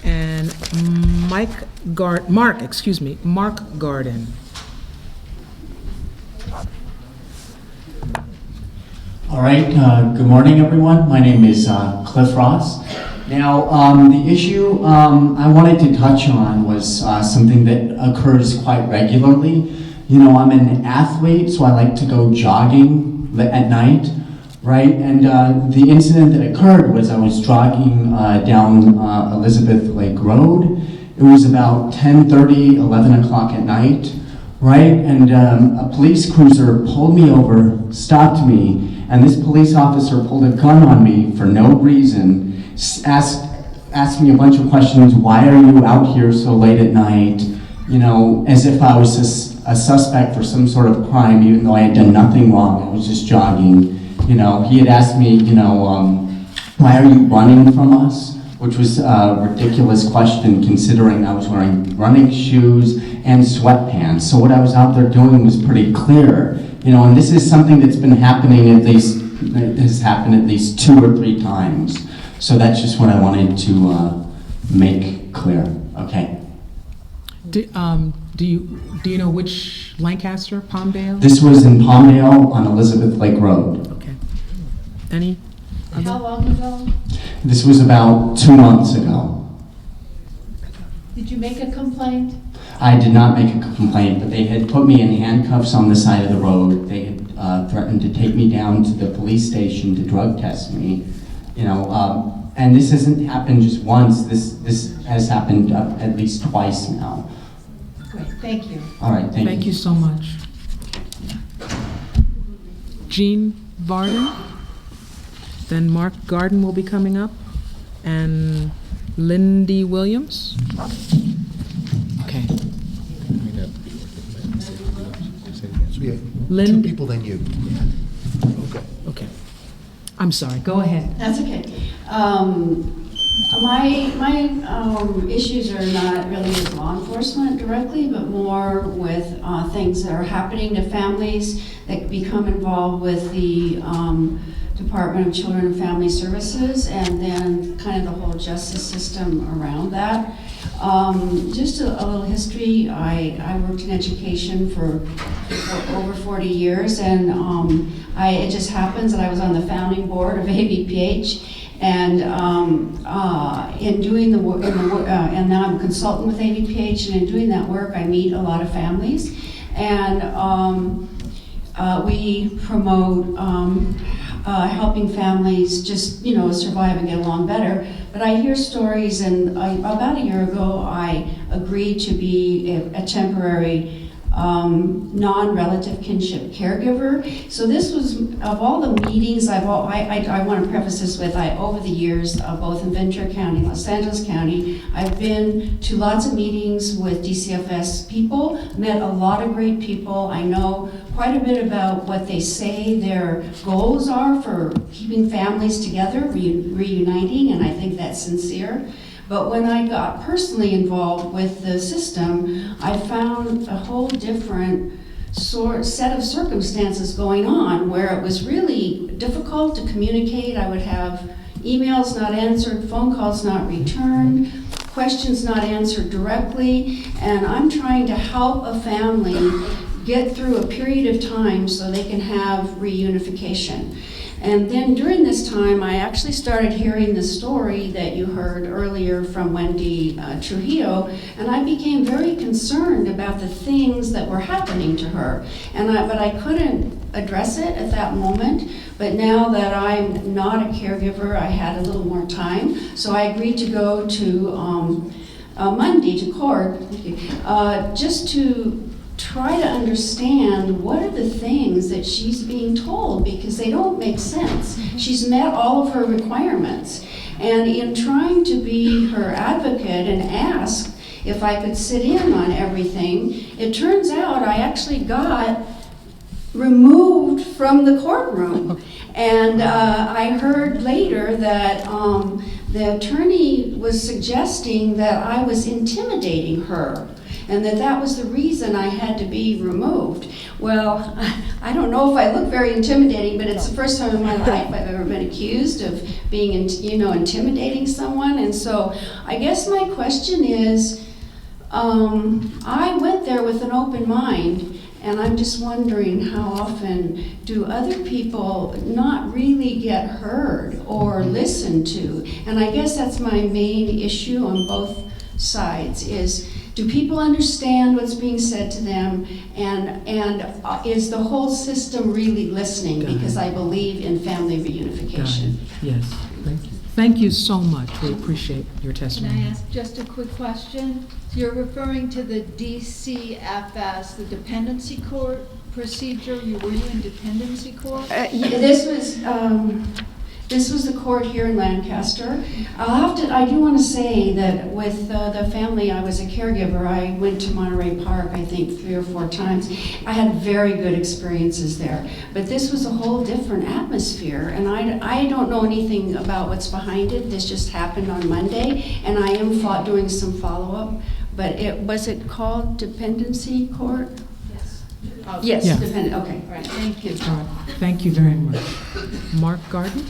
and Mark Garden. All right, good morning, everyone. My name is Cliff Ross. Now, the issue I wanted to touch on was something that occurs quite regularly, You know, I'm an athlete, so I like to go jogging at night, right? And the incident that occurred was I was jogging down Elizabeth Lake Road. It was about 10:30, 11 o'clock at night, right? And a police cruiser pulled me over, stopped me, and this police officer pulled a gun on me for no reason, asked me a bunch of questions. Why are you out here so late at night? You know, as if I was a suspect for some sort of crime, even though I had done nothing wrong. I was just jogging. You know, he had asked me, you know, why are you running from us? Which was a ridiculous question considering I was wearing running shoes and sweatpants. So what I was out there doing was pretty clear. You know, and this is something that's been happening has happened at least 2 or 3 times. So that's just what I wanted to make clear. Okay. Do you know which Lancaster, Palmdale? This was in Palmdale on Elizabeth Lake Road. Okay. Any? How long ago? This was about 2 months ago. Did you make a complaint? I did not make a complaint, but they had put me in handcuffs on the side of the road. They had threatened to take me down to the police station to drug test me. You know, and this hasn't happened just once. This has happened at least twice now. Great, thank you. All right, thank you. Thank you so much. Jean Varden, then Mark Garden will be coming up, and Lindy Williams. Okay. Two people than you. Okay. Okay. I'm sorry, go ahead. That's okay. My issues are not really with law enforcement directly, but more with things that are happening to families that become involved with the Department of Children and Family Services, and then kind of the whole justice system around that. Just a little history. I worked in education for over 40 years, and it just happens that I was on the founding board of ABPH, and in doing the work, and now I'm a consultant with ABPH, and in doing that work, I meet a lot of families, and we promote helping families just, you know, survive and get along better. But I hear stories, and about a year ago, I agreed to be a temporary non-relative kinship caregiver. So this was, of all the meetings I want to preface this with, over the years, both in Ventura County, Los Angeles County, I've been to lots of meetings with DCFS people, met a lot of great people. I know quite a bit about what they say their goals are for keeping families together, reuniting, and I think that's sincere. But when I got personally involved with the system, I found a whole different set of circumstances going on where it was really difficult to communicate. I would have emails not answered, phone calls not returned, questions not answered directly, and I'm trying to help a family get through a period of time so they can have reunification. And then during this time, I actually started hearing the story that you heard earlier from Wendy Trujillo, and I became very concerned about the things that were happening to her. But I couldn't address it at that moment. But now that I'm not a caregiver, I had a little more time, so I agreed to go to Monday to court, just to try to understand what are the things that she's being told, because they don't make sense. She's met all of her requirements. And in trying to be her advocate and ask if I could sit in on everything, it turns out I actually got removed from the courtroom. And I heard later that the attorney was suggesting that I was intimidating her, and that was the reason I had to be removed. Well, I don't know if I look very intimidating, but it's the first time in my life I've ever been accused of being, intimidating someone. And so I guess my question is, I went there with an open mind, and I'm just wondering how often do other people not really get heard or listened to? And I guess that's my main issue on both sides, is Do people understand what's being said to them? And is the whole system really listening? Because I believe in family reunification. Yes, thank you. Thank you so much. We appreciate your Can testimony. I ask just a quick question? You're referring to the DCFS, the dependency court procedure. Were you in dependency court? This was the court here in Lancaster. I do want to say that with the family, I was a caregiver. I went to Monterey Park, I think, 3 or 4 times. I had very good experiences there. But this was a whole different atmosphere, and I don't know anything about what's behind it. This just happened on Monday, and I am doing some follow-up. But was it called dependency court? Yes, Yeah. dependent, okay, all right, thank you. All right, thank you very much. Mark Garden?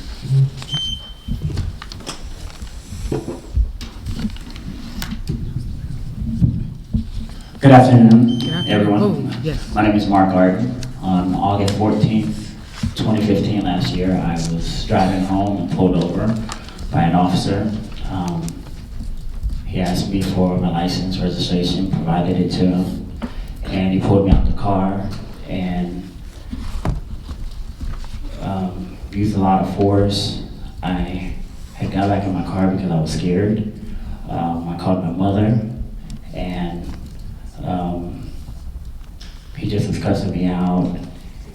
Good afternoon, Good afternoon. everyone. Oh, yes. My name is Mark Garden. On August 14th, 2015, last year, I was driving home and pulled over by an officer. He asked me for my license, registration, provided it to him, and he pulled me out the car and used a lot of force. I had got back in my car because I was scared. I called my mother, and he just was cussing me out.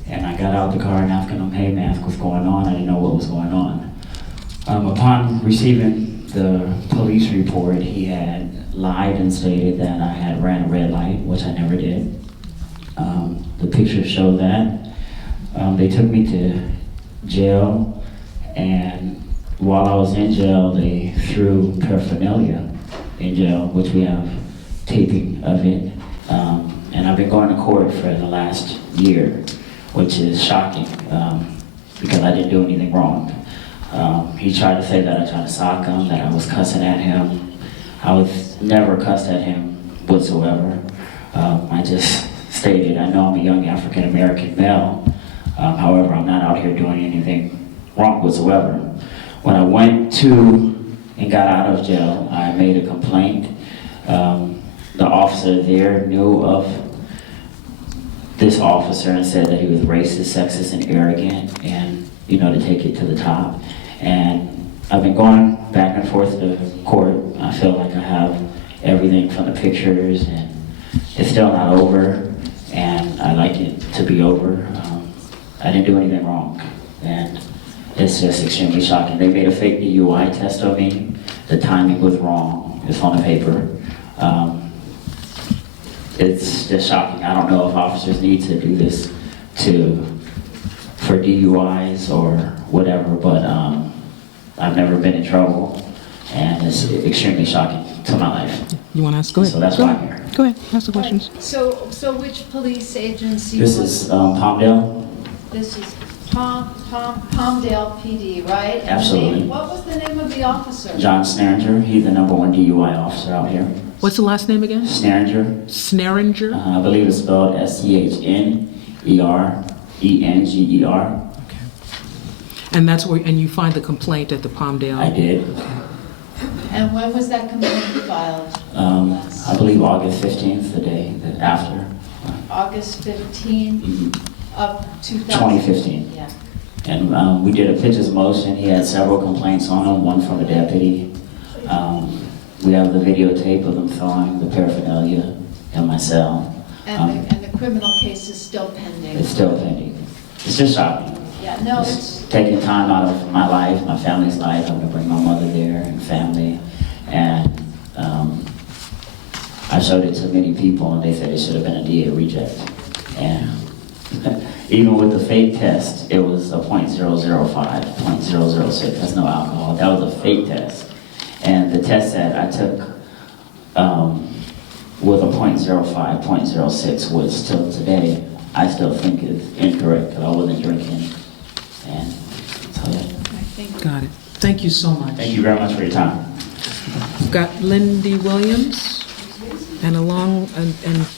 And I got out of the car and asked him, "Hey, man, what's going on?" I didn't know what was going on. Upon receiving the police report, he had lied and stated that I had ran a red light, which I never did. The pictures show that. They took me to jail, and while I was in jail, they threw paraphernalia in jail, which we have taping of it. And I've been going to court for the last year, which is shocking, because I didn't do anything wrong. He tried to say that I tried to sock him, that I was cussing at him. I was never cussed at him whatsoever. I just stated, I know I'm a young African-American male. However, I'm not out here doing anything wrong whatsoever. When I went to and got out of jail, I made a complaint. The officer there knew of this officer and said that he was racist, sexist, and arrogant, and, to take it to the top. And I've been going back and forth to court. I feel like I have everything from the pictures, and it's still not over, and I'd like it to be over. I didn't do anything wrong, and it's just extremely shocking. They made a fake DUI test of me. The timing was wrong. It's on the paper. It's just shocking. I don't know if officers need to do this for DUIs or whatever, but I've never been in trouble, and it's extremely shocking to my life. You want to ask? Go ahead. So that's why I'm here. Go ahead, ask the questions. So which police agency This was is Palmdale. This is Palmdale PD, right? And Absolutely. what was the name of the officer? John Snaringer. He's the #1 DUI officer out here. What's the last name again? Snaringer. Snaringer? I believe it's spelled SCHNERENGER. And that's where, and you find the complaint at the Palmdale? I did. And when was that complaint filed? I believe August 15th, the day after. August 15th of 2015. Yeah. And we did a pitches motion. He had several complaints on him, one from a deputy. We have the videotape of them throwing the paraphernalia in my cell. And the criminal case is still pending. It's still pending. It's just shocking. Yeah, no, it's Taking time out of my life, my family's life. I'm gonna bring my mother there and family. And I showed it to many people, and they said it should have been a DA reject. And even with the fake test, it was a .005, .006. That's no alcohol. That was a fake test. And the test that I took with a .05, .06, which still today, I still think is incorrect, because I wasn't drinking. And so, yeah. Got it. Thank you so much. Thank you very much for your time. We've got Lindy Williams, and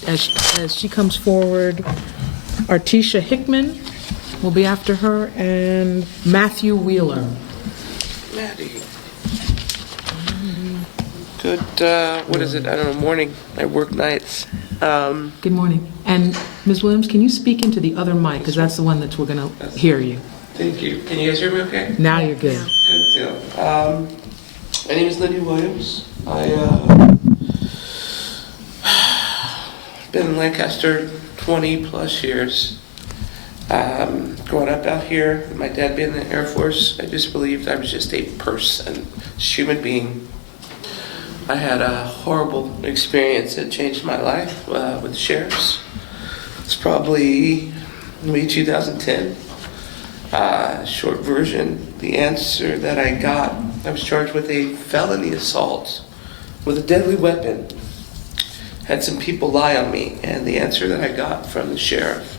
as she comes forward, Artisha Hickman will be after her, and Matthew Wheeler. Good, what is it? I don't know, morning. I work nights. Good morning. And Ms. Williams, can you speak into the other mic, because that's the one that we're going to hear you. Thank you. Can you guys hear me okay? Now you're good. Good deal. My name is Lindy Williams. Been in Lancaster 20 plus years. Growing up out here, my dad being in the Air Force, I just believed I was just a person, human being. I had a horrible experience that changed my life with the sheriffs. It's probably maybe 2010. Short version, the answer that I got, I was charged with a felony assault with a deadly weapon. Had some people lie on me, and the answer that I got from the sheriff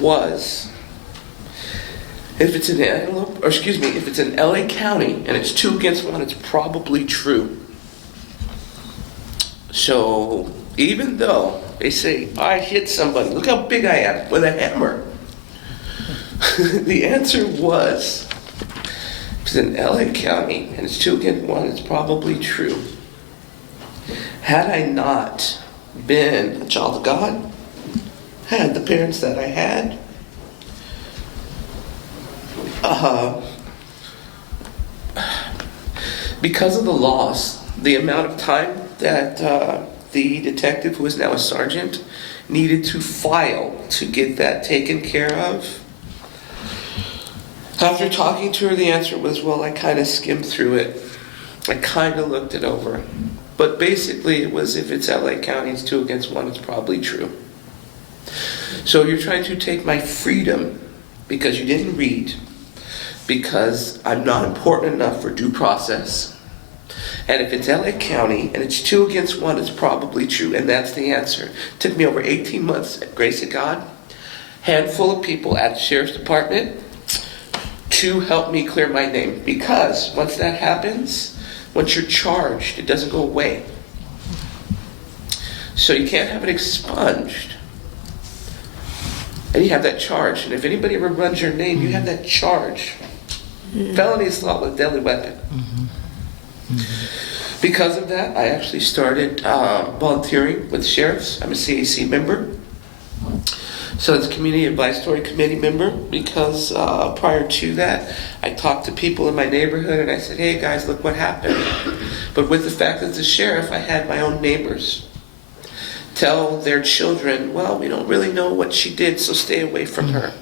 was, if it's in LA County and it's 2 against 1, it's probably true. So even though they say I hit somebody, look how big I am with a hammer. The answer was, if it's in LA County and it's 2 against 1, it's probably true. Had I not been a child of God, had the parents that I had, because of the loss, the amount of time that the detective, who is now a sergeant, needed to file to get that taken care of. After talking to her, the answer was, well, I kind of skimmed through it. I kind of looked it over. But basically, it was, if it's LA County, it's 2 against 1, it's probably true. So you're trying to take my freedom because you didn't read, because I'm not important enough for due process. And if it's LA County and it's 2 against 1, it's probably true. And that's the answer. It took me over 18 months, at grace of God, handful of people at the Sheriff's Department to help me clear my name. Because once that happens, once you're charged, it doesn't go away. So you can't have it expunged. And you have that charge. And if anybody ever runs your name, you have that charge. Felony assault with a deadly weapon. Because of that, I actually started volunteering with sheriffs. I'm a CAC member. So it's a Community Advisory Committee member, because prior to that, I talked to people in my neighborhood and I said, hey guys, look what happened. But with the fact that the sheriff, I had my own neighbors tell their children, well, we don't really know what she did, so stay away from her.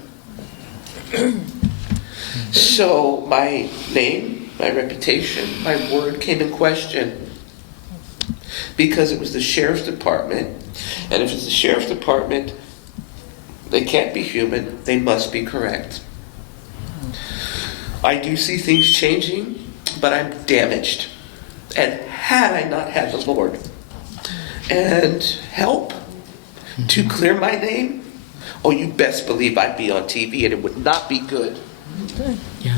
So my name, my reputation, my word came in question because it was the Sheriff's Department. And if it's the Sheriff's Department, they can't be human, they must be correct. I do see things changing, but I'm damaged. And had I not had the Lord and help to clear my name, oh, you best believe I'd be on TV and it would not be good. Yeah.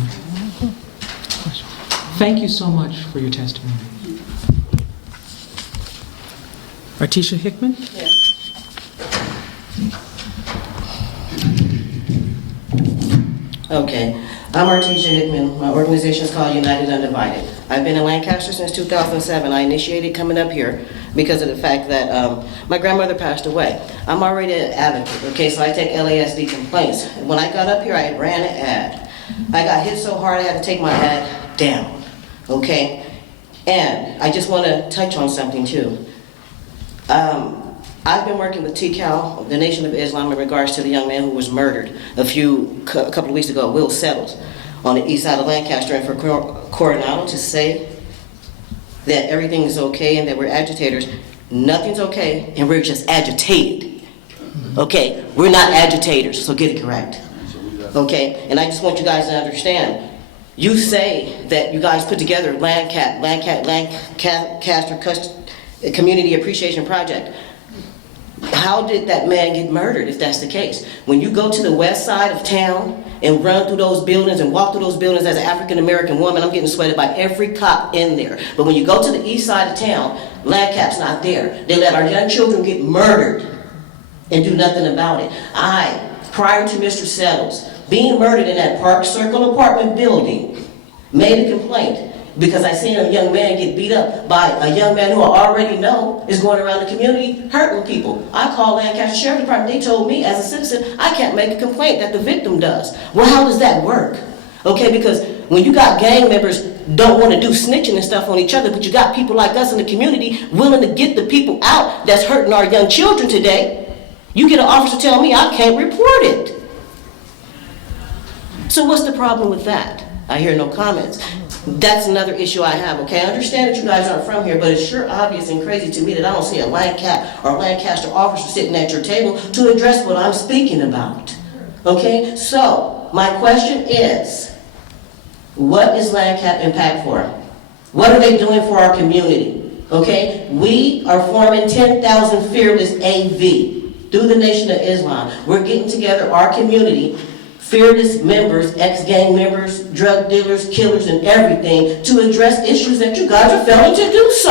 Thank you so much for your testimony. Artisha Hickman? Yes. Okay, I'm Artisha Hickman. My organization is called United Undivided. I've been in Lancaster since 2007. I initiated coming up here because of the fact that my grandmother passed away. I'm already an advocate, okay, so I take LASD complaints. When I got up here, I ran an ad. I got hit so hard I had to take my ad down, okay? And I just want to touch on something too. I've been working with TCAL, the Nation of Islam, in regards to the young man who was murdered a couple of weeks ago, Will Settles, on the east side of Lancaster, and for Coronado to say that everything is okay and that we're agitators. Nothing's okay, and we're just agitated. Okay, we're not agitators, so get it correct. Okay, and I just want you guys to understand. You say that you guys put together Lancaster Community Appreciation Project. How did that man get murdered if that's the case? When you go to the west side of town and run through those buildings and walk through those buildings as an African American woman, I'm getting sweated by every cop in there. But when you go to the east side of town, Landcap's not there. They let our young children get murdered and do nothing about it. Prior to Mr. Settles being murdered in that Park Circle apartment building, made a complaint. because I seen a young man get beat up by a young man who I already know is going around the community hurting people. I called Lancaster Sheriff Department. They told me as a citizen I can't make a complaint that the victim does. Well, how does that work? Okay, because when you got gang members don't want to do snitching and stuff on each other, but you got people like us in the community willing to get the people out that's hurting our young children today, you get an officer tell me I can't report it. So what's the problem with that? I hear no comments. That's another issue I have, okay? I understand that you guys aren't from here, but it's sure obvious and crazy to me that I don't see a Lancaster officer sitting at your table to address what I'm speaking about. Okay? So, my question is, what is Lancaster Impact for? What are they doing for our community? Okay? We are forming 10,000 Fearless AV through the Nation of Islam. We're getting together our community, fearless members, ex-gang members, drug dealers, killers, and everything to address issues that you guys are failing to do so.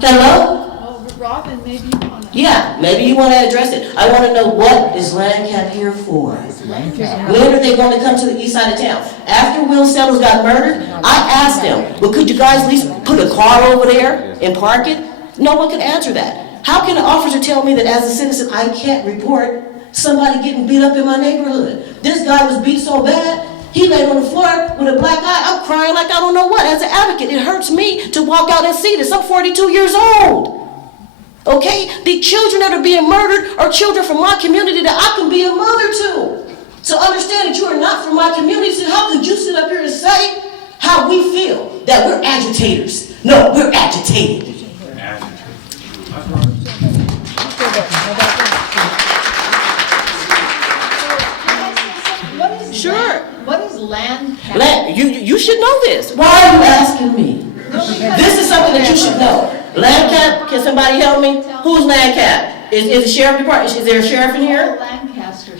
Hello? Well, Robin, maybe you want to. Yeah, maybe you want to address it. I want to know, what is Lancaster here for? When are they going to come to the east side of town? After Will Settles got murdered, I asked them, well, could you guys at least put a car over there and park it? No one could answer that. How can an officer tell me that as a citizen I can't report somebody getting beat up in my neighborhood? This guy was beat so bad, he laid on the floor with a black eye. I'm crying like I don't know what. As an advocate, it hurts me to walk out and see this. I'm 42 years old. Okay? The children that are being murdered are children from my community that I can be a mother to. So understand that you are not from my community. So how could you sit up here and say how we feel that we're agitators? No, we're agitated. Sure. What is land? You should know this. Why are you asking me? This is something that you should know. Landcap, can somebody help me? Who's Landcap? Is the sheriff department, is there a sheriff in here?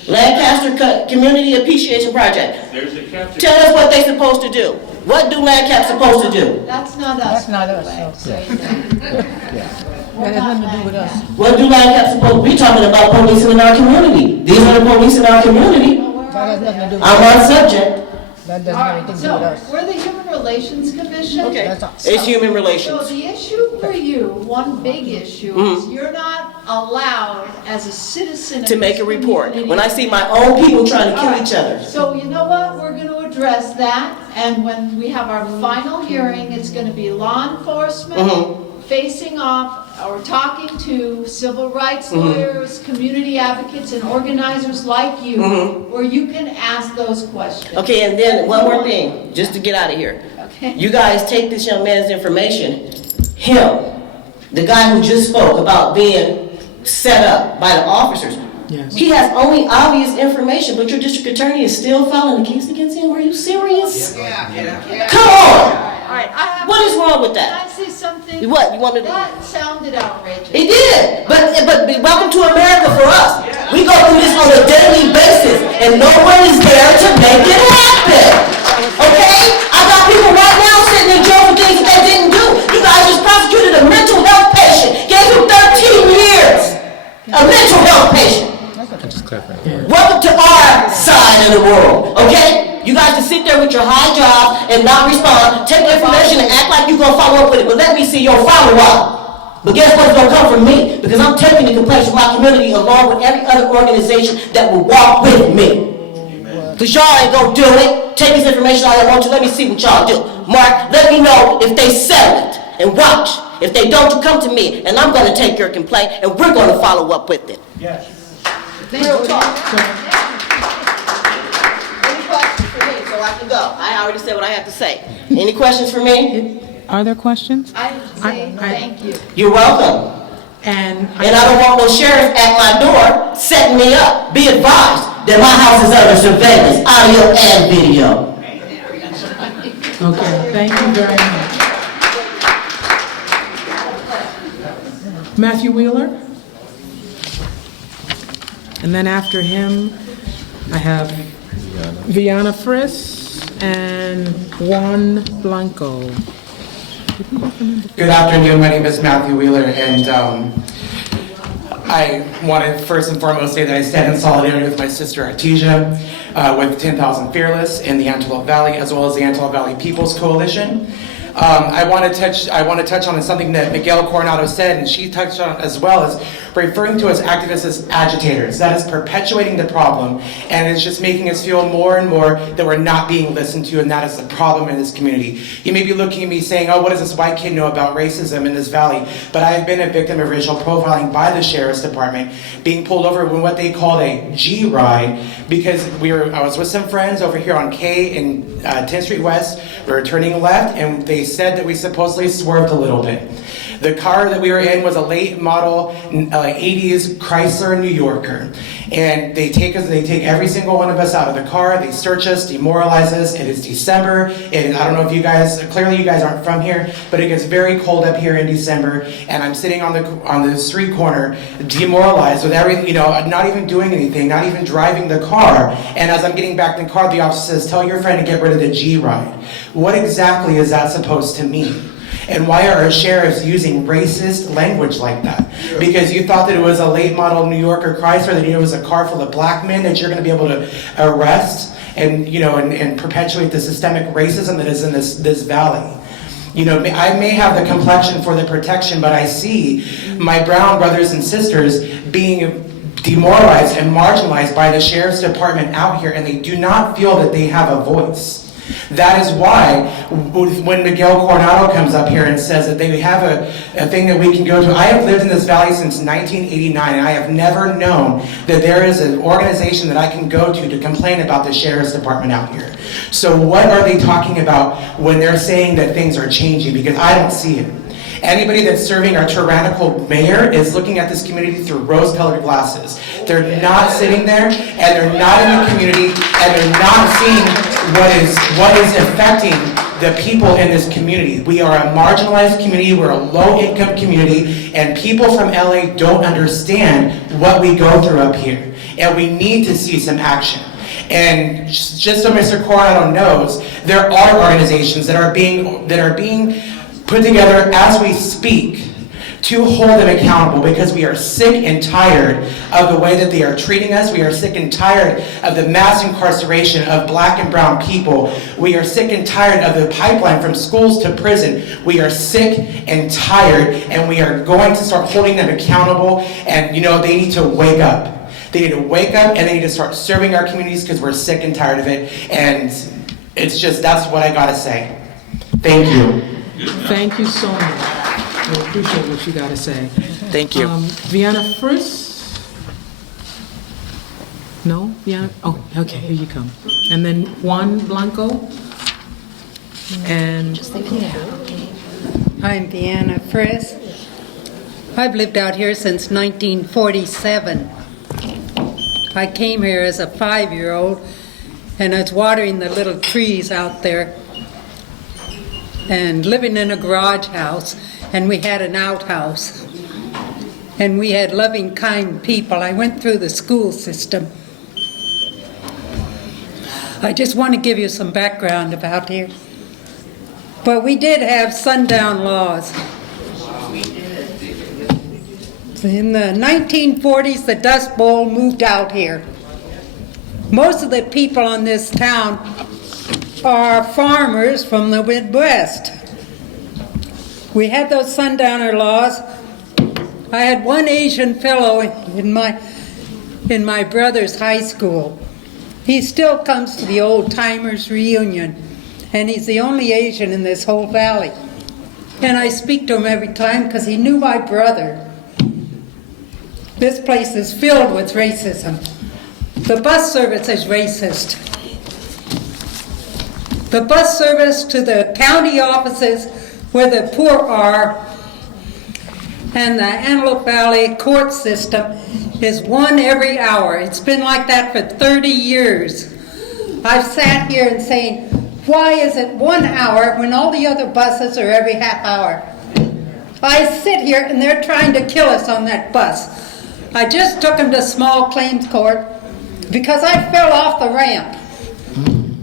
Lancaster Community Appreciation Project. There's a captain. Tell us what they're supposed to do. What do Landcap supposed to do? That's not us. That's not us. That has nothing to do with us. What do Lancaster supposed to be? We're talking about policing in our community. These are the police in our community. That has nothing to do with I'm on subject. That doesn't have anything to do with us. So, we're the Human Relations Commission. Okay, it's human relations. So the issue for you, one big issue, is you're not allowed as a citizen To make a report. When I see my own people trying to kill each other. So you know what, we're going to address that, and when we have our final hearing, it's going to be law enforcement facing off or talking to civil rights lawyers, community advocates, and organizers like you, where you can ask those questions. Okay, and then one more thing, just to get out of here. Okay. You guys take this young man's information, him, the guy who just spoke about being set up by the officers. Yes. He has only obvious information, but your district attorney is still filing a case against him? Are you serious? Yeah. Come on! All right, What is wrong with Can that? I say something? What, you want me to? That sounded outrageous. It did, but welcome to America for us. We go through this on a daily basis, and no one is there to make it happen. Okay? I got people right now sitting in jail for things that they didn't do. You guys just prosecuted a mental health patient, gave him 13 years. A mental health patient. Welcome to our side of the world, okay? You guys can sit there with your high job and not respond, take the information and act like you're going to follow up with it, but let me see your follow-up. But guess what's going to come from me? Because I'm taking the complaints from my community along with every other organization that will walk with me. Because y'all ain't going to do it. Take this information all I want to. Let me see what y'all do. Mark, let me know if they settle it. And watch. If they don't, you come to me, and I'm going to take your complaint, and we're going to follow up with it. Yes. Real talk. Any questions for me so I can go? I already said what I have to say. Any questions for me? Are there questions? I say thank you. You're welcome. And I don't want no sheriff at my door setting me up. Be advised that my house is under surveillance, audio and video. Okay, thank you very much. Matthew Wheeler? And then after him, I have Viana Friss and Juan Blanco. Good afternoon, my name is Matthew Wheeler, and I want to first and foremost say that I stand in solidarity with my sister Artesia, with 10,000 Fearless in the Antelope Valley, as well as the Antelope Valley People's Coalition. I want to touch on something that Miguel Coronado said, and she touched on as well, as referring to us activists as agitators. That is perpetuating the problem, and it's just making us feel more and more that we're not being listened to, and that is the problem in this community. You may be looking at me saying, oh, what does this white kid know about racism in this valley? But I have been a victim of racial profiling by the Sheriff's Department, being pulled over in what they called a G ride, because I was with some friends over here on K in 10th Street West. We were turning left, and they said that we supposedly swerved a little bit. The car that we were in was a late model 80s Chrysler New Yorker. And they take every single one of us out of the car, they search us, demoralize us. It is December. I don't know if you guys, clearly you guys aren't from here, but it gets very cold up here in December, and I'm sitting on the street corner, demoralized with everything, not even doing anything, not even driving the car. And as I'm getting back in the car, the officer says, tell your friend to get rid of the G ride. What exactly is that supposed to mean? And why are our sheriffs using racist language like that? Because you thought that it was a late model New Yorker Chrysler, that it was a car full of black men that you're going to be able to arrest and perpetuate the systemic racism that is in this valley. I may have the complexion for the protection, but I see my brown brothers and sisters being demoralized and marginalized by the Sheriff's Department out here, and they do not feel that they have a voice. That is why when Miguel Coronado comes up here and says that they have a thing that we can go to, I have lived in this valley since 1989, and I have never known that there is an organization that I can go to complain about the Sheriff's Department out here. So what are they talking about when they're saying that things are changing? Because I don't see it. Anybody that's serving our tyrannical mayor is looking at this community through rose-colored glasses. They're not sitting there, and they're not in the community, and they're not seeing what is affecting the people in this community. We are a marginalized community, we're a low-income community, and people from LA don't understand what we go through up here. And we need to see some action. And just so Mr. Coronado knows, there are organizations that are being put together as we speak to hold them accountable, because we are sick and tired of the way that they are treating us. We are sick and tired of the mass incarceration of black and brown people. We are sick and tired of the pipeline from schools to prison. We are sick and tired, and we are going to start holding them accountable, and they need to wake up. They need to wake up, and they need to start serving our communities, because we're sick and tired of it. And that's what I gotta say. Thank you. Thank you so much. I appreciate what you got to say. Thank you. Vienna first? No? Vienna? Oh, okay, here you come. And then Juan Blanco? And... I'm Vienna Friss. I've lived out here since 1947. I came here as a 5-year-old, and I was watering the little trees out there and living in a garage house, and we had an outhouse. And we had loving, kind people. I went through the school system. I just want to give you some background about here. But we did have sundown laws. In the 1940s, the Dust Bowl moved out here. Most of the people in this town are farmers from the Midwest. We had those sundowner laws. I had one Asian fellow in my brother's high school. He still comes to the old timers reunion, and he's the only Asian in this whole valley. And I speak to him every time because he knew my brother. This place is filled with racism. The bus service is racist. The bus service to the county offices where the poor are and the Antelope Valley court system is one every hour. It's been like that for 30 years. I've sat here and saying, why is it 1 hour when all the other buses are every half hour? I sit here and they're trying to kill us on that bus. I just took them to small claims court because I fell off the ramp.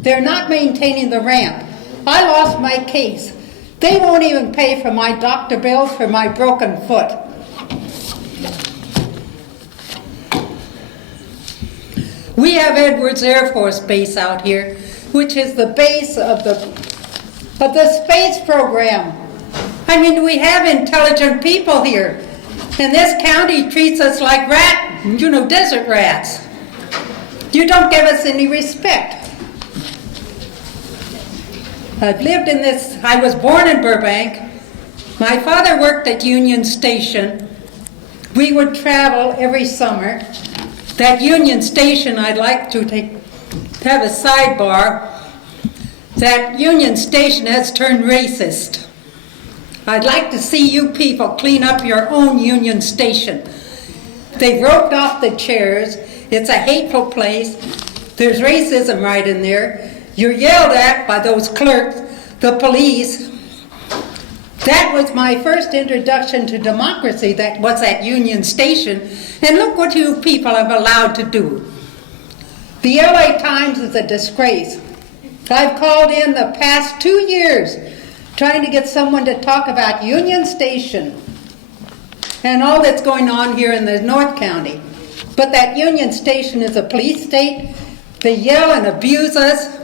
They're not maintaining the ramp. I lost my case. They won't even pay for my doctor bills for my broken foot. We have Edwards Air Force Base out here, which is the base of the space program. I mean, we have intelligent people here, and this county treats us like desert rats. You don't give us any respect. I've lived in this, I was born in Burbank. My father worked at Union Station. We would travel every summer. That Union Station, I'd like to have a sidebar. That Union Station has turned racist. I'd like to see you people clean up your own Union Station. They've roped off the chairs. It's a hateful place. There's racism right in there. You're yelled at by those clerks, the police. That was my first introduction to democracy, that was at Union Station. And look what you people have allowed to do. The LA Times is a disgrace. I've called in the past 2 years trying to get someone to talk about Union Station and all that's going on here in the North County. But that Union Station is a police state. They yell and abuse us.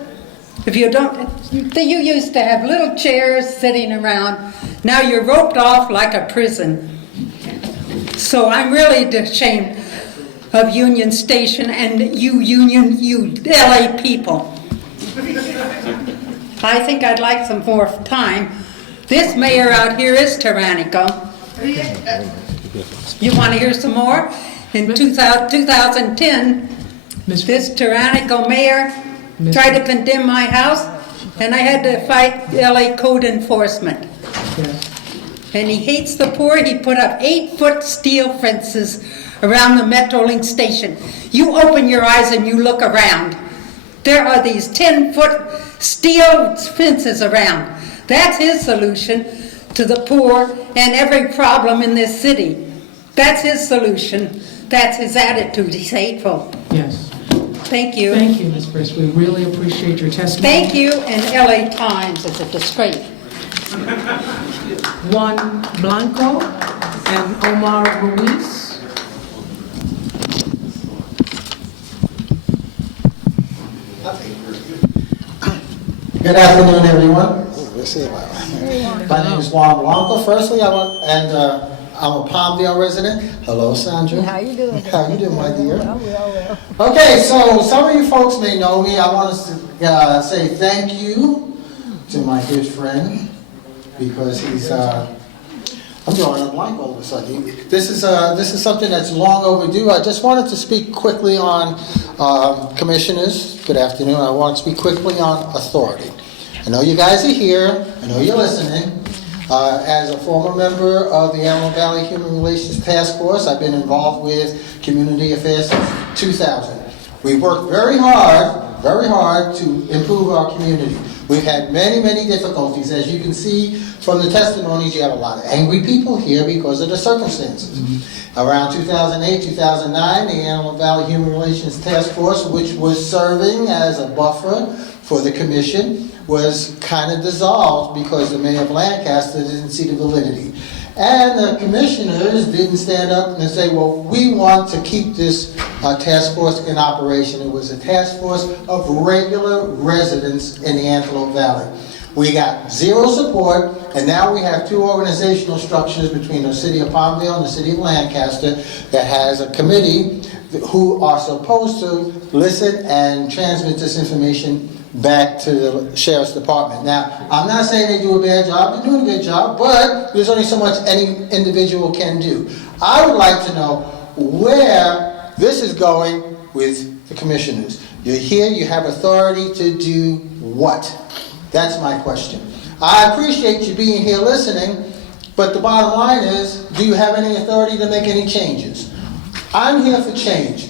If you don't, you used to have little chairs sitting around. Now you're roped off like a prison. So I'm really ashamed of Union Station and you LA people. I think I'd like some more time. This mayor out here is tyrannical. You want to hear some more? In 2010, this tyrannical mayor tried to condemn my house, and I had to fight LA code enforcement. And he hates the poor. He put up 8-foot steel fences around the Metrolink station. You open your eyes and you look around. There are these 10-foot steel fences around. That's his solution to the poor and every problem in this city. That's his solution. That's his attitude. He's hateful. Yes. Thank you. Thank you, Ms. Brisk. We really appreciate your testimony. Thank you, and LA Times is a disgrace. Juan Blanco and Omar Ruiz. Good afternoon, everyone. My name is Juan Blanco. Firstly, I'm a Palmdale resident. Hello, Sandra. How you doing? How you doing, my dear? Well. Okay, so some of you folks may know me. I want to say thank you to my good friend because he's. I'm drawing a blank all of a sudden. This is something that's long overdue. I just wanted to speak quickly on commissioners. Good afternoon. I want to speak quickly on authority. I know you guys are here. I know you're listening. As a former member of the Antelope Valley Human Relations Task Force, I've been involved with community affairs since 2000. We worked very hard to improve our community. We've had many difficulties. As you can see from the testimonies, you have a lot of angry people here because of the circumstances. Around 2008, 2009, the Antelope Valley Human Relations Task Force, which was serving as a buffer for the commission, was kind of dissolved because the mayor of Lancaster didn't see the validity. And the commissioners didn't stand up and say, well, we want to keep this task force in operation. It was a task force of regular residents in the Antelope Valley. We got zero support, and now we have two organizational structures between the city of Palmdale and the city of Lancaster that has a committee who are supposed to listen and transmit this information back to the sheriff's department. Now, I'm not saying they do a bad job, they're doing a good job, but there's only so much any individual can do. I would like to know where this is going with the commissioners. You're here, you have authority to do what? That's my question. I appreciate you being here listening, but the bottom line is, do you have any authority to make any changes? I'm here for change.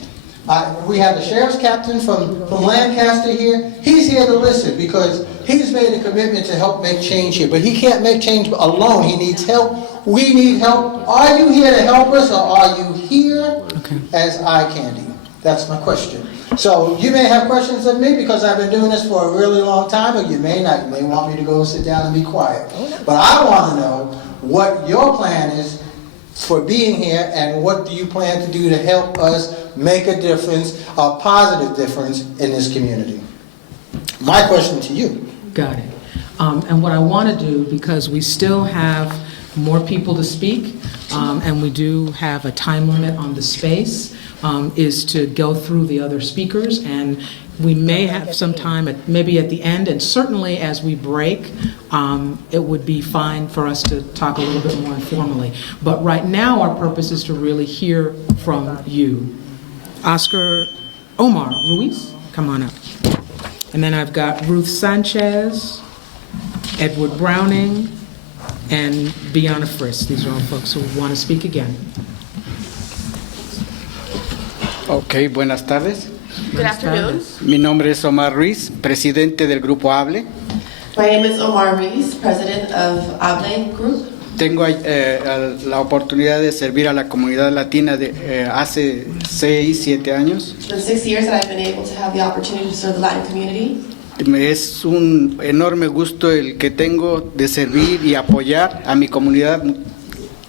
We have the sheriff's captain from Lancaster here. He's here to listen because he's made a commitment to help make change here. But he can't make change alone. He needs help. We need help. Are you here to help us, or are you here as eye candy? That's my question. So you may have questions of me because I've been doing this for a really long time, or you may not. You may want me to go sit down and be quiet. But I want to know what your plan is for being here, and what do you plan to do to help us make a difference, a positive difference in this community. My question to you. Got it. And what I want to do, because we still have more people to speak, and we do have a time limit on the space, is to go through the other speakers, and we may have some time maybe at the end, and certainly as we break, it would be fine for us to talk a little bit more informally. But right now, our purpose is to really hear from you. Omar Ruiz, come on up. And then I've got Ruth Sanchez, Edward Browning, and Biana Frisk. These are all folks who want to speak again. Ok, buenas tardes. Good afternoon. Mi nombre es Omar Ruiz, presidente del Grupo Hable. My name is Omar Ruiz, president of Able Group. Tengo la oportunidad de servir a la comunidad latina hace 6, 7 años. It's been 6 years that I've been able to have the opportunity to serve the Latin community. Es un enorme gusto el que tengo de servir y apoyar a mi comunidad,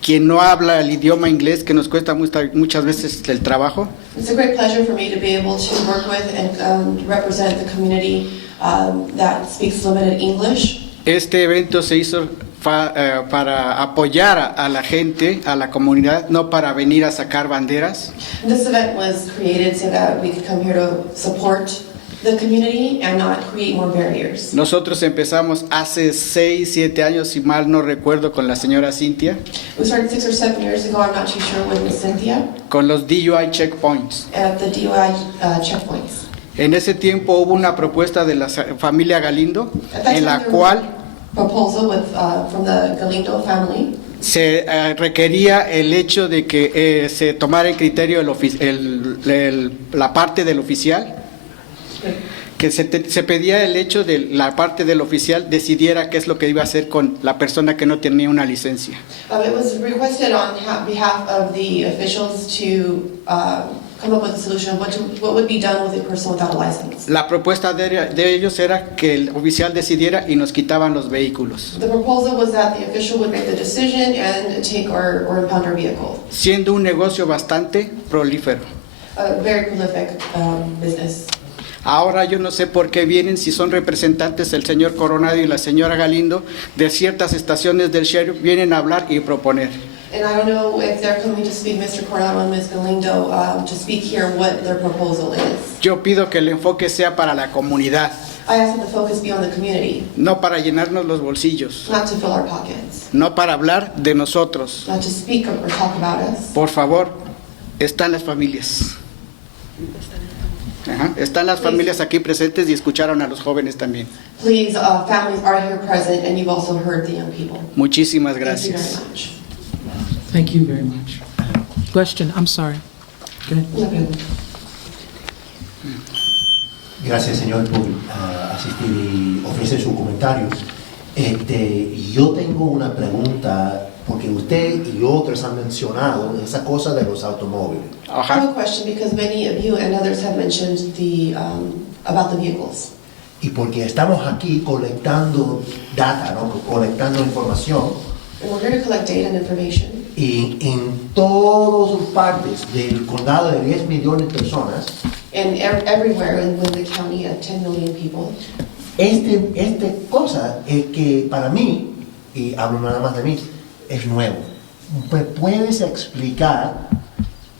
quien no habla el idioma inglés, que nos cuesta muchas veces el trabajo. It's a great pleasure for me to be able to work with and represent the community that speaks limited English. Este evento se hizo para apoyar a la gente, a la comunidad, no para venir a sacar banderas. This event was created so that we could come here to support the community and not create more barriers. Nosotros empezamos hace 6, 7 años, si mal no recuerdo, con la señora Cintia. We started 6 or 7 years ago, I'm not too sure, with Miss Cynthia, Con los DUI checkpoints. at the DUI checkpoints. En ese tiempo hubo una propuesta de la familia Galindo, en la cual Proposal from the Galindo family. se requería el hecho de que se tomara en criterio la parte del oficial, que se pedía el hecho de la parte del oficial decidiera qué es lo que iba a hacer con la persona que no tenía una licencia. It was requested on behalf of the officials to come up with a solution of what would be done with a person without a license. La propuesta de ellos era que el oficial decidiera y nos quitaban los vehículos. The proposal was that the official would make the decision and take or impound our vehicle. Siendo un negocio bastante prolífero. A very prolific business. Ahora yo no sé por qué vienen, si son representantes el señor Coronado y la señora Galindo, de ciertas estaciones del sheriff, vienen a hablar y proponer. And I don't know if they're coming to speak, Mr. Coronado and Ms. Galindo, to speak here what their proposal is. Yo pido que el enfoque sea para la comunidad, I ask that the focus be on the community, no para llenarnos los bolsillos, not to fill our pockets, no para hablar de nosotros. not to speak or talk about us. Por favor, están las familias. Están las familias aquí presentes y escucharon a los jóvenes también. Please, families are here present, and you've also heard the young people. Muchísimas Thank you very gracias. much. Thank you very much. Question, I'm sorry. Go ahead. Gracias, señor, por asistir y ofrecer su comentario. Yo tengo una pregunta, porque usted y otros han mencionado esa cosa de los automóviles. I have a question because many of you and others have mentioned about the vehicles. Y porque estamos aquí colectando data, ¿no? Colectando información. And we're here to collect data and information. Y en todas partes del condado de 10 millones de personas, And everywhere in the county of 10 million people. Este cosa es que para mí, y hablo nada más de mí, es nuevo. ¿Me puedes explicar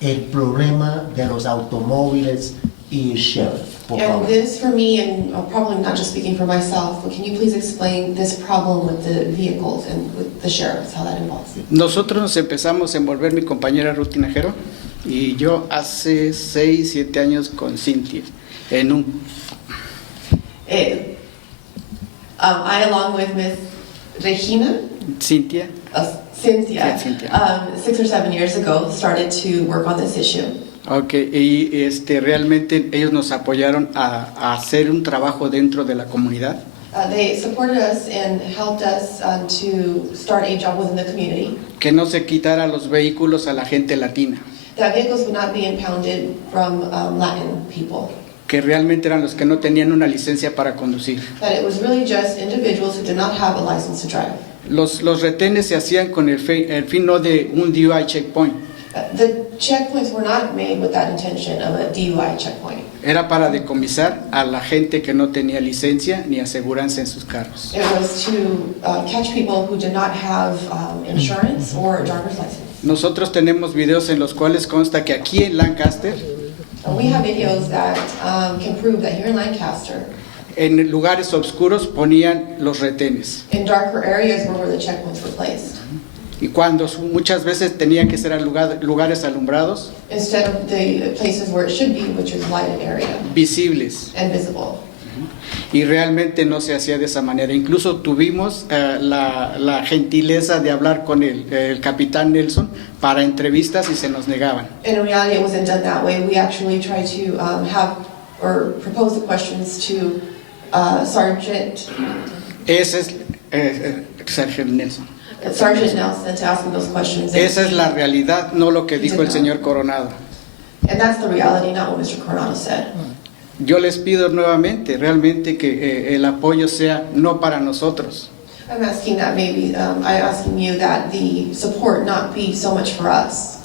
el problema de los automóviles y el sheriff, por favor? And this for me, and probably not just speaking for myself, but can you please explain this problem with the vehicles and with the sheriffs, how that involves? Nosotros nos empezamos a envolver, mi compañera Ruth Tinajero y yo, hace 6, 7 años con Cintia, en un... I, along with Miss Regina, Cintia. Cynthia, Yeah, Cynthia. 6 or 7 years ago, started to work on this issue. Okay, y realmente ellos nos apoyaron a hacer un trabajo dentro de la comunidad. They supported us and helped us to start a job within the community. Que no se quitara los vehículos a la gente latina. That vehicles would not be impounded from Latin people. Que realmente eran los que no tenían una licencia para conducir. That it was really just individuals who did not have a license to drive. Los retenes se hacían con el fin no de un DUI checkpoint, The checkpoints were not made with that intention of a DUI checkpoint. Era para decomisar a la gente que no tenía licencia ni aseguranza en sus carros. It was to catch people who did not have insurance or a driver's license. Nosotros tenemos videos en los cuales consta que aquí en Lancaster, And we have videos that can prove that here in Lancaster, en lugares oscuros ponían los retenes. in darker areas were where the checkpoints were placed. Y cuando muchas veces tenían que ser a lugares alumbrados, Instead of the places where it should be, which is lighted area visibles. and visible. Y realmente no se hacía de esa manera. Incluso tuvimos la gentileza de hablar con el capitán Nelson para entrevistas y se nos negaban. In reality, it wasn't done that way. We actually tried to have or propose the questions to Sergeant Ese es Sergeant Nelson. Nelson to ask him those questions. Esa es la realidad, no lo que dijo el señor Coronado. And that's the reality, not what Mr. Coronado said. Yo les pido nuevamente, realmente que el apoyo sea no para nosotros. I'm asking that maybe, I'm asking you that the support not be so much for us,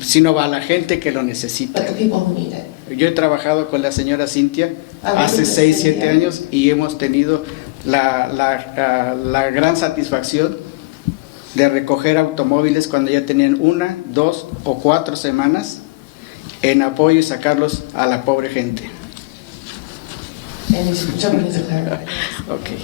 sino a la gente que lo necesita. but the people who need it. Yo he trabajado con la señora Cintia hace 6, 7 años y hemos tenido la gran satisfacción de recoger automóviles cuando ya tenían 1, 2 o 4 semanas en apoyo y sacarlos a la pobre gente. And he's jumping into clarity. Okay.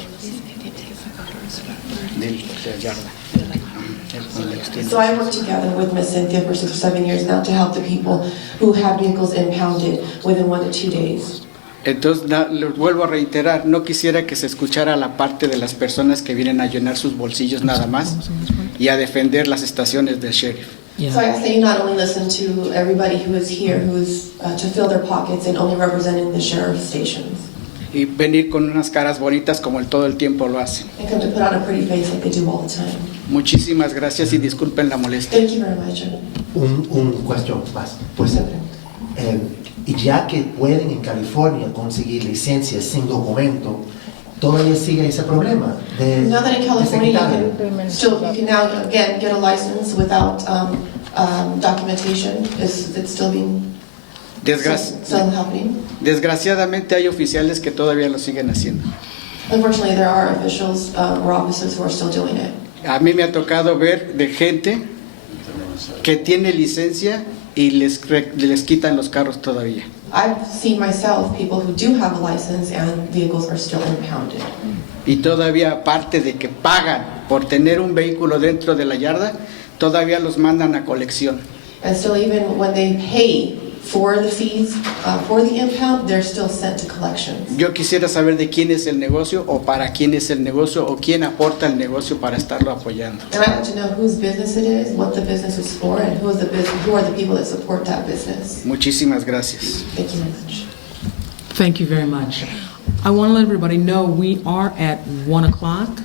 So I worked together with Ms. Cynthia for 6 or 7 years now to help the people who have vehicles impounded within 1 to 2 days. Entonces, le vuelvo a reiterar, no quisiera que se escuchara la parte de las personas que vienen a llenar sus bolsillos nada más y a defender las estaciones del sheriff. So I ask that you not only listen to everybody who is here, who is to fill their pockets and only representing the sheriff's stations, Y venir con unas caras bonitas como todo el tiempo lo hacen. and come to put on a pretty face like they do all the time. Muchísimas gracias y disculpen la molestia. Thank you very much. Un cuestión más. Pues, y ya que pueden en California conseguir licencias sin documento, todavía sigue ese problema de Now that in California quitarlo. you can now again get a license without documentation. Is it still being still happening? Desgraciadamente hay oficiales que todavía lo siguen haciendo. Unfortunately, there are officials or officers who are still doing it. A mí me ha tocado ver de gente que tiene licencia y les quitan los carros todavía. I've seen myself people who do have a license and vehicles are still impounded. Y todavía, aparte de que pagan por tener un vehículo dentro de la yarda, todavía los mandan a colección. And still, even when they pay for the fees for the impound, they're still sent to collections. Yo quisiera saber de quién es el negocio o para quién es el negocio o quién aporta el negocio para estarlo apoyando. And I'd like to know whose business it is, what the business is for, and who are the people that support that business. Muchísimas gracias. Thank you very much. Thank you very much. I want to let everybody know we are at 1 o'clock.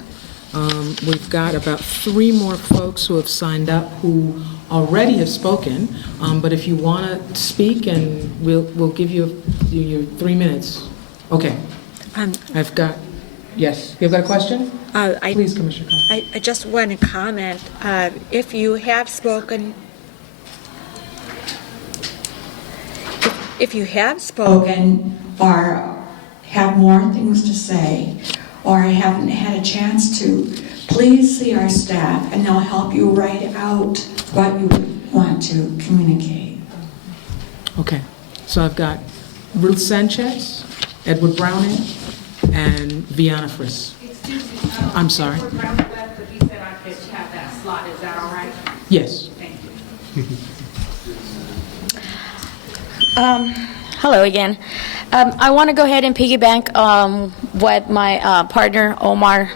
We've got about 3 more folks who have signed up who already have spoken, but if you want to speak, and we'll give you your 3 minutes. Okay. I've got, yes, you've got a question? Please, Commissioner Cummings. I just want to comment, if you have spoken or have more things to say, or haven't had a chance to, please see our staff and they'll help you write out what you want to communicate. Okay. So I've got Ruth Sanchez, Edward Browning, and Viana Friss. I'm sorry. Edward Browning left, but he said I could have that slot. Is that all right? Yes. Thank you. Hello again. I want to go ahead and piggyback what my partner Omar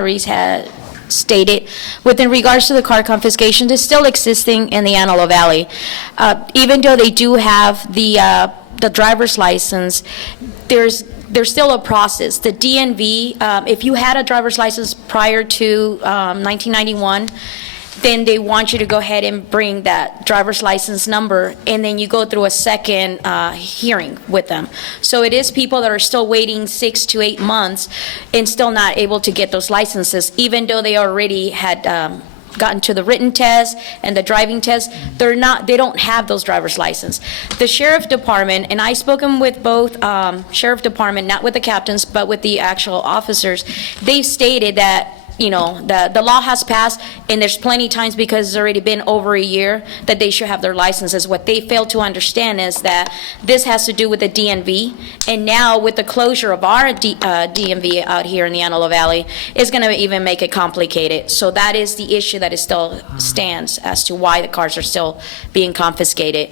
Reese had stated within regards to the car confiscation is still existing in the Antelope Valley. Even though they do have the driver's license, there's still a process. The DNV, if you had a driver's license prior to 1991, then they want you to go ahead and bring that driver's license number, and then you go through a second hearing with them. So it is people that are still waiting 6 to 8 months and still not able to get those licenses, even though they already had gotten to the written test and the driving test, they don't have those driver's license. The sheriff department, and I've spoken with both sheriff department, not with the captains, but with the actual officers, they've stated that, you know, the law has passed, and there's plenty times, because it's already been over a year, that they should have their licenses. What they fail to understand is that this has to do with the DMV, and now with the closure of our DMV out here in the Antelope Valley, it's going to even make it complicated. So that is the issue that it still stands as to why the cars are still being confiscated.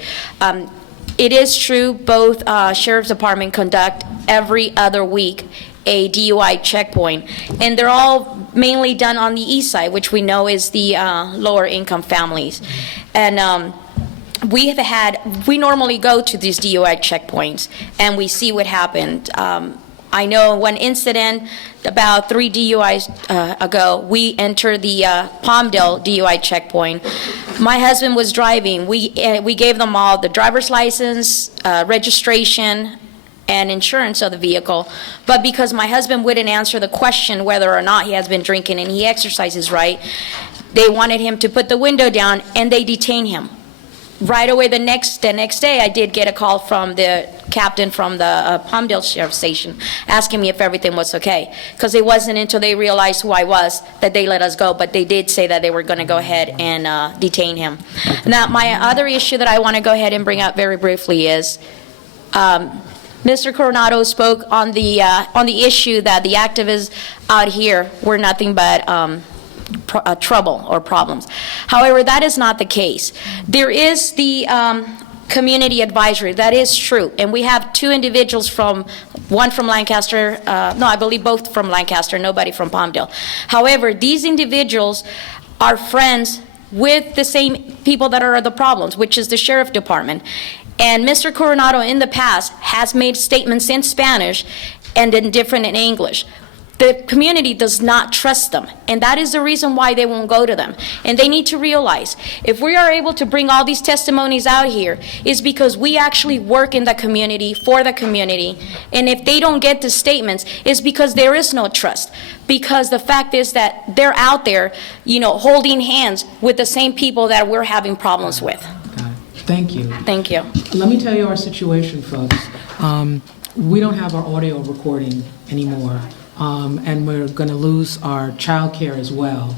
It is true, both sheriff's department conduct every other week a DUI checkpoint, and they're all mainly done on the east side, which we know is the lower income families. And we normally go to these DUI checkpoints and we see what happened. I know one incident about 3 DUIs ago, we entered the Palmdale DUI checkpoint. My husband was driving. We gave them all the driver's license, registration, and insurance of the vehicle, but because my husband wouldn't answer the question whether or not he has been drinking and he exercises right, they wanted him to put the window down and they detained him. Right away the next day, I did get a call from the captain from the Palmdale Sheriff Station asking me if everything was okay, because it wasn't until they realized who I was that they let us go, but they did say that they were going to go ahead and detain him. Now, my other issue that I want to go ahead and bring up very briefly is Mr. Coronado spoke on the issue that the activists out here were nothing but trouble or problems. However, that is not the case. There is the community advisory. That is true. And we have 2 individuals one from Lancaster, no, I believe both from Lancaster, nobody from Palmdale. However, these individuals are friends with the same people that are the problems, which is the sheriff department. And Mr. Coronado in the past has made statements in Spanish and then different in English. The community does not trust them, and that is the reason why they won't go to them. And they need to realize, if we are able to bring all these testimonies out here, it's because we actually work in the community, for the community. And if they don't get the statements, it's because there is no trust. Because the fact is that they're out there, you know, holding hands with the same people that we're having problems with. Thank you. Thank you. Let me tell you our situation, folks. We don't have our audio recording anymore, and we're going to lose our child care as well.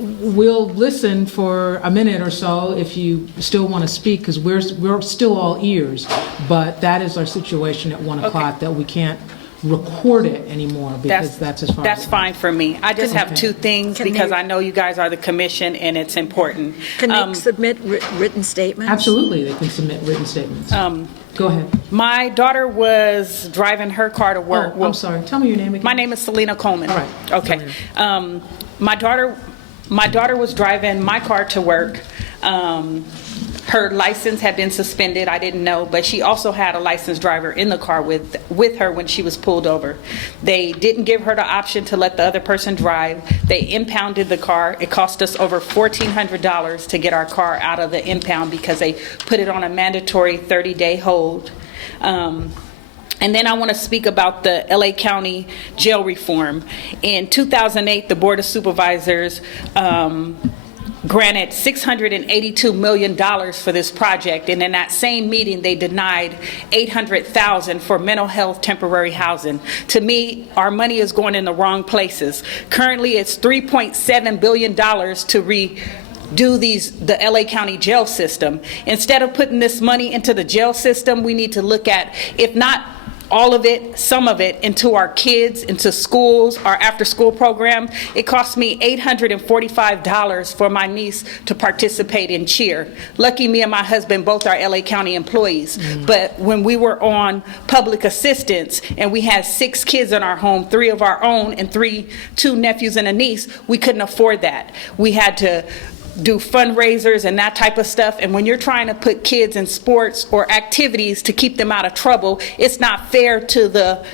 We'll listen for a minute or so if you still want to speak, because we're still all ears, but that is our situation at 1 o'clock, that we can't record it anymore, because that's as far That's as fine for me. I just have 2 things, because I know you guys are the commission and it's important. Can they submit written statements? Absolutely, they can submit written statements. Go ahead. My daughter was driving her car to work. Oh, I'm sorry. Tell me your name again. My name is Selena Coleman. All right. Okay. My daughter was driving my car to work. Her license had been suspended. I didn't know, but she also had a licensed driver in the car with her when she was pulled over. They didn't give her the option to let the other person drive. They impounded the car. It cost us over $1,400 to get our car out of the impound, because they put it on a mandatory 30-day hold. And then I want to speak about the LA County jail reform. In 2008, the Board of Supervisors granted $682 million for this project, and in that same meeting they denied $800,000 for mental health temporary housing. To me, our money is going in the wrong places. Currently it's $3.7 billion to redo the LA County jail system. Instead of putting this money into the jail system, we need to look at, if not all of it, some of it, into our kids, into schools, our after-school program. It cost me $845 for my niece to participate in cheer. Lucky me and my husband both are LA County employees. But when we were on public assistance and we had 6 kids in our home, 3 of our own and 2 nephews and a niece, we couldn't afford that. We had to do fundraisers and that type of stuff. And when you're trying to put kids in sports or activities to keep them out of trouble, it's not fair to the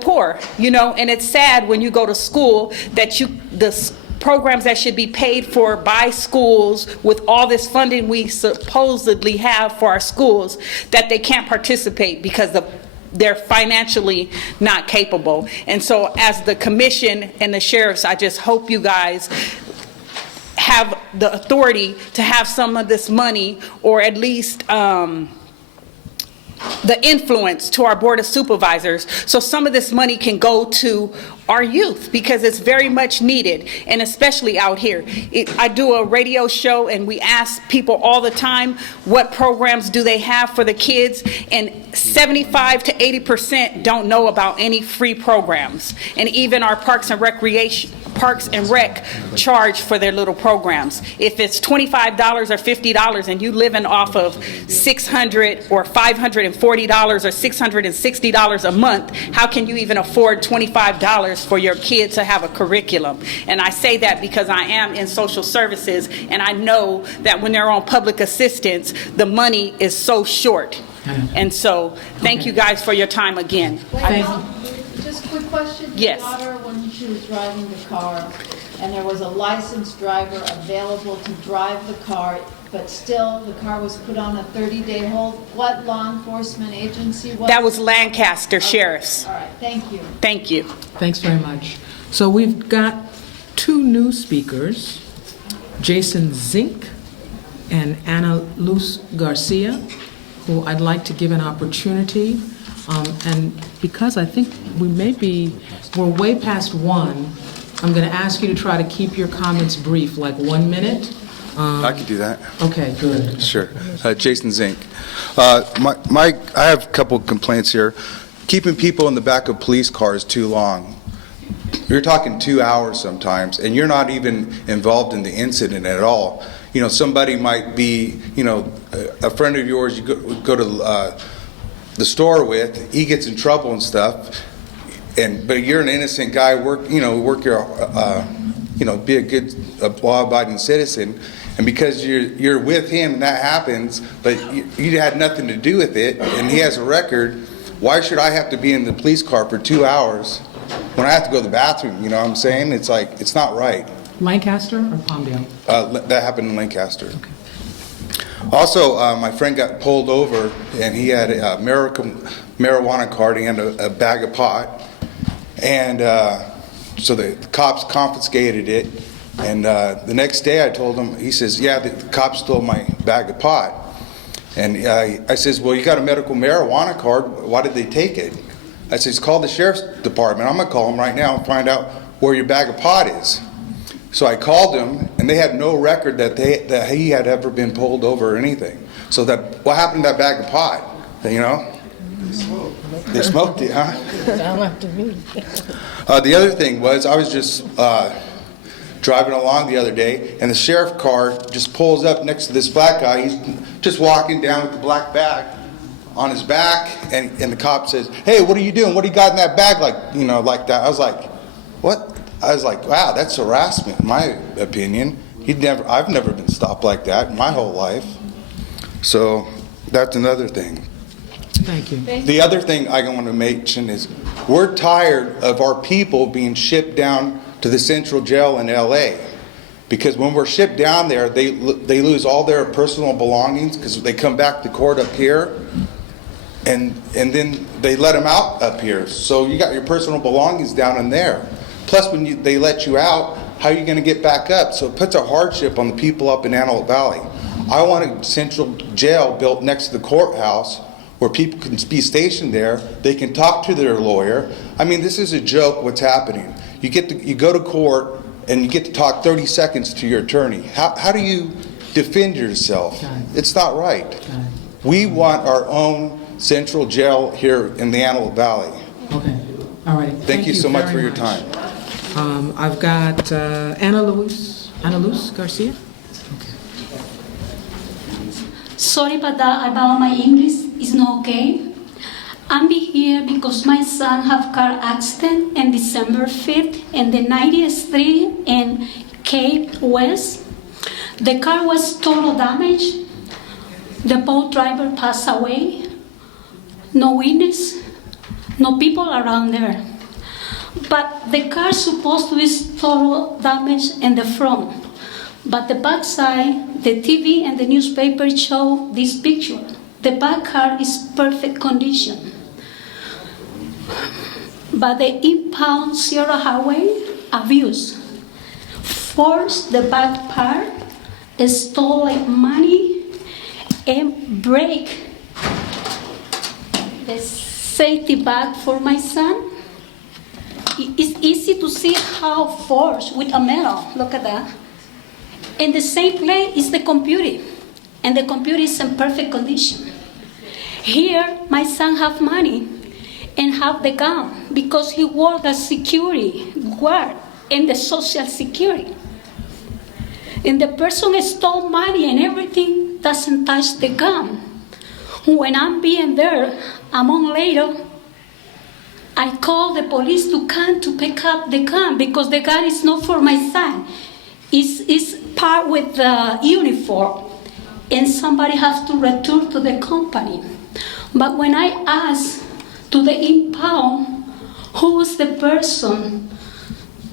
poor, you know. And it's sad when you go to school that the programs that should be paid for by schools with all this funding we supposedly have for our schools, that they can't participate because they're financially not capable. And so as the commission and the sheriffs, I just hope you guys have the authority to have some of this money, or at least the influence to our Board of Supervisors, so some of this money can go to our youth, because it's very much needed, and especially out here. I do a radio show, and we ask people all the time, what programs do they have for the kids? And 75 to 80% don't know about any free programs. And even our Parks and Rec charge for their little programs. If it's $25 or $50 and you living off of $600 or $540 or $660 a month, how can you even afford $25 for your kids to have a curriculum? And I say that because I am in social services, and I know that when they're on public assistance, the money is so short. And so, thank you guys for your time again. Just a quick question. Yes. Your daughter, when she was driving the car, and there was a licensed driver available to drive the car, but still the car was put on a 30-day hold, what law enforcement agency was That it? was Lancaster Sheriffs. All right, thank you. Thank you. Thanks very much. So we've got two new speakers, Jason Zink and Ana Luz Garcia, who I'd like to give an opportunity. And because I think we're way past 1, I'm going to ask you to try to keep your comments brief, like 1 minute. I could do that. Okay, good. Sure. Jason Zink. I have a couple complaints here. Keeping people in the back of police cars too long. You're talking 2 hours sometimes, and you're not even involved in the incident at all. You know, somebody might be, a friend of yours you go to the store with, he gets in trouble and stuff, but you're an innocent guy, be a good, law-abiding citizen, and because you're with him and that happens, but you had nothing to do with it, and he has a record, why should I have to be in the police car for 2 hours when I have to go to the bathroom? You know what I'm saying? It's like, it's not right. Lancaster or Palmdale? That happened in Lancaster. Okay. Also, my friend got pulled over, and he had a marijuana card and a bag of pot, and so the cops confiscated it. And the next day, I told him. He says, "Yeah, the cops stole my bag of pot." And I says, "Well, you got a medical marijuana card. Why did they take it?" I says, "Call the sheriff's department. I'm gonna call them right now and find out where your bag of pot is." So I called him, and they had no record that he had ever been pulled over or anything. So what happened to that bag of pot? You know? They smoked it, huh? Sound like to me. The other thing was, I was just driving along the other day, and the sheriff car just pulls up next to this black guy. He's just walking down with the black bag on his back, and the cop says, "Hey, what are you doing? What do you got in that bag?" Like that. I was like, "What?" I was like, wow, that's harassment, in my opinion. I've never been stopped like that in my whole life. So that's another thing. Thank you. The other thing I want to mention is we're tired of our people being shipped down to the central jail in LA. Because when we're shipped down there, they lose all their personal belongings because they come back to court up here, and then they let them out up here. So you got your personal belongings down in there. Plus, when they let you out, how are you going to get back up? So it puts a hardship on the people up in Antelope Valley. I want a central jail built next to the courthouse where people can be stationed there. They can talk to their lawyer. I mean, this is a joke what's happening. You go to court and you get to talk 30 seconds to your attorney. How do you defend yourself? It's not right. We want our own central jail here in the Antelope Valley. Okay. All right. Thank you so much for your time. I've got Ana Luz Garcia. Sorry about that, about my English is not okay. I'm here because my son have car accident on December 5th in the 90th Street in Cape West. The car was total damage. The boat driver passed away. No witness, no people around there. But the car supposed to be total damage in the front. But the back side, the TV and the newspaper show this picture. The back car is perfect condition. but the impound Sierra Highway abuse, forced the back part, stole money, and break the safety bag for my son. It's easy to see how force with a metal, look at that. In the same place is the computer, and the computer is in perfect condition. Here, my son have money and have the gun because he worked as security guard in the social security. And the person stole money and everything doesn't touch the gun. When I'm being there, a month later, I call the police to come to pick up the gun because the gun is not for my son. It's part with the uniform, and somebody has to return to the company. But when I ask to the impound who was the person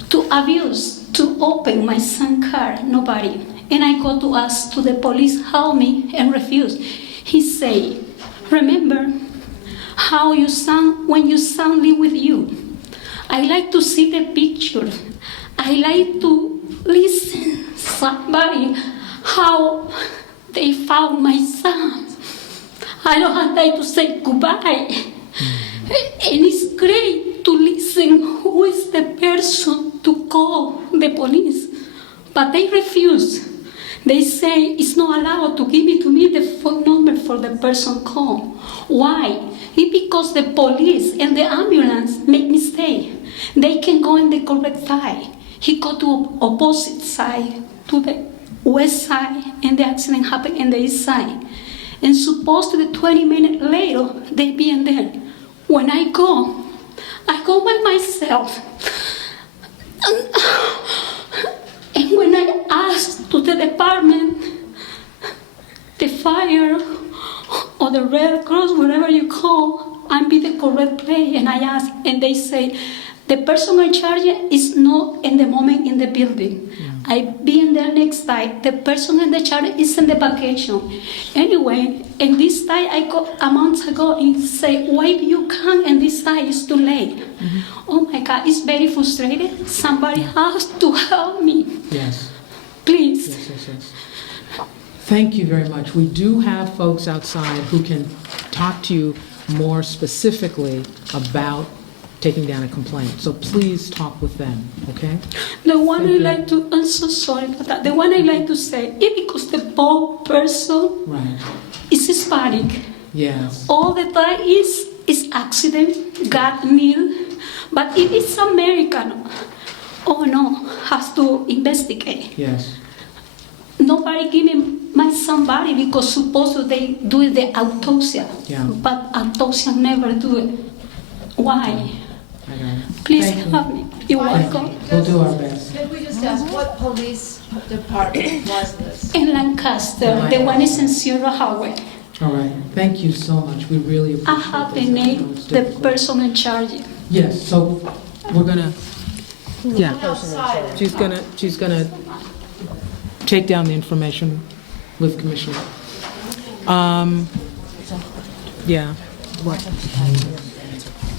to abuse, to open my son's car, nobody. And I go to ask to the police, help me, and refuse. He say, remember how you son, when your son live with you. I like to see the picture. I like to listen somebody how they found my son. I don't have time to say goodbye. And it's great to listen who is the person to call the police. But they refuse. They say it's not allowed to give it to me the phone number for the person call. Why? It's because the police and the ambulance make mistake. They can go in the correct side. He go to opposite side, to the west side, and the accident happened in the east side. And supposedly 20 minutes later, they be in there. When I go by myself. And when I ask to the department, the fire, or the Red Cross, whatever you call, I'm in the correct place, and I ask, and they say, the person in charge is not in the moment in the building. I be in there next time. The person in the charge is in the vacation. Anyway, and this time I go a month ago and say, why you come and this time is too late? Oh my God, it's very frustrated. Somebody has to help me. Yes. Please. Yes. Thank you very much. We do have folks outside who can talk to you more specifically about taking down a complaint. So please talk with them, okay? The one I like to, I'm so sorry about that. The one I like to say, it's because the poor person is Hispanic. Yes. All the time is accident, God knew. But if it's American, oh no, has to investigate. Yes. Nobody give me my somebody because supposed they do the autopsy. Yeah. But autopsy never do it. Why? I got it. Please Thank you. help me. You're welcome. We'll do our best. Could we just ask, what police department was this? In Lancaster, the one is in Sierra Highway. All right. Thank you so much. We really appreciate I have the name, the person in charge. Yes, so we're gonna, yeah. She's gonna take down the information with Commissioner. Yeah. What?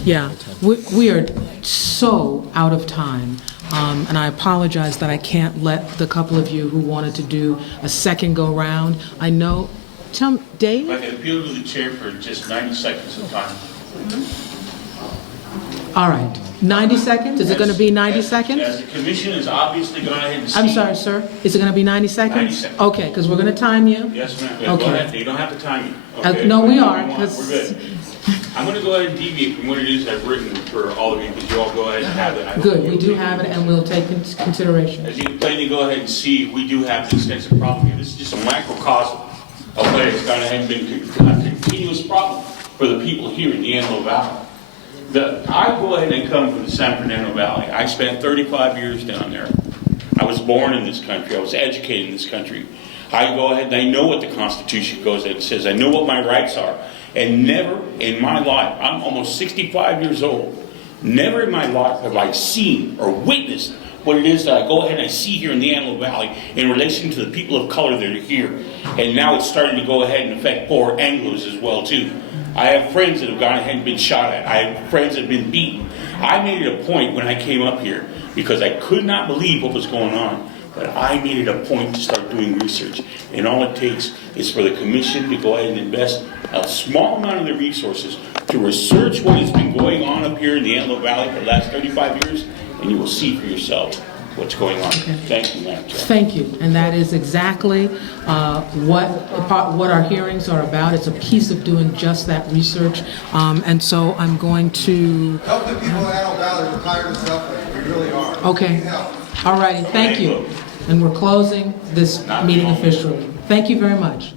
Yeah, we are so out of time, and I apologize that I can't let the couple of you who wanted to do a second go-round. I know, Dave? If I can appeal to the chair for just 90 seconds of time. All right, 90 seconds? Is it going to be 90 seconds? As the commission has obviously gone ahead and I'm sorry, sir. Is it going to be 90 seconds? 90 seconds. Okay, because we're going to time you. Yes, ma'am. Yeah, Okay. Go ahead. You don't have to time me. Okay. No, we are. We're good. I'm going to go ahead and deviate from what it is I've written for all of you, because you all go ahead and have it. Good, we do have it, and we'll take into consideration. As you can plainly go ahead and see, we do have an extensive problem here. This is just a microcosm of what has gone ahead and been a continuous problem for the people here in the Antelope Valley. I go ahead and come from the San Fernando Valley. I spent 35 years down there. I was born in this country. I was educated in this country. I go ahead and I know what the Constitution goes ahead and says. I know what my rights are. And never in my life, I'm almost 65 years old, never in my life have I seen or witnessed what it is that I go ahead and I see here in the Antelope Valley in relation to the people of color that are here. And now it's starting to go ahead and affect poor Anglos as well too. I have friends that have gone ahead and been shot at. I have friends that have been beaten. I made it a point when I came up here, because I could not believe what was going on, but I made it a point to start doing research. And all it takes is for the commission to go ahead and invest a small amount of their resources to research what has been going on up here in the Antelope Valley for the last 35 years, and you will see for yourself what's going on. Okay. Thank you, Madam Chair. Thank you, and that is exactly what our hearings are about. It's a piece of doing just that research, and so I'm going to... Help the people in Antelope Valley, we're tired of suffering, we really are. Okay, all righty, thank you. And we're closing this meeting officially. Thank you very much.